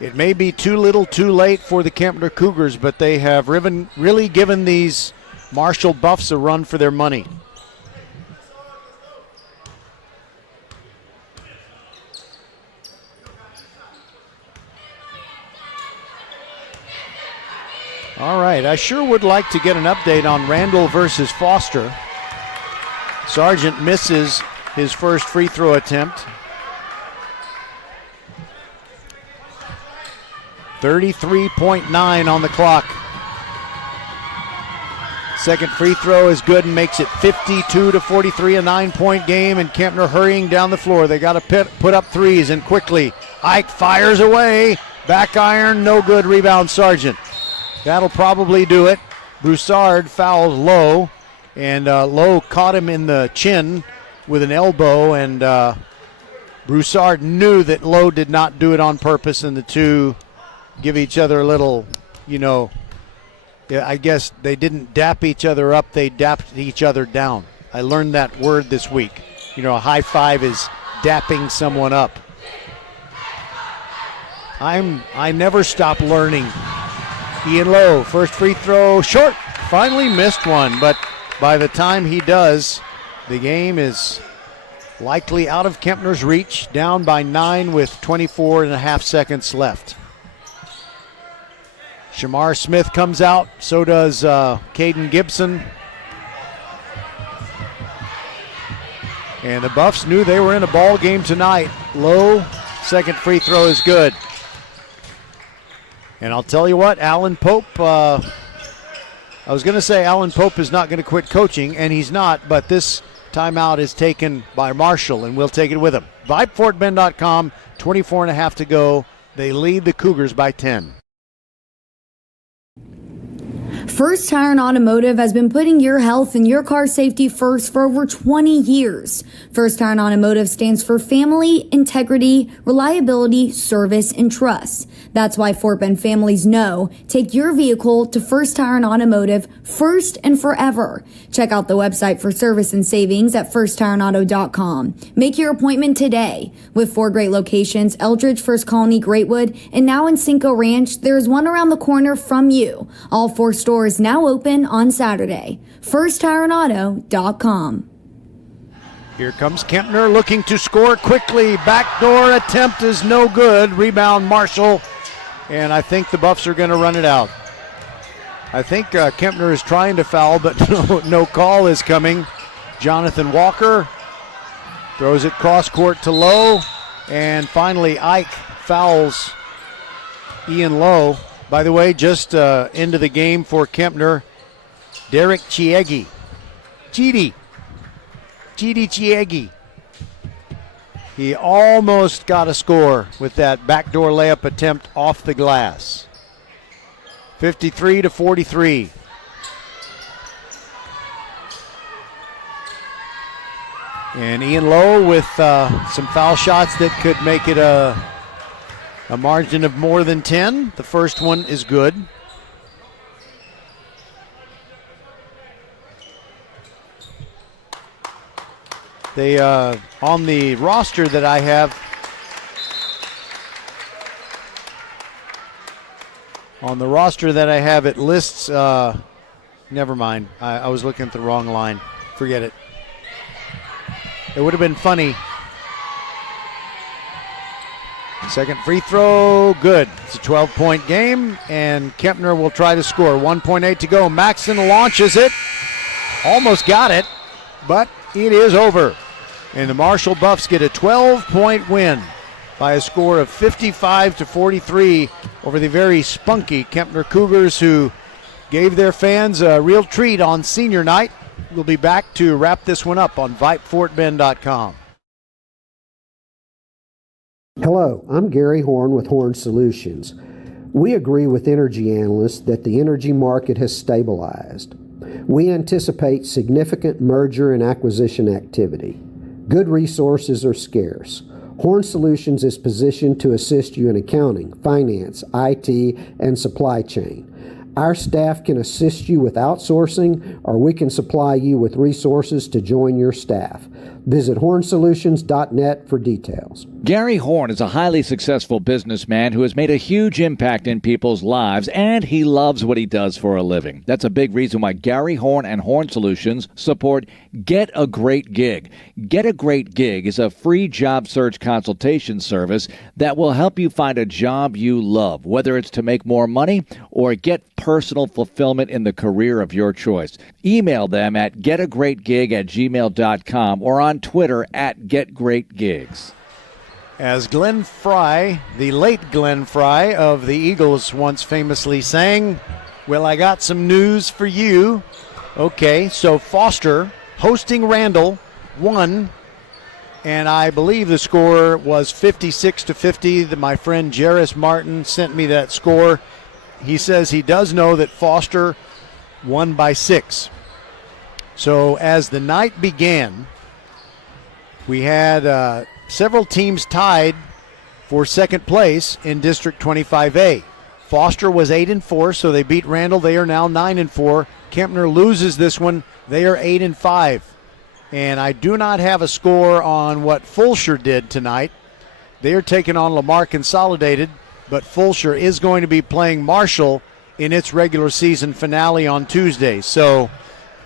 It may be too little too late for the Kempner Cougars, but they have really given these Marshall Buffs a run for their money. All right, I sure would like to get an update on Randall versus Foster. Sargent misses his first free throw attempt. 33.9 on the clock. Second free throw is good and makes it 52-43, a 9-point game, and Kempner hurrying down the floor. They got to put up threes, and quickly Ike fires away. Back iron, no good. Rebound Sargent. That'll probably do it. Broussard fouled Lowe. And Lowe caught him in the chin with an elbow, and Broussard knew that Lowe did not do it on purpose, and the two give each other a little, I guess they didn't dap each other up, they dapped each other down. I learned that word this week. A high five is dapping someone up. I never stop learning. Ian Lowe, first free throw, short, finally missed one, but by the time he does, the game is likely out of Kempner's reach, down by 9 with 24.5 seconds left. Shamar Smith comes out, so does Caden Gibson. And the Buffs knew they were in a ball game tonight. Lowe, second free throw is good. And I'll tell you what, Alan Pope, I was going to say Alan Pope is not going to quit coaching, and he's not, but this timeout is taken by Marshall, and we'll take it with him. VypeFortBend.com, 24.5 to go. They lead the Cougars by 10. First Tire and Automotive has been putting your health and your car safety first for over 20 years. First Tire and Automotive stands for family, integrity, reliability, service, and trust. That's why Fort Bend families know take your vehicle to First Tire and Automotive first and forever. Check out the website for service and savings at firsttireandauto.com. Make your appointment today. With 4 great locations, Eldridge, First Colony, Greatwood, and now in Cinco Ranch, there is one around the corner from you. All 4 stores now open on Saturday. FirstTireandAuto.com. Here comes Kempner looking to score quickly. Backdoor attempt is no good. Rebound Marshall. And I think the Buffs are going to run it out. I think Kempner is trying to foul, but no call is coming. Jonathan Walker throws it cross court to Lowe. And finally Ike fouls Ian Lowe. By the way, just into the game for Kempner, Derek Chiegi. Chidi Chiegi. He almost got a score with that backdoor layup attempt off the glass. 53-43. And Ian Lowe with some foul shots that could make it a margin of more than 10. The first one is good. They on the roster that I have, it lists. Never mind. I was looking at the wrong line. Forget it. It would have been funny Second free throw, good. It's a 12-point game, and Kempner will try to score. 1.8 to go. Maxson launches it. Almost got it, but it is over. And the Marshall Buffs get a 12-point win by a score of 55-43 over the very spunky Kempner Cougars, who gave their fans a real treat on senior night. We'll be back to wrap this one up on VypeFortBend.com. Hello, I'm Gary Horn with Horn Solutions. We agree with energy analysts that the energy market has stabilized. We anticipate significant merger and acquisition activity. Good resources are scarce. Horn Solutions is positioned to assist you in accounting, finance, IT, and supply chain. Our staff can assist you with outsourcing, or we can supply you with resources to join your staff. Visit hornsolutions.net for details. Gary Horn is a highly successful businessman who has made a huge impact in people's lives, and he loves what he does for a living. That's a big reason why Gary Horn and Horn Solutions support Get a Great Gig. Get a Great Gig is a free job search consultation service that will help you find a job you love, whether it's to make more money or get personal fulfillment in the career of your choice. Email them at getagreatgig@gmail.com or on Twitter at getgreatgigs. As Glenn Fry, the late Glenn Fry of the Eagles, once famously sang, "Well, I got some news for you." Okay, so Foster hosting Randall won, and I believe the score was 56-50. My friend Jarris Martin sent me that score. He says he does know that Foster won by 6. So as the night began, we had several teams tied for second place in District 25A. Foster was 8-4, so they beat Randall. They are now 9-4. Kempner loses this one. They are 8-5. And I do not have a score on what Fulshear did tonight. They are taking on Lamar Consolidated, but Fulshear is going to be playing Marshall in its regular season finale on Tuesday. So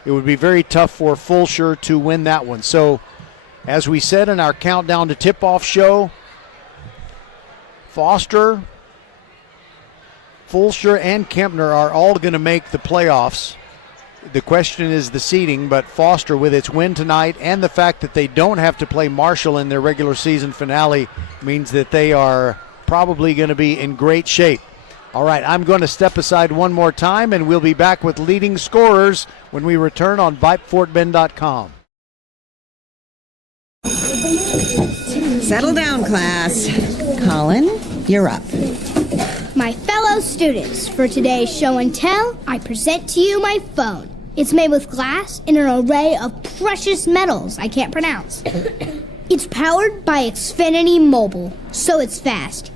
it would be very tough for Fulshear to win that one. So as we said in our countdown to tip-off show, Foster, Fulshear, and Kempner are all going to make the playoffs. The question is the seeding, but Foster, with its win tonight and the fact that they don't have to play Marshall in their regular season finale, means that they are probably going to be in great shape. All right, I'm going to step aside one more time, and we'll be back with leading scorers when we return on VypeFortBend.com. Settle down, class. Colin, you're up. My fellow students, for today's show and tell, I present to you my phone. It's made with glass and an array of precious metals I can't pronounce. It's powered by Xfinity Mobile, so it's fast.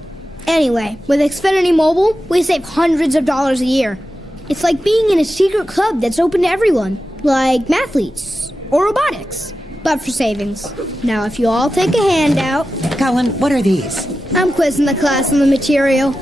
Anyway, with Xfinity Mobile, we save hundreds of dollars a year. It's like being in a secret club that's open to everyone, like mathletes or robotics, but for savings. Now, if you all take a handout... Colin, what are these? I'm quizzing the class on the material.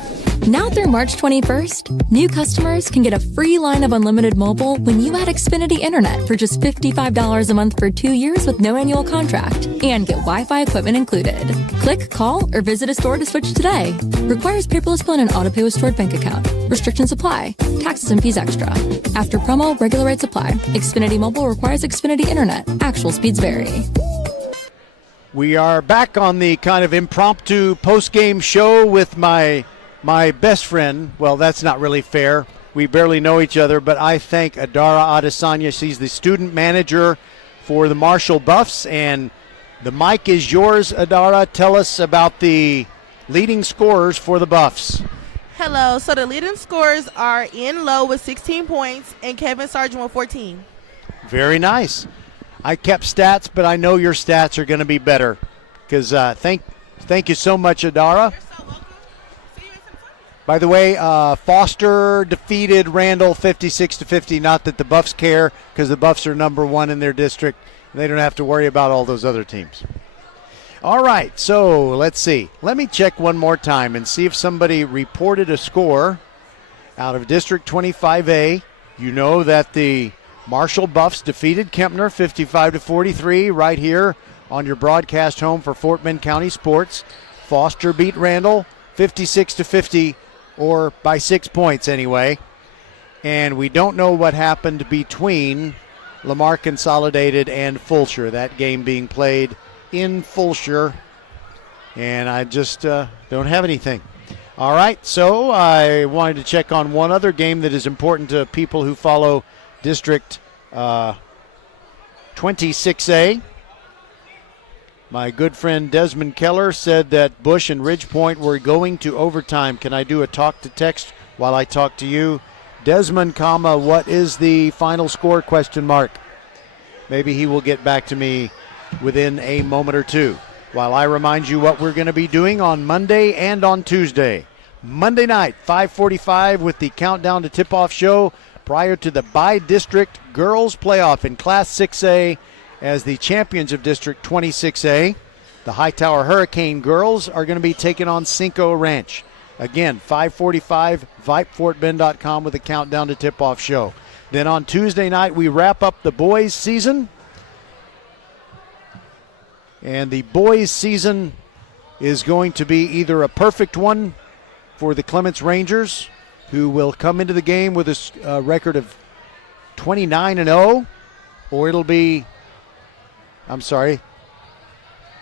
Now through March 21st, new customers can get a free line of unlimited mobile when you add Xfinity Internet for just $55 a month for 2 years with no annual contract and get Wi-Fi equipment included. Click, call, or visit a store to switch today. Requires paperless bill and auto pay with stored bank account. Restrictions apply. Taxes and fees extra. After promo, regular rates apply. Xfinity Mobile requires Xfinity Internet. Actual speeds vary. We are back on the kind of impromptu post-game show with my best friend. Well, that's not really fair. We barely know each other, but I thank Adara Adesanya. She's the student manager for the Marshall Buffs, and the mic is yours, Adara. Tell us about the leading scorers for the Buffs. Hello. So the leading scorers are Ian Lowe with 16 points and Kevin Sargent with 14. Very nice. I kept stats, but I know your stats are going to be better because thank you so much, Adara. By the way, Foster defeated Randall 56-50. Not that the Buffs care, because the Buffs are number one in their district. They don't have to worry about all those other teams. All right, so let's see. Let me check one more time and see if somebody reported a score out of District 25A. You know that the Marshall Buffs defeated Kempner 55-43 right here on your broadcast home for Fort Bend County Sports. Foster beat Randall 56-50, or by 6 points anyway. And we don't know what happened between Lamar Consolidated and Fulshire, that game being played in Fulshire. And I just don't have anything. All right, so I wanted to check on one other game that is important to people who follow District 26A. My good friend Desmond Keller said that Bush and Ridgepoint were going to overtime. Can I do a talk to text while I talk to you? Desmond, what is the final score, ? Maybe he will get back to me within a moment or two. While I remind you what we're going to be doing on Monday and on Tuesday. Monday night, 5:45 with the Countdown to Tip-Off show prior to the by-district girls playoff in Class 6A as the champions of District 26A. The Hightower Hurricane girls are going to be taking on Cinco Ranch. Again, 5:45, VypeFortBend.com with the Countdown to Tip-Off show. Then on Tuesday night, we wrap up the boys' season. And the boys' season is going to be either a perfect one for the Clements Rangers, who will come into the game with a record of 29-0, or it'll be,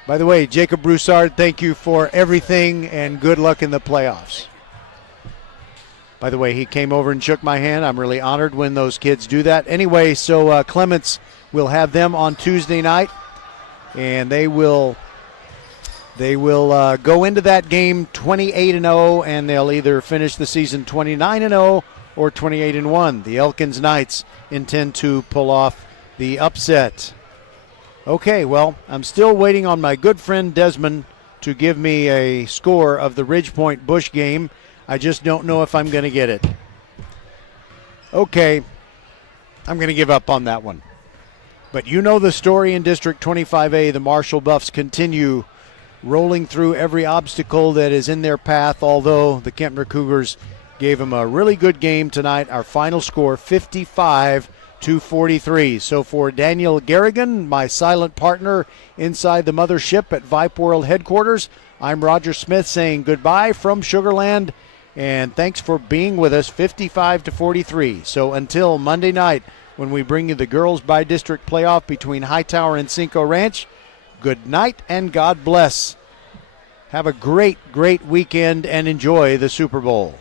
by the way, Jacob Broussard, thank you for everything and good luck in the playoffs. By the way, he came over and shook my hand. I'm really honored when those kids do that. Anyway, so Clements will have them on Tuesday night, and they will go into that game 28-0, and they'll either finish the season 29-0 or 28-1. The Elkins Knights intend to pull off the upset. Okay, well, I'm still waiting on my good friend Desmond to give me a score of the Ridgepoint Bush game. I just don't know if I'm going to get it. Okay, I'm going to give up on that one. But you know the story in District 25A. The Marshall Buffs continue rolling through every obstacle that is in their path, although the Kempner Cougars gave them a really good game tonight. Our final score, 55-43. So for Daniel Garrigan, my silent partner inside the mothership at Vype World headquarters, I'm Roger Smith saying goodbye from Sugarland, and thanks for being with us, 55-43. So until Monday night, when we bring you the girls by district playoff between Hightower and Cinco Ranch, good night and God bless. Have a great, great weekend and enjoy the Super Bowl.